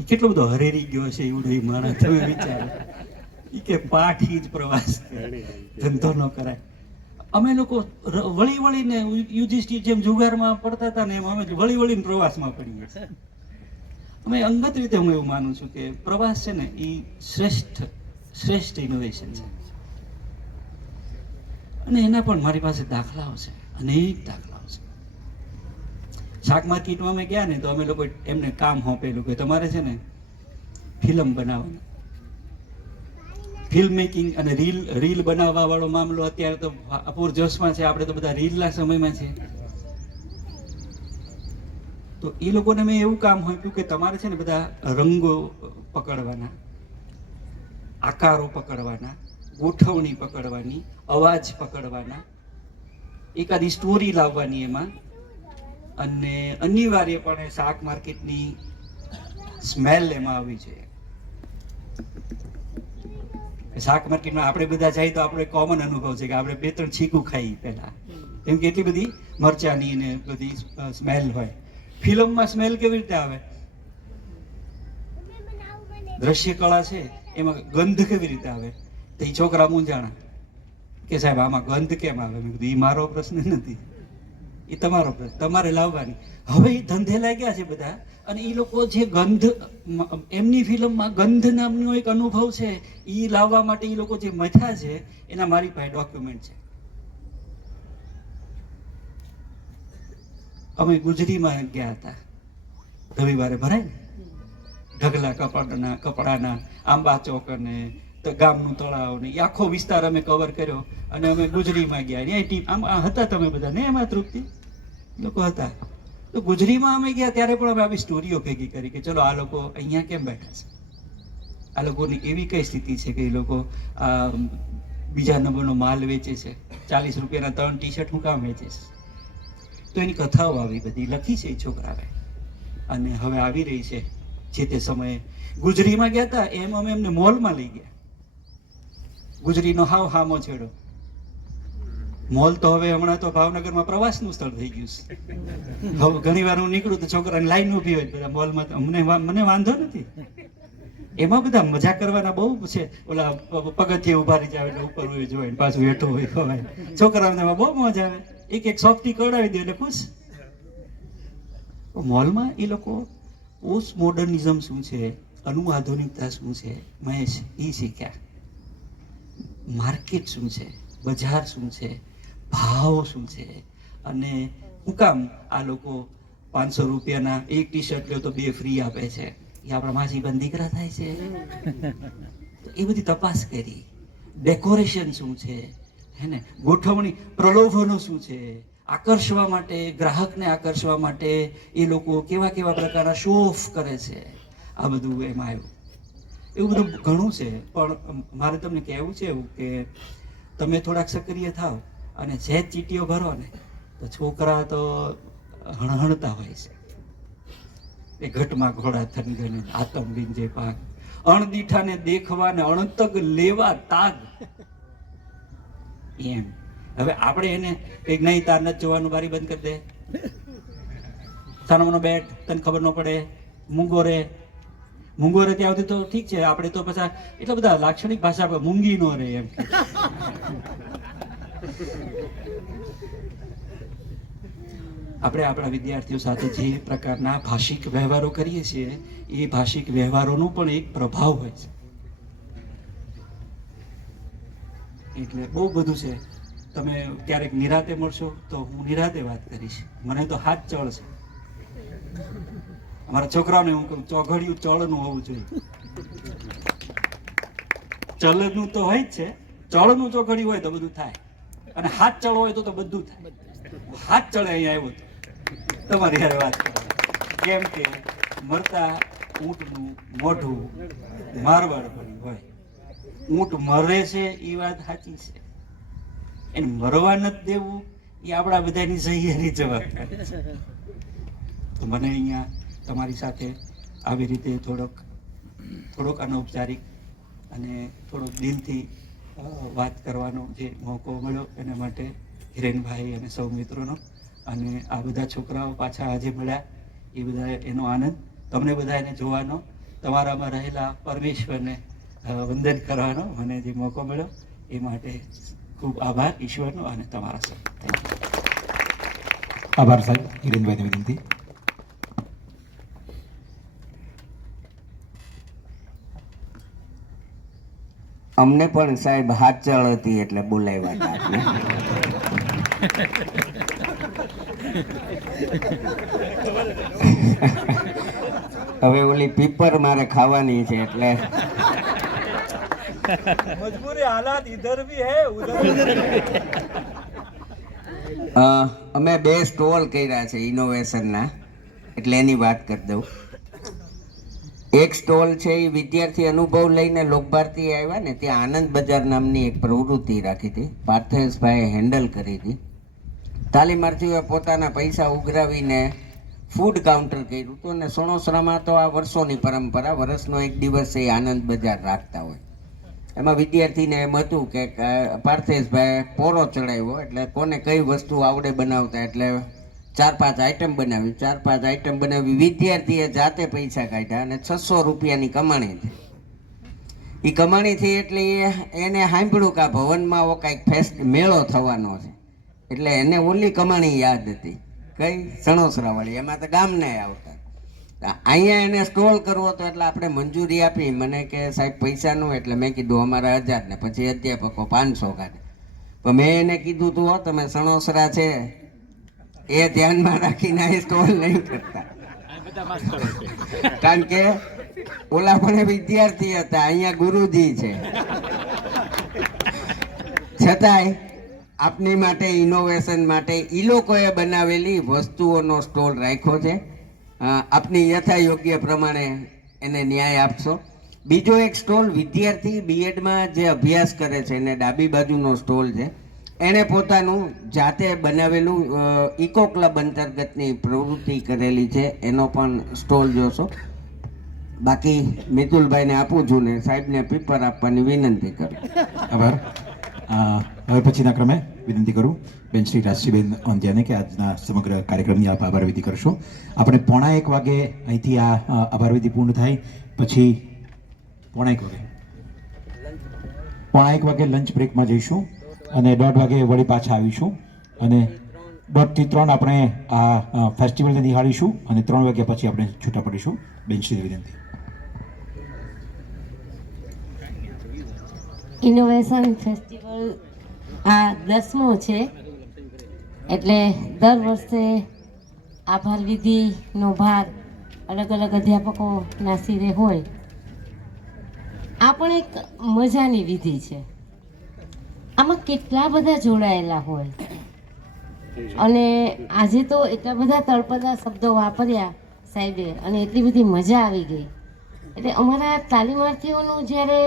એ કેટલો બધો હરેરી ગયો છે એવડો એ માણસ, તમે વિચારો. એ કે પાઠી જ પ્રવાસ ધંધો ન કરાય. અમે લોકો વળી વળીને યુધિષ્ઠિર જેમ જુગારમાં પડતા હતા ને એમ અમે વળી વળીને પ્રવાસમાં પડીએ. અમે અંગત રીતે હું એવું માનું છું કે પ્રવાસ છે ને એ શ્રેષ્ઠ ઇનોવેશન છે. અને એના પણ મારી પાસે દાખલાઓ છે, અનેક દાખલાઓ છે. શાક માર્કેટમાં અમે ગયા ને તો અમે લોકો એમને કામ સોંપેલું કે તમારે છે ને ફિલ્મ બનાવવાની. ફિલ્મ મેકિંગ અને રીલ બનાવવા વાળો મામલો અત્યારે તો અપૂર જોશમાં છે. આપણે તો બધા રીલના સમયમાં છે. તો એ લોકોને મેં એવું કામ આપ્યું કે તમારે છે ને બધા રંગો પકડવાના, આકારો પકડવાના, ગોઠવણી પકડવાની, અવાજ પકડવાના, એકાદી સ્ટોરી લાવવાની એમાં, અને અનિવાર્યપણે શાક માર્કેટની સ્મેલ એમાં આવી છે. શાક માર્કેટમાં આપણે બધા જઈએ તો આપણે કોમન અનુભવ છે કે આપણે 2-3 છીકું ખાઈ પહેલા, કેમ કે એટલી બધી મરચાની ને બધી સ્મેલ હોય. ફિલ્મમાં સ્મેલ કેવી રીતે આવે? દ્રશ્ય કળા છે એમાં ગંધ કેવી રીતે આવે? તો એ છોકરા મૂંઝાણા કે સાહેબ આમાં ગંધ કેમ આવે? મેં કીધું એ મારો પ્રશ્ન નથી, એ તમારો પ્રશ્ન, તમારે લાવવાની. હવે એ ધંધે લાગ્યા છે બધા, અને એ લોકો જે ગંધ, એમની ફિલ્મમાં ગંધ નામનો એક અનુભવ છે, એ લાવવા માટે એ લોકો જે મથ્યા છે એના મારી પાસે ડોક્યુમેન્ટ છે. અમે ગુજરીમાં ગયા હતા, રવિવારે ભરાય ને, ઢગલા કપડાના આંબા ચોક અને ગામનું તળાવ ને એ આખો વિસ્તાર અમે કવર કર્યો. અને અમે ગુજરીમાં ગયા, ત્યાં ટીમ આમ હતા તમે બધા ને, એમાં તૃપ્તિ લોકો હતા. તો ગુજરીમાં અમે ગયા ત્યારે પણ અમે આવી સ્ટોરીઓ ભેગી કરી કે ચલો આ લોકો અહીંયા કેમ બેઠા છે, આ લોકોની એવી કઈ સ્થિતિ છે કે એ લોકો બીજા નંબરનો માલ વેચે છે, 40 રૂપિયાના 3 ટી-શર્ટ હું કામ વેચે છે. તો એની કથાઓ આવી બધી લખી છે એ છોકરાએ, અને હવે આવી રહી છે. જે તે સમયે ગુજરીમાં ગયા હતા એમ અમે એમને મોલમાં લઈ ગયા. ગુજરીનો હાવ હામો છેડો મોલ તો હવે હમણાં તો ભાવનગરમાં પ્રવાસનું સ્થળ થઈ ગયું છે. હવે ઘણી વાર હું નીકળું તો છોકરાની લાઈન ઊભી હોય બધા મોલમાં. મને વાંધો નથી, એમાં બધા મજા કરવાના બહુ છે. ઓલા પગથિયે ઉભા રહી જાય એટલે ઉપર હોય જોઈ, પાછું હેઠું હોય ખવાય. છોકરાઓને એમાં બહુ મજા આવે. એક સોફ્ટી કવડાવી દે એટલે ખુશ. મોલમાં એ લોકો પોસ્ટ મોડર્નિઝમ શું છે, અનુઆધુનિકતા શું છે, મહેશ એ શીખ્યા. માર્કેટ શું છે, બજાર શું છે, ભાવ શું છે, અને હું કામ આ લોકો 500 રૂપિયાના એક ટી-શર્ટ લ્યો તો 2 ફ્રી આપે છે. એ આપણા માસી બંધ દીકરા થાય છે. એ બધી તપાસ કરી. ડેકોરેશન શું છે, હે ને, ગોઠવણી, પ્રલોભનો શું છે, આકર્ષવા માટે, ગ્રાહકને આકર્ષવા માટે એ લોકો કેવા કેવા પ્રકારના શો ઓફ કરે છે, આ બધું એમાં આવ્યું. એવું બધું ઘણું છે. પણ મારે તમને કહેવું છે એવું કે તમે થોડાક સક્રિય થાવ અને સહેજ ચીટીઓ ભરો ને તો છોકરા તો હણહણતા હોય છે. એ ઘટમાં ઘોડા થનગને આતમ વિંજે પાક, અણદીઠાને દેખવા ને અણતગ લેવા તાગ. એમ હવે આપણે એને કંઈક નહીં તાર નથી જોવાનું, બારી બંધ કરી દે, સાનામાનો બેટ, તને ખબર ન પડે, મૂંગો રે ત્યાં સુધી તો ઠીક છે. આપણે તો પાછા એટલા બધા લાક્ષણિક ભાષા મૂંગી નો રે એમ. આપણે આપણા વિદ્યાર્થીઓ સાથે જે પ્રકારના ભાષિક વ્યવહારો કરીએ છીએ એ ભાષિક વ્યવહારોનો પણ એક પ્રભાવ હોય છે. એટલે બહુ બધું છે. તમે ક્યારેક નિરાતે મળશો તો હું નિરાતે વાત કરીશ. મને તો હાથ ચળ છે. અમારા છોકરાઓને હું કહું ચોઘડિયું ચળનું હોવું જોઈએ. ચલનું તો હોય જ છે, ચળનું ચોઘડિયું હોય તો બધું થાય, અને હાથ ચળ હોય તો બધું થાય. હાથ ચળે અહીંયા આવ્યો તો તમારી હારે વાત કરવાની. કેમ કે મરતા ઊંટનું મોઢું મારવાડ પડ્યું હોય. ઊંટ મરે છે એ વાત સાચી છે, એને મરવા નથી દેવું એ આપણા બધાની સહિયારી જવાબદારી છે. તો મને અહીંયા તમારી સાથે આવી રીતે થોડોક અનૌપચારિક અને થોડોક દિલથી વાત કરવાનો જે મોકો મળ્યો એના માટે હિરેનભાઈ અને સૌ મિત્રોનો અને આ બધા છોકરાઓ પાછા આજે મળ્યા એ બધા એનો આનંદ, તમને બધાને જોવાનો, તમારામાં રહેલા પરમેશ્વરને વંદન કરવાનો મને જે મોકો મળ્યો એ માટે ખૂબ આભાર ઈશ્વરનો અને તમારા સૌ. આભાર સાહેબ. હિરેનભાઈને વિનંતી. અમને પણ સાહેબ હાથ ચળ હતી એટલે બોલાવ્યા હતા આપને. હવે ઓલી પીપર મારે ખાવાની છે એટલે મજબૂરી હાલાત ઇધર ભી હે ઉધર. અમે 2 સ્ટોલ કર્યા છે ઇનોવેશનના, એટલે એની વાત કરી દઉં. એક સ્ટોલ છે એ વિદ્યાર્થી અનુભવ લઈને લોકભારતી આવ્યા ને, ત્યાં આનંદ બજાર નામની એક પ્રવૃત્તિ રાખી હતી, પાર્થેશભાઈએ હેન્ડલ કરી હતી. તાલીમાર્થીઓએ પોતાના પૈસા ઉઘરાવીને ફૂડ કાઉન્ટર કર્યું હતું, અને સણોસરામાં તો આ વર્ષોની પરંપરા, વર્ષનો એક દિવસ એ આનંદ બજાર રાખતા હોય. એમાં વિદ્યાર્થીને એમ હતું કે પાર્થેશભાઈ પોરો ચડાવ્યો એટલે કોને કઈ વસ્તુ આવડે બનાવતા, એટલે 4-5 આઈટમ બનાવી. 4-5 આઈટમ બનાવી વિદ્યાર્થીએ જાતે પૈસા કાઢ્યા અને 600 રૂપિયાની કમાણી થઈ. એ કમાણી થઈ એટલે એને સાંભળ્યું કે આ ભવનમાં કાંઈક ફેસ્ટ મેળો થવાનો છે, એટલે એને ઓલી કમાણી યાદ હતી, કઈ સણોસરાવાળી, એમાં તો ગામને આવતા. અહીંયા એને સ્ટોલ કરવો હતો એટલે આપણે મંજૂરી આપી. મને કે સાહેબ પૈસાનું, એટલે મેં કીધું અમારા 1000 ને પછી અધ્યાપકો 500 કાઢે. પણ મેં એને કીધું તું તમે સણોસરા છે એ ધ્યાનમાં રાખીને આ સ્ટોલ નહીં કરતા, કારણ કે ઓલા પણ વિદ્યાર્થી હતા, અહીંયા ગુરુજી છે. છતાંય આપની માટે, ઇનોવેશન માટે એ લોકોએ બનાવેલી વસ્તુઓનો સ્ટોલ રાખ્યો છે. આપની યથાયોગ્ય પ્રમાણે એને ન્યાય આપશો. બીજો એક સ્ટોલ વિદ્યાર્થી બીએડમાં જે અભ્યાસ કરે છે એને ડાબી બાજુનો સ્ટોલ છે, એણે પોતાનું જાતે બનાવેલું ઇકો ક્લબ અંતર્ગતની પ્રવૃત્તિ કરેલી છે, એનો પણ સ્ટોલ જોશો. બાકી મિતુલભાઈને આપું છું ને સાહેબને પેપર આપવાની વિનંતી કરું. આભાર. હવે પછીના ક્રમે વિનંતી કરું બેન શ્રી રાશિબેન અંધ્યાને કે આજના સમગ્ર કાર્યક્રમની આપ આભાર વિધિ કરશો. આપણે 1:15 વાગે અહીંથી આ આભાર વિધિ પૂર્ણ થાય પછી 1:15 વાગે લંચ બ્રેકમાં જઈશું અને 1:30 વાગે વળી પાછા આવીશું અને 1:30 થી 3 આપણે આ ફેસ્ટિવલને નિહાળીશું અને 3 વાગ્યા પછી આપણે છૂટા પડીશું. બેન શ્રી વિનંતી. ઇનોવેશન ફેસ્ટિવલ આ 10મો છે, એટલે દર વર્ષે આભાર વિધિનો ભાર અલગ અલગ અધ્યાપકોના શિરે હોય. આ પણ એક મજાની વિધિ છે. આમાં કેટલા બધા જોડાયેલા હોય, અને આજે તો એટલા બધા તળપદા શબ્દો વાપર્યા સાહેબે અને એટલી બધી મજા આવી ગઈ. એટલે અમારા તાલીમાર્થીઓનું જ્યારે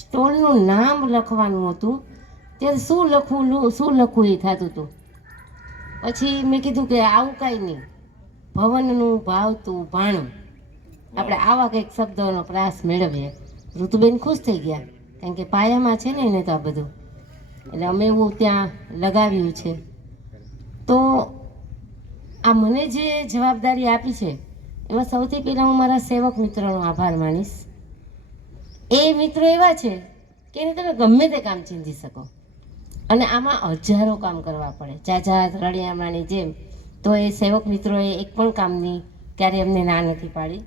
સ્ટોલનું નામ લખવાનું હતું ત્યારે શું લખવું એ થતું હતું. પછી મેં કીધું કે આવું કાંઈ નહીં, ભવનનું ભાવતું ભાણું, આપણે આવા કંઈક શબ્દોનો પ્રાસ મેળવીએ. ઋતુબેન ખુશ થઈ ગયા, કારણ કે પાયામાં છે ને એને તો આ બધું, એટલે અમે એવું ત્યાં લગાવ્યું છે. તો આ મને જે જવાબદારી આપી છે એમાં સૌથી પહેલાં હું મારા સેવક મિત્રોનો આભાર માનીશ. એ મિત્રો એવા છે કે એને તમે ગમે તે કામ ચીંધી શકો, અને આમાં હજારો કામ કરવા પડે, ચાચા રળિયામણાની જેમ. તો એ સેવક મિત્રોએ એક પણ કામની ક્યારે અમને ના નથી પાડી.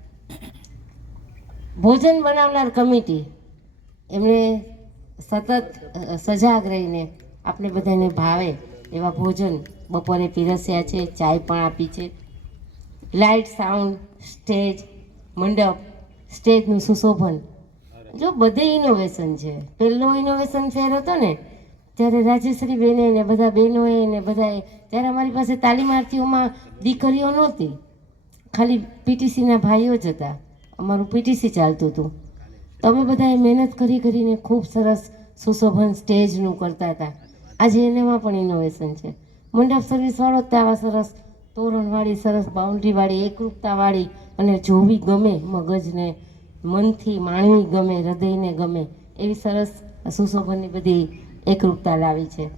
ભોજન બનાવનાર કમિટી, એમણે સતત સજાગ રહીને આપણે બધાને ભાવે એવા ભોજન બપોરે પીરસ્યા છે, ચાય પણ આપી છે. લાઇટ, સાઉન્ડ, સ્ટેજ, મંડપ, સ્ટેજનું સુશોભન, જો બધે ઇનોવેશન છે. પહેલો ઇનોવેશન ફેર હતો ને ત્યારે રાજેશ્રી બેને ને બધા બહેનોએ ને બધાએ, ત્યારે અમારી પાસે તાલીમાર્થીઓમાં દીકરીઓ નહોતી, ખાલી પીટીસીના ભાઈઓ જ હતા. અમારું પીટીસી ચાલતું હતું. તો અમે બધાએ મહેનત કરીને ખૂબ સરસ સુશોભન સ્ટેજનું કરતા હતા. આજે એનામાં પણ ઇનોવેશન છે. મંડપ સર્વિસવાળો જ આવા સરસ તોરણવાળી, સરસ બાઉન્ડ્રીવાળી, એકરૂપતાવાળી, અને જોવી ગમે, મગજને મનથી માણવી ગમે, હૃદયને ગમે એવી સરસ સુશોભનની બધી એકરૂપતા લાવી છે.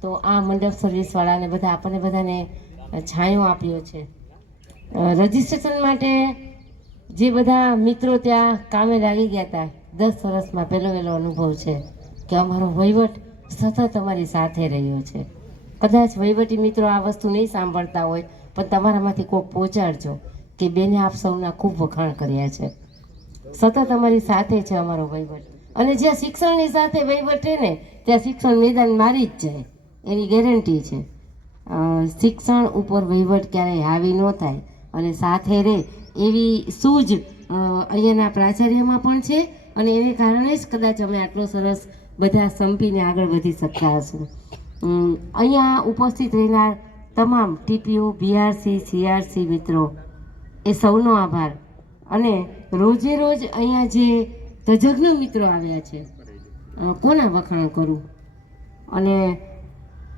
તો આ મંડપ સર્વિસવાળાને બધા આપણને બધાને છાંયો આપ્યો છે. રજિસ્ટ્રેશન માટે જે બધા મિત્રો ત્યાં કામે લાગી ગયા હતા, 10 વર્ષમાં પહેલો અનુભવ છે કે અમારો વહીવટ સતત અમારી સાથે રહ્યો છે. કદાચ વહીવટી મિત્રો આ વસ્તુ નહીં સાંભળતા હોય, પણ તમારામાંથી કોઈક પહોંચાડજો કે બેને આપ સૌના ખૂબ વખાણ કર્યા છે. સતત અમારી સાથે છે અમારો વહીવટ, અને જ્યાં શિક્ષણની સાથે વહીવટ છે ને ત્યાં શિક્ષણ મેદાન મારી જ જાય એની ગેરંટી છે. શિક્ષણ ઉપર વહીવટ ક્યારેય હાવી ન થાય અને સાથે રહે એવી સૂઝ અહીંયાના પ્રાચાર્યમાં પણ છે, અને એને કારણે જ કદાચ અમે આટલો સરસ બધા સંપીને આગળ વધી શકતા હશું. અહીંયા ઉપસ્થિત રહેનાર તમામ ટીપીયુ, બીઆરસી, સીઆરસી મિત્રો એ સૌનો આભાર. અને રોજે રોજ અહીંયા જે તજજ્ઞ મિત્રો આવ્યા છે, કોના વખાણ કરું. અને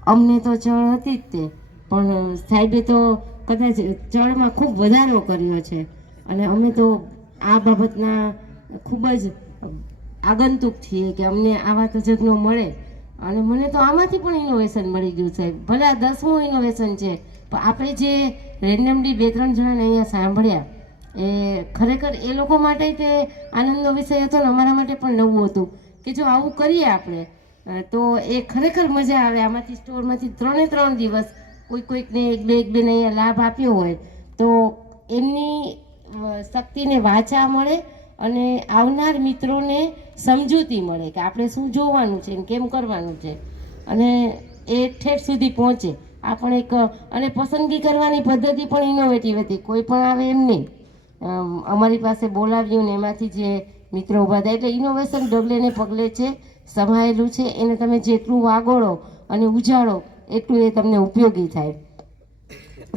અમને તો ચળ હતી જ તે, પણ સાહેબે તો કદાચ ચળમાં ખૂબ વધારો કર્યો છે, અને અમે તો આ બાબતના ખૂબ જ આગંતુક છીએ કે અમને આવા તજજ્ઞો મળે. અને મને તો આમાંથી પણ ઇનોવેશન મળી ગયું છે. ભલે આ 10મું ઇનોવેશન છે, પણ આપણે જે રેન્ડમલી 2-3 જણાને અહીંયા સાંભળ્યા એ ખરેખર એ લોકો માટે તે આનંદનો વિષય હતો ને અમારા માટે પણ નવું હતું કે જો આવું કરીએ આપણે તો એ ખરેખર મજા આવે. આમાંથી સ્ટોરમાંથી 3 દિવસ કોઈકને એક બેને અહીંયા લાભ આપ્યો હોય તો એમની શક્તિને વાચા મળે અને આવનાર મિત્રોને સમજૂતી મળે કે આપણે શું જોવાનું છે ને કેમ કરવાનું છે, અને એ ઠેઠ સુધી પહોંચે. આ પણ એક, અને પસંદગી કરવાની પદ્ધતિ પણ ઇનોવેટિવ હતી. કોઈ પણ આવે એમ નહીં, અમારી પાસે બોલાવ્યું ને એમાંથી જે મિત્રો ઊભા થાય. એટલે ઇનોવેશન ડગલે ને પગલે છે, સમાયેલું છે. એને તમે જેટલું વાગોળો અને ઉજાળો એટલું એ તમને ઉપયોગી થાય.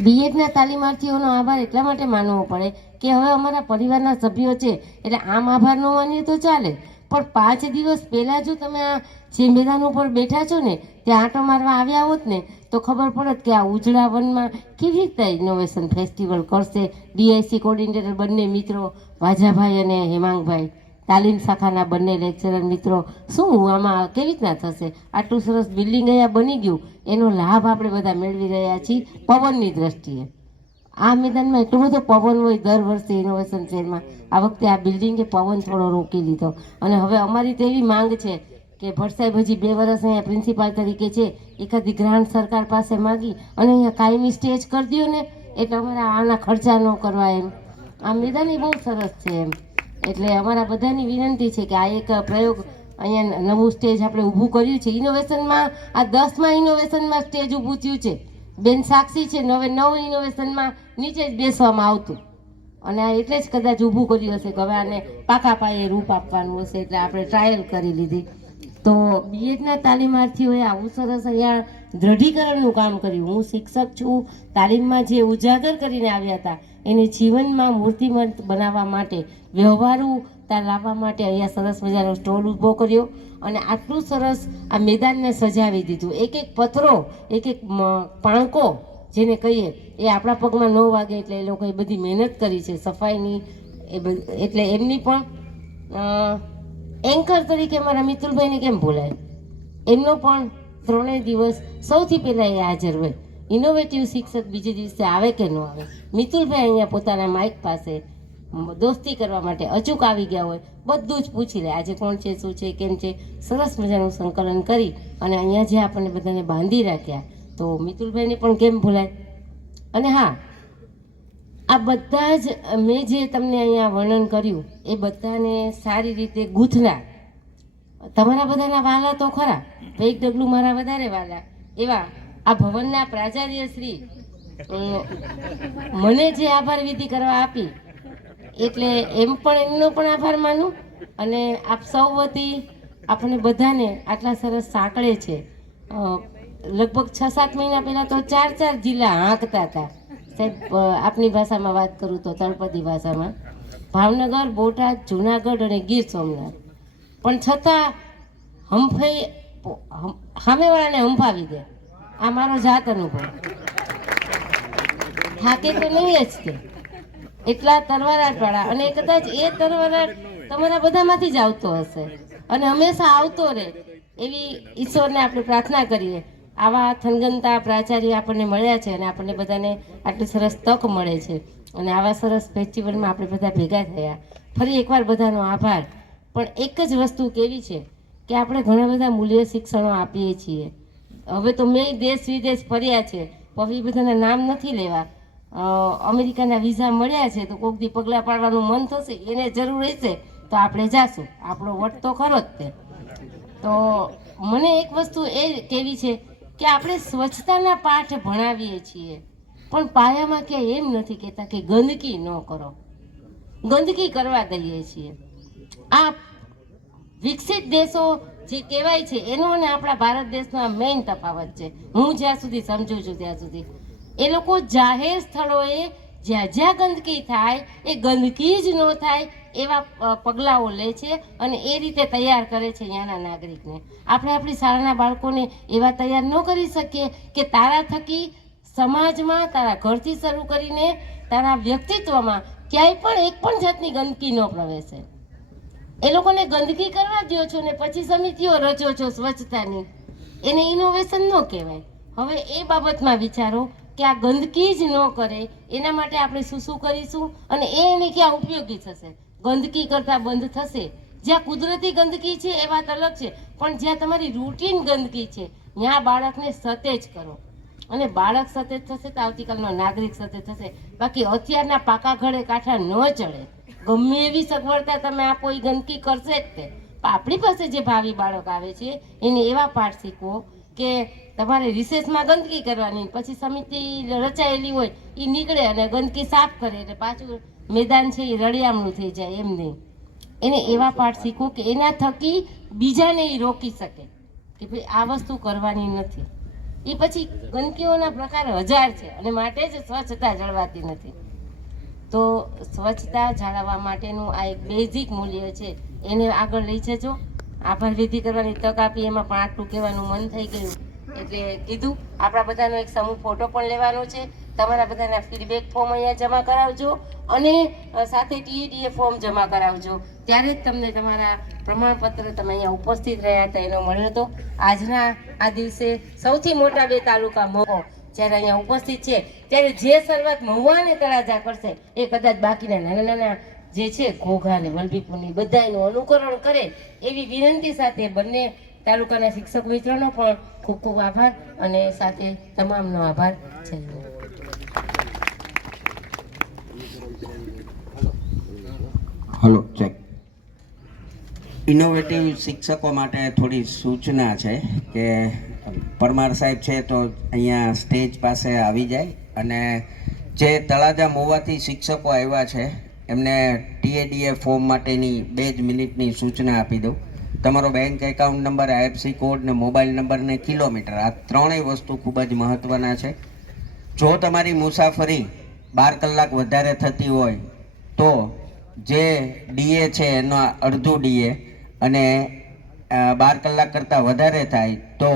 બીએડના તાલીમાર્થીઓનો આભાર એટલા માટે માનવો પડે કે હવે અમારા પરિવારના સભ્યો છે, એટલે આમ આભાર ન માનીએ તો ચાલે, પણ 5 દિવસ પહેલાં જો તમે આ જે મેદાન ઉપર બેઠા છો ને ત્યાં આંટો મારવા આવ્યા હોત ને તો ખબર પડત કે આ ઉજળા વનમાં કેવી રીતે ઇનોવેશન ફેસ્ટિવલ કરશે. ડીઆઈસી કોર્ડિનેટર બંને મિત્રો વાજાભાઈ અને હેમાંગભાઈ, તાલીમ શાખાના બંને લેક્ચરર મિત્રો, શું આમાં કેવી રીતના થશે. આટલું સરસ બિલ્ડિંગ અહીંયા બની ગયું, એનો લાભ આપણે બધા મેળવી રહ્યા છીએ પવનની દ્રષ્ટિએ. આ મેદાનમાં એટલો બધો પવન હોય દર વર્ષે ઇનોવેશન ફેરમાં. આ વખતે આ બિલ્ડિંગે પવન થોડો રોકી લીધો, અને હવે અમારી તો એવી માંગ છે કે ભટ્ટ સાહેબ હજી 2 વર્ષ અહીંયા પ્રિન્સિપાલ તરીકે છે, એકાદી ગ્રાન્ટ સરકાર પાસે માગી અને અહીંયા કાયમી સ્ટેજ કરી દો ને, એટલે અમારે આના ખર્ચા ન કરવા એમ. આ મેદાન એ બહુ સરસ છે એમ. એટલે અમારા બધાની વિનંતી છે કે આ એક પ્રયોગ અહીંયા નવું સ્ટેજ આપણે ઊભું કર્યું છે ઇનોવેશનમાં. આ 10મા ઇનોવેશનમાં સ્ટેજ ઊભું થયું છે. બેન સાક્ષી છે, હવે 9 ઇનોવેશનમાં નીચે જ બેસવામાં આવતું, અને આ એટલે જ કદાચ ઊભું કર્યું હશે કે હવે આને પાકા પાયે રૂપ આપવાનું હશે, એટલે આપણે ટ્રાયલ કરી લીધી. તો બીએડના તાલીમાર્થીઓએ આવું સરસ અહીંયા દ્રઢીકરણનું કામ કર્યું. હું શિક્ષક છું, તાલીમમાં જે ઉજાગર કરીને આવ્યા હતા એને જીવનમાં મૂર્તિમંત બનાવવા માટે, વ્યવહારુતા લાવવા માટે અહીંયા સરસ મજાનો સ્ટોલ ઊભો કર્યો, અને આટલું સરસ આ મેદાનને સજાવી દીધું. એક પથરો, એક પાણકો જેને કહીએ એ આપણા પગમાં ન વાગે, એટલે એ લોકોએ બધી મહેનત કરી છે સફાઈની. એટલે એમની પણ એન્કર તરીકે મારા મિતુલભાઈને કેમ ભૂલાય, એમનો પણ 3 દિવસ સૌથી પહેલાં એ હાજર હોય. ઇનોવેટિવ શિક્ષક બીજે દિવસે આવે કે ન આવે, મિતુલભાઈ અહીંયા પોતાના માઇક પાસે દોસ્તી કરવા માટે અચૂક આવી ગયા હોય, બધું જ પૂછી લે આજે કોણ છે, શું છે, કેમ છે. સરસ મજાનું સંકલન કરી અને અહીંયા જે આપણને બધાને બાંધી રાખ્યા, તો મિતુલભાઈને પણ કેમ ભૂલાય. અને હા, આ બધા જ મેં જે તમને અહીંયા વર્ણન કર્યું એ બધાને સારી રીતે ગૂંથનાર તમારા બધાના વાલા તો ખરા, એક ડગલું મારા વધારે વાલા એવા આ ભવનના પ્રાચાર્ય શ્રી મને જે આભાર વિધિ કરવા આપી, એટલે એમ પણ એમનો પણ આભાર માનું. અને આપ સૌ વતી આપણે બધાને આટલા સરસ સાંકળે છે. લગભગ 6-7 મહિના પહેલાં તો 4 જિલ્લા હાંકતા હતા સાહેબ. આપની ભાષામાં વાત કરું તો તળપદી ભાષામાં ભાવનગર, બોટાદ, જુનાગઢ અને ગીર સોમનાથ, પણ છતાં હંફાઈ સામેવાળાને હંફાવી દે. આ મારો જાત અનુભવ. થાકે તો નહીં જ તે એટલા તરવરાટવાળા, અને કદાચ એ તરવરાટ તમારા બધામાંથી જ આવતો હશે અને હંમેશા આવતો રહે એવી ઈશ્વરને આપણે પ્રાર્થના કરીએ આવા થનગનતા પ્રાચાર્ય આપણને મળ્યા છે અને આપણને બધાને આટલી સરસ તક મળે છે અને આવા સરસ ફેસ્ટિવલમાં આપણે બધા ભેગા થયા. ફરી એકવાર બધાનો આભાર. પણ એક જ વસ્તુ કેવી છે કે આપણે ઘણા બધા મૂલ્ય શિક્ષણો આપીએ છીએ. હવે તો મેં દેશ વિદેશ ફર્યા છે, હવે એ બધાના નામ નથી લેવા. અમેરિકાના વિઝા મળ્યા છે તો કોઈક દી પગલાં પાડવાનું મન થશે, એને જરૂર હશે તો આપણે જાશું, આપણો વટ તો ખરો જ તે. તો મને એક વસ્તુ એ કહેવી છે કે આપણે સ્વચ્છતાના પાઠ ભણાવીએ છીએ પણ પાયામાં ક્યાંય એમ નથી કહેતા કે ગંદકી ન કરો. ગંદકી કરવા દઈએ છીએ. આ વિકસિત દેશો જે કહેવાય છે એનો અને આપણા ભારત દેશનો આ મેઇન તફાવત છે, હું જ્યાં સુધી સમજુ છું ત્યાં સુધી. એ લોકો જાહેર સ્થળોએ જ્યાં જ્યાં ગંદકી થાય એ ગંદકી જ ન થાય એવા પગલાઓ લે છે અને એ રીતે તૈયાર કરે છે અહીંયાના નાગરિકને. આપણે આપણી શાળાના બાળકોને એવા તૈયાર ન કરી શકીએ કે તારા થકી સમાજમાં, તારા ઘરથી શરૂ કરીને તારા વ્યક્તિત્વમાં ક્યાંય પણ એક પણ જાતની ગંદકી ન પ્રવેશે. એ લોકોને ગંદકી કરવા દો છો ને પછી સમિતિઓ રચો છો સ્વચ્છતાની, એને ઇનોવેશન ન કહેવાય. હવે એ બાબતમાં વિચારો કે આ ગંદકી જ ન કરે એના માટે આપણે શું શું કરીશું અને એને ક્યાં ઉપયોગી થશે. ગંદકી કરતાં બંધ થશે. જ્યાં કુદરતી ગંદકી છે એ વાત અલગ છે, પણ જ્યાં તમારી રૂટીન ગંદકી છે ત્યાં બાળકને સતેજ કરો અને બાળક સતેજ થશે તો આવતીકાલનો નાગરિક સતેજ થશે. બાકી અત્યારના પાકા ઘડે કાંઠા ન ચડે. ગમે એવી સગવડતા તમે આપો એ ગંદકી કરશે જ તે. આપણી પાસે જે ભાવિ બાળક આવે છે એને એવા પાઠ શીખવો કે તમારે રિસેસમાં ગંદકી કરવાની, પછી સમિતિ રચાયેલી હોય એ નીકળે અને ગંદકી સાફ કરે એટલે પાછું મેદાન છે એ રળિયામણું થઈ જાય. એમ નહીં, એને એવા પાઠ શીખવો કે એના થકી બીજાને એ રોકી શકે કે ભાઈ આ વસ્તુ કરવાની નથી. એ પછી ગંદકીઓના પ્રકાર 1000 છે અને માટે જ સ્વચ્છતા જળવાતી નથી. તો સ્વચ્છતા જાળવવા માટેનું આ એક બેઝિક મૂલ્ય છે, એને આગળ લઈ જજો. આભાર વિધિ કરવાની તક આપી એમાં પણ આટલું કહેવાનું મન થઈ ગયું એટલે કીધું. આપણા બધાનો એક સમૂહ ફોટો પણ લેવાનો છે. તમારા બધાના ફીડબેક ફોર્મ અહીંયા જમા કરાવજો અને સાથે TADA ફોર્મ જમા કરાવજો. ત્યારે જ તમને તમારા પ્રમાણપત્ર તમે અહીંયા ઉપસ્થિત રહ્યા હતા એનો મળ્યો હતો. આજના આ દિવસે સૌથી મોટા 2 તાલુકા મહુવા જ્યારે અહીંયા ઉપસ્થિત છે ત્યારે જે શરૂઆત મહુવા અને તળાજા કરશે એ કદાચ બાકીના નાના નાના જે છે ઘોઘા અને વલભીપુરની બધા એનું અનુકરણ કરે એવી વિનંતી સાથે બંને તાલુકાના શિક્ષક મિત્રોનો પણ ખૂબ ખૂબ આભાર અને સાથે તમામનો આભાર. Hello check. ઇનોવેટિવ શિક્ષકો માટે થોડી સૂચના છે કે પરમાર સાહેબ છે તો અહીંયા સ્ટેજ પાસે આવી જાય અને જે તળાજા મહુવાથી શિક્ષકો આવ્યા છે એમને TADA ફોર્મ માટેની 2 જ મિનિટની સૂચના આપી દઉં. તમારો bank account number, IFSC code ને મોબાઈલ નંબર ને કિલોમીટર, આ ત્રણેય વસ્તુ ખૂબ જ મહત્ત્વના છે. જો તમારી મુસાફરી 12 કલાક વધારે થતી હોય તો જે DA છે એનો અડધું DA અને 12 કલાક કરતાં વધારે થાય તો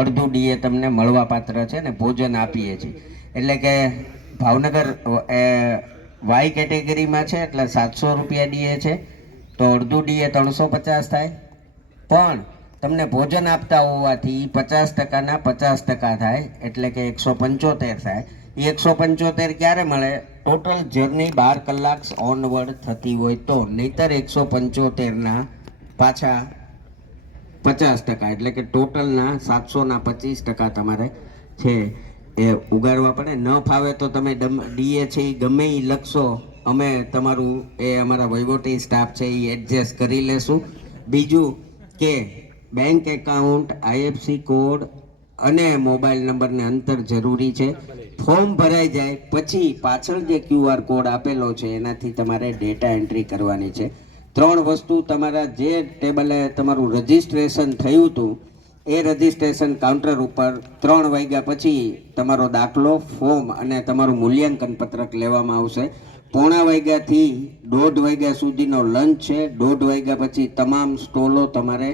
અડધું DA તમને મળવા પાત્ર છે ને ભોજન આપીએ છીએ. એટલે કે ભાવનગર Y કેટેગરીમાં છે એટલે 700 રૂપિયા DA છે તો અડધું DA 350 થાય. પણ તમને ભોજન આપતા હોવાથી 50%ના 50% થાય એટલે કે 175 થાય. એ 175 ક્યારે મળે? ટોટલ જર્ની 12 કલાક ઓનવર્ડ થતી હોય તો, નહીતર 175ના પાછા 50% એટલે કે ટોટલના 700ના 25% તમારે છે એ ઉગાડવા પડે. ન ફાવે તો તમે DA છે એ ગમે એ લખશો, અમે તમારું એ અમારા વહીવટી સ્ટાફ છે એ એડજસ્ટ કરી લેશું. બીજું કે બેંક એકાઉન્ટ, IFSC કોડ અને મોબાઈલ નંબરને અંતર જરૂરી છે. ફોર્મ ભરાઈ જાય પછી પાછળ જે QR કોડ આપેલો છે એનાથી તમારે ડેટા એન્ટ્રી કરવાની છે. 3 વસ્તુ તમારા જે ટેબલે તમારું રજિસ્ટ્રેશન થયું હતું એ રજિસ્ટ્રેશન કાઉન્ટર ઉપર 3 વાગ્યા પછી તમારો દાખલો, ફોર્મ અને તમારું મૂલ્યાંકન પત્રક લેવામાં આવશે. 1:15 વાગ્યાથી 1:30 વાગ્યા સુધીનો લંચ છે. 1:30 વાગ્યા પછી તમામ સ્ટોલો તમારે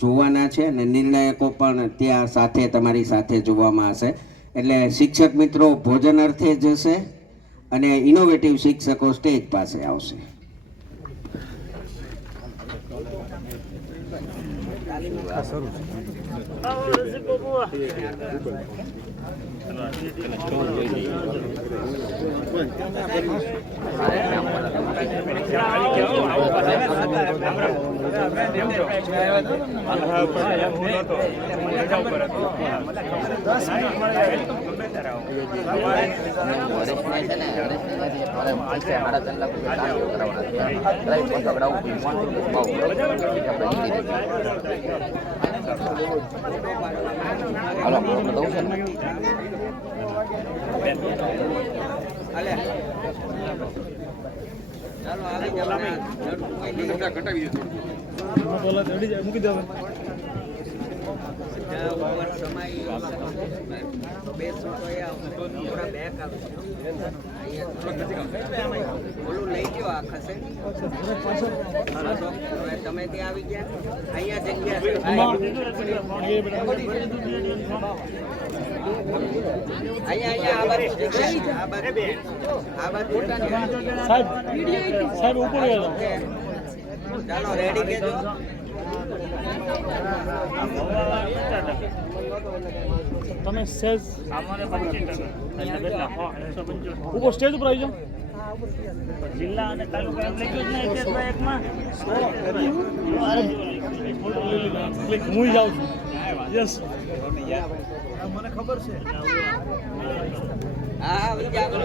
જોવાના છે અને નિર્ણાયકો પણ ત્યાં સાથે તમારી સાથે જોવામાં આવશે. એટલે શિક્ષક મિત્રો ભોજન અર્થે જશે અને ઇનોવેટિવ શિક્ષકો સ્ટેજ પાસે આવશે. તમે ત્યાં આવી ગયા અહીંયા ચાલો રેડી કેજો તમે સેજ ઉપર સ્ટેજ ઉપર આવી જાઓ. જિલ્લા અને તાલુકા એમ લખ્યું જ નહીં કે એકમાં હું જાઉં છું. યસ, મને ખબર છે. આવી ગયા.